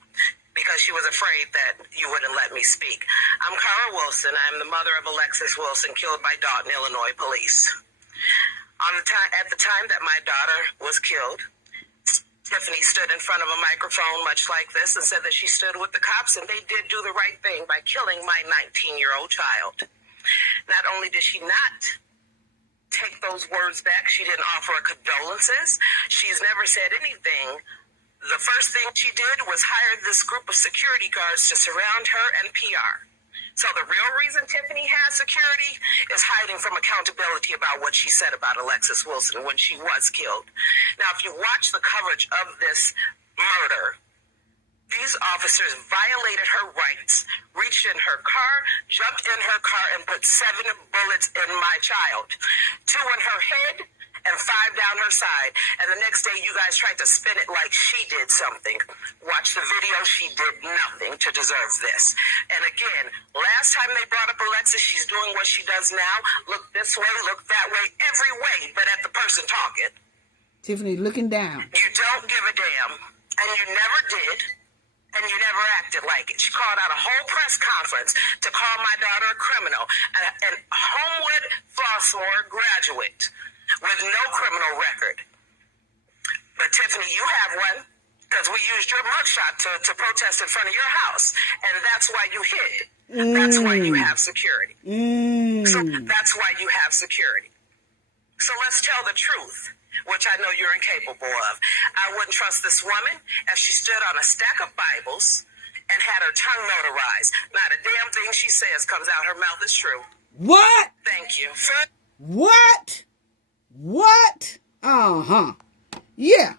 because she was afraid that you wouldn't let me speak. I'm Cara Wilson. I'm the mother of Alexis Wilson, killed by Dalton, Illinois police. At the time that my daughter was killed, Tiffany stood in front of a microphone much like this and said that she stood with the cops, and they did do the right thing by killing my 19-year-old child. Not only did she not take those words back, she didn't offer condolences. She's never said anything. The first thing she did was hire this group of security guards to surround her and PR. So the real reason Tiffany has security is hiding from accountability about what she said about Alexis Wilson when she was killed. Now, if you watch the coverage of this murder, these officers violated her rights, reached in her car, jumped in her car, and put 7 bullets in my child. 2 in her head and 5 down her side. And the next day, you guys tried to spin it like she did something. Watch the video. She did nothing to deserve this. And again, last time they brought up Alexis, she's doing what she does now. Look this way, look that way, every way, but at the person talking. Tiffany looking down. You don't give a damn, and you never did, and you never acted like it. She called out a whole press conference to call my daughter a criminal, an Homewood Flossmoor graduate with no criminal record. But Tiffany, you have one, because we used your mugshot to protest in front of your house, and that's why you hid. That's why you have security. So that's why you have security. So let's tell the truth, which I know you're incapable of. I wouldn't trust this woman if she stood on a stack of Bibles and had her tongue notarized. Not a damn thing she says comes out her mouth is true. What? Thank you. What? Uh-huh. Yeah.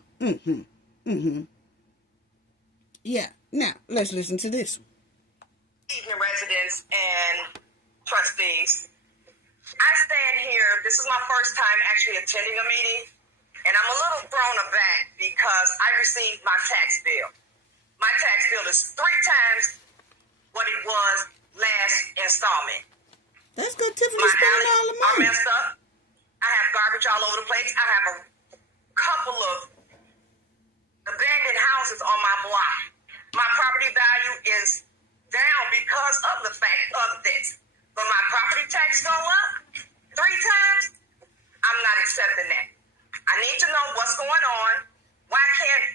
Yeah. Now, let's listen to this one. Evening, residents and trustees. I stand here. This is my first time actually attending a meeting, and I'm a little thrown aback because I received my tax bill. My tax bill is 3 times what it was last installment. That's good. Tiffany spending all the money. I'm messed up. I have garbage all over the place. I have a couple of abandoned houses on my block. My property value is down because of the fact of this. But my property tax go up 3 times. I'm not accepting that. I need to know what's going on. Why can't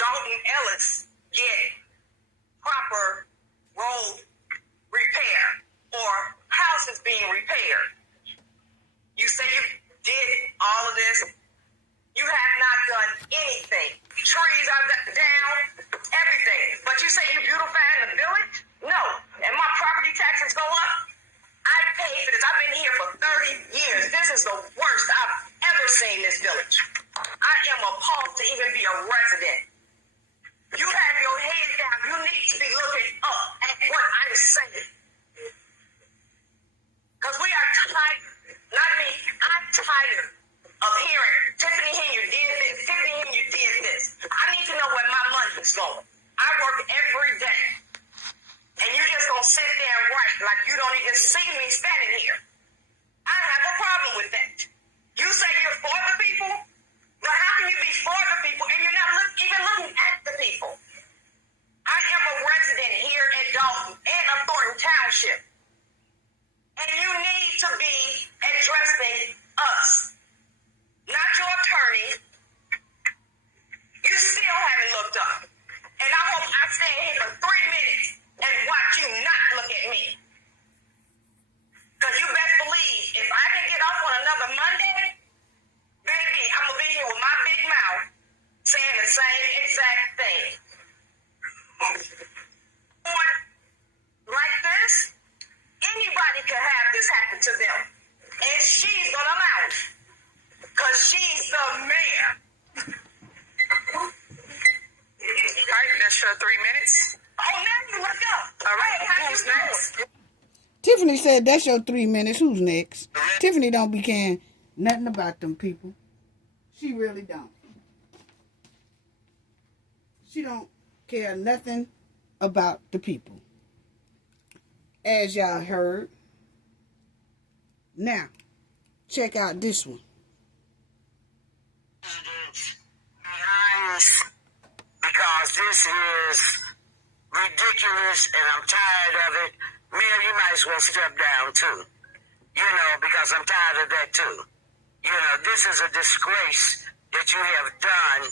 Dalton Ellis get proper road repair or houses being repaired? You say you did all of this. You have not done anything. Trees are down, everything. But you say you beautifying the village? No. And my property taxes go up? I pay for this. I've been here for 30 years. This is the worst I've ever seen this village. I am appalled to even be a resident. You have your head down. You need to be looking up at what I'm saying. Because we are tired. Not me. I'm tired of hearing Tiffany Henyard did this. Tiffany Henyard did this. I need to know where my money is going. I work every day. And you just gonna sit there and write like you don't even see me standing here. I have a problem with that. You say you're for the people, but how can you be for the people and you're not even looking at the people? I am a resident here in Dalton and of Thornton still haven't looked up. And I hope I stay here for 3 minutes and watch you not look at me. Because you best believe, if I can get off on another Monday, baby, I'm going to be here with my big mouth saying the same exact thing. Like this, anybody can have this happen to them. And she's going to allow it. Because she's the mayor. All right, that's your 3 minutes. Oh, now you look up. All right, how who's you next? doing? Tiffany said that's your 3 minutes. Who's next? Tiffany don't be caring nothing about them people. She really don't. She don't care nothing about the people. As y'all heard. Now, check out this one. Nice. Because this is ridiculous and I'm tired of it. Mayor, you might as well step down too. You know, because I'm tired of that too. You know, this is a disgrace that you have done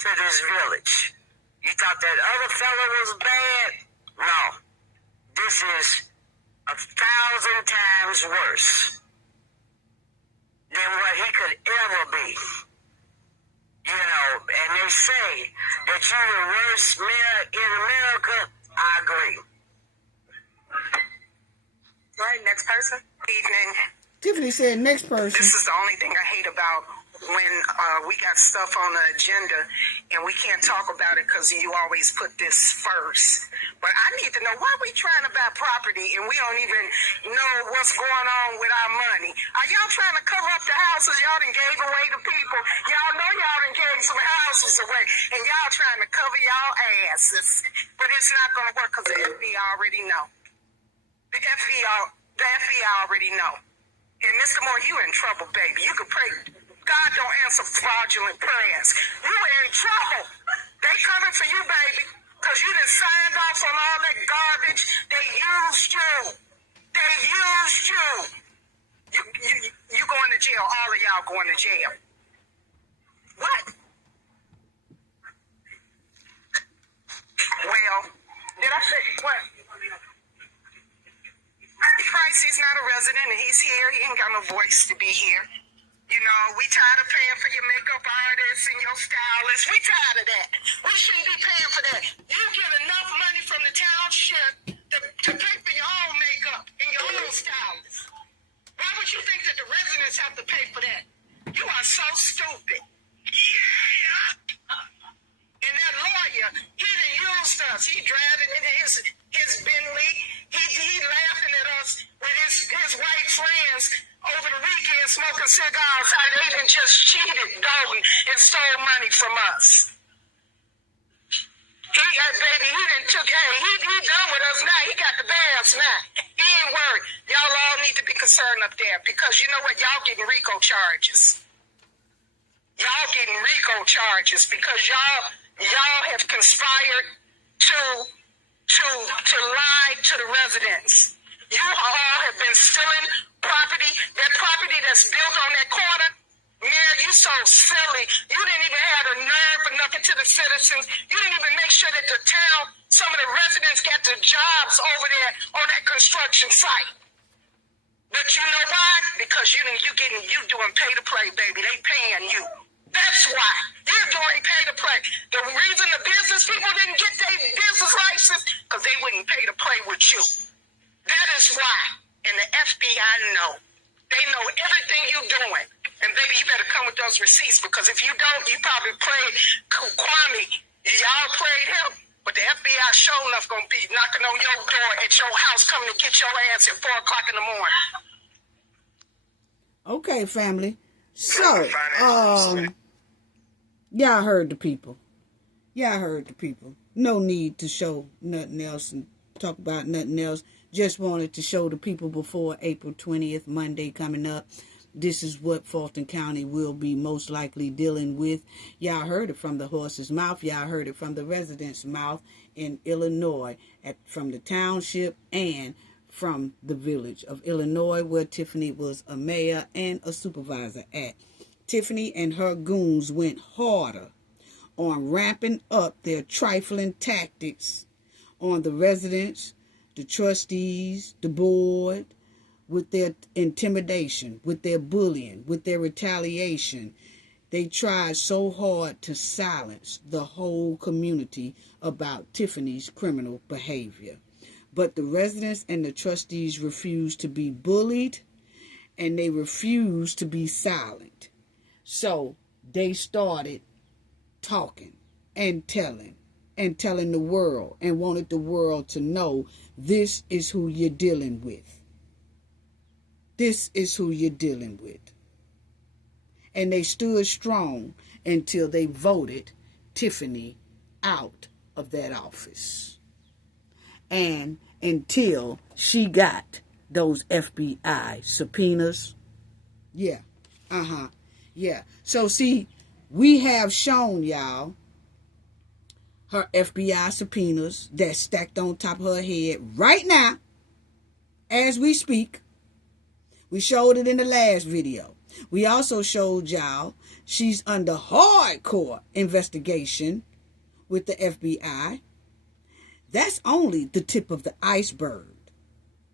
to this village. You thought that other fellow was bad? No. This is 1,000 times worse than what he could ever be. You know, and they say that you're the worst mayor in America. I agree. All right, next person. Evening. Tiffany said next person. This is the only thing I hate about when we got stuff on the agenda and we can't talk about it because you always put this first. But I need to know why we trying to buy property and we don't even know what's going on with our money. Are y'all trying to cover up the houses y'all done gave away to people? Y'all know y'all done gave some houses away and y'all trying to cover y'all asses. But it's not going to work because the FBI already know. The FBI already know. And Mr. Moore, you in trouble, baby. You could pray. God don't answer fraudulent prayers. You in trouble. They coming for you, baby, because you done signed off on all that garbage. They used you. They used you. You going to jail. All of y'all going to jail. What? Well, did I say what? Price, he's not a resident and he's here. He ain't got no voice to be here. You know, we tired of paying for your makeup artists and your stylists. We tired of that. We shouldn't be paying for that. You get enough money from the township to pay for your own makeup and your own stylist. Why would you think that the residents have to pay for that? You are so stupid. Yeah. And that lawyer, he done used us. He driving in his Bentley. He laughing at us with his white friends over the weekend smoking cigars. How they done just cheated Dalton and stole money from us. Baby, he done took, he done with us now. He got the bass now. He ain't worried. Y'all all need to be concerned up there because you know what? Y'all getting RICO charges. Y'all getting RICO charges because y'all have conspired to lie to the residents. You all have been stealing property, that property that's built on that corner. Mayor, you so silly. You didn't even have the nerve for nothing to the citizens. You didn't even make sure that the town, some of the residents got the jobs over there on that construction site. But you know why? Because you doing pay to play, baby. They paying you. That's why. You're doing pay to play. The reason the business people didn't get their business license, because they wouldn't pay to play with you. That is why. And the FBI know. They know everything you're doing. And baby, you better come with those receipts, because if you don't, you probably played Kwame. Y'all played him. But the FBI sure enough gonna be knocking on your door at your house, coming to get your ass at 4 o'clock in the morning. Okay, family. So, y'all heard the people. Y'all heard the people. No need to show nothing else and talk about nothing else. Just wanted to show the people before April 20th, Monday coming up. This is what Fulton County will be most likely dealing with. Y'all heard it from the horse's mouth. Y'all heard it from the residents' mouth in Illinois, from the township and from the village of Illinois, where Tiffany was a mayor and a supervisor at. Tiffany and her goons went harder on ramping up their trifling tactics on the residents, the trustees, the board, with their intimidation, with their bullying, with their retaliation. They tried so hard to silence the whole community about Tiffany's criminal behavior. But the residents and the trustees refused to be bullied, and they refused to be silent. So they started talking and telling the world, and wanted the world to know this is who you're dealing with. This is who you're dealing with. And they stood strong until they voted Tiffany out of that office. And until she got those FBI subpoenas. Yeah. Yeah. So see, we have shown y'all her FBI subpoenas that's stacked on top of her head right now as we speak. We showed it in the last video. We also showed y'all she's under hardcore investigation with the FBI. That's only the tip of the iceberg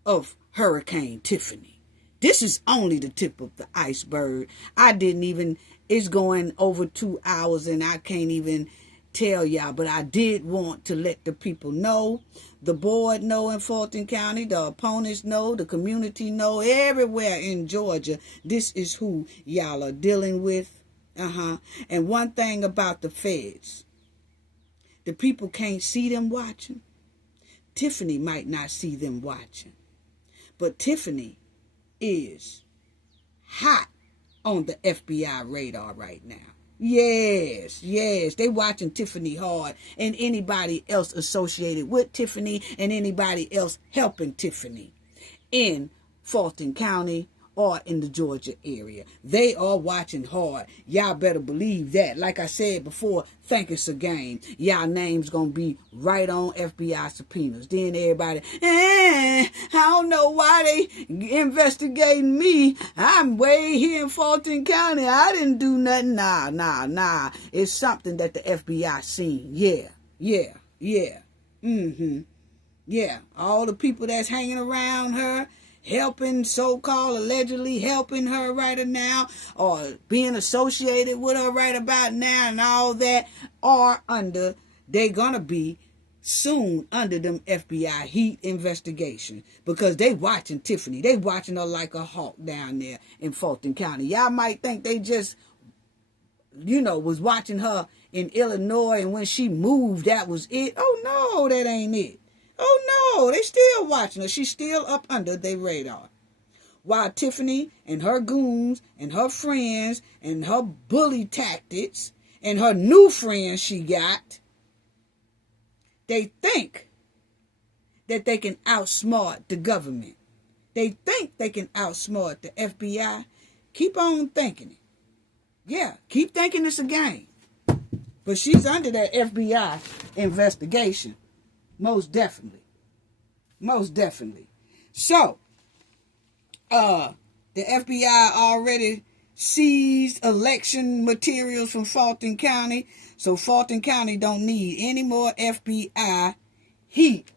of Hurricane Tiffany. This is only the tip of the iceberg. It's going over 2 hours and I can't even tell y'all, but I did want to let the people know, the board know in Fulton County, the opponents know, the community know, everywhere in Georgia, this is who y'all are dealing with. And one thing about the feds, the people can't see them watching. Tiffany might not see them watching, but Tiffany is hot on the FBI radar right now. Yes, they watching Tiffany hard, and anybody else associated with Tiffany and anybody else helping Tiffany in Fulton County or in the Georgia area. They are watching hard. Y'all better believe that. Like I said before, think it's a game. Y'all names gonna be right on FBI subpoenas. Then everybody, I don't know why they investigating me. I'm way here in Fulton County. I didn't do nothing. Nah. It's something that the FBI seen. Yeah. Yeah. All the people that's hanging around her, helping, so-called allegedly helping her right now, or being associated with her right about now, and all that they're gonna be soon under them FBI heat investigation, because they watching Tiffany. They watching her like a hawk down there in Fulton County. Y'all might think they just, was watching her in Illinois, and when she moved, that was it. Oh no, that ain't it. Oh no, they still watching her. She's still up under their radar. While Tiffany and her goons and her friends and her bully tactics and her new friends she got, they think that they can outsmart the government. They think they can outsmart the FBI. Keep on thinking it. Yeah, keep thinking it's a game. But she's under that FBI investigation. Most definitely. So, the FBI already seized election materials from Fulton County. So Fulton County don't need any more FBI heat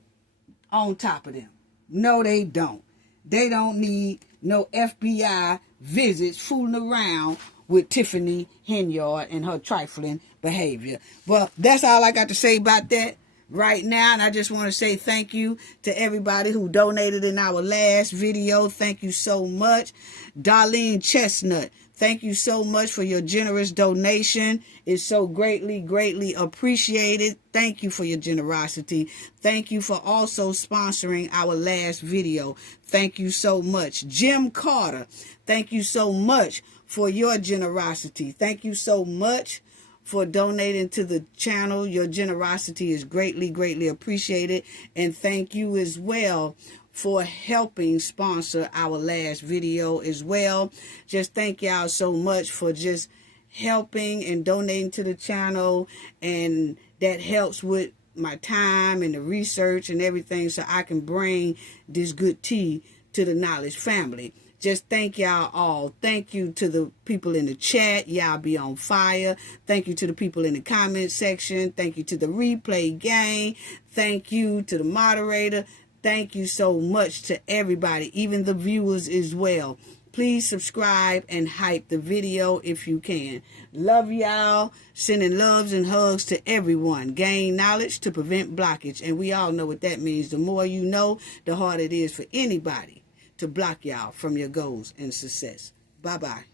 on top of them. No, they don't. They don't need no FBI visits fooling around with Tiffany Henyard and her trifling behavior. Well, that's all I got to say about that right now. And I just want to say thank you to everybody who donated in our last video. Thank you so much. Darlene Chestnut, thank you so much for your generous donation. It's so greatly appreciated. Thank you for your generosity. Thank you for also sponsoring our last video. Thank you so much. Jim Carter, thank you so much for your generosity. Thank you so much for donating to the channel. Your generosity is greatly appreciated. And thank you as well for helping sponsor our last video as well. Just thank y'all so much for just helping and donating to the channel, and that helps with my time and the research and everything, so I can bring this good tea to the knowledge family. Just thank y'all all. Thank you to the people in the chat. Y'all be on fire. Thank you to the people in the comment section. Thank you to the replay gang. Thank you to the moderator. Thank you so much to everybody, even the viewers as well. Please subscribe and hype the video if you can. Love y'all. Sending loves and hugs to everyone. Gain knowledge to prevent blockage. And we all know what that means. The more you know, the harder it is for anybody to block y'all from your goals and success. Bye-bye.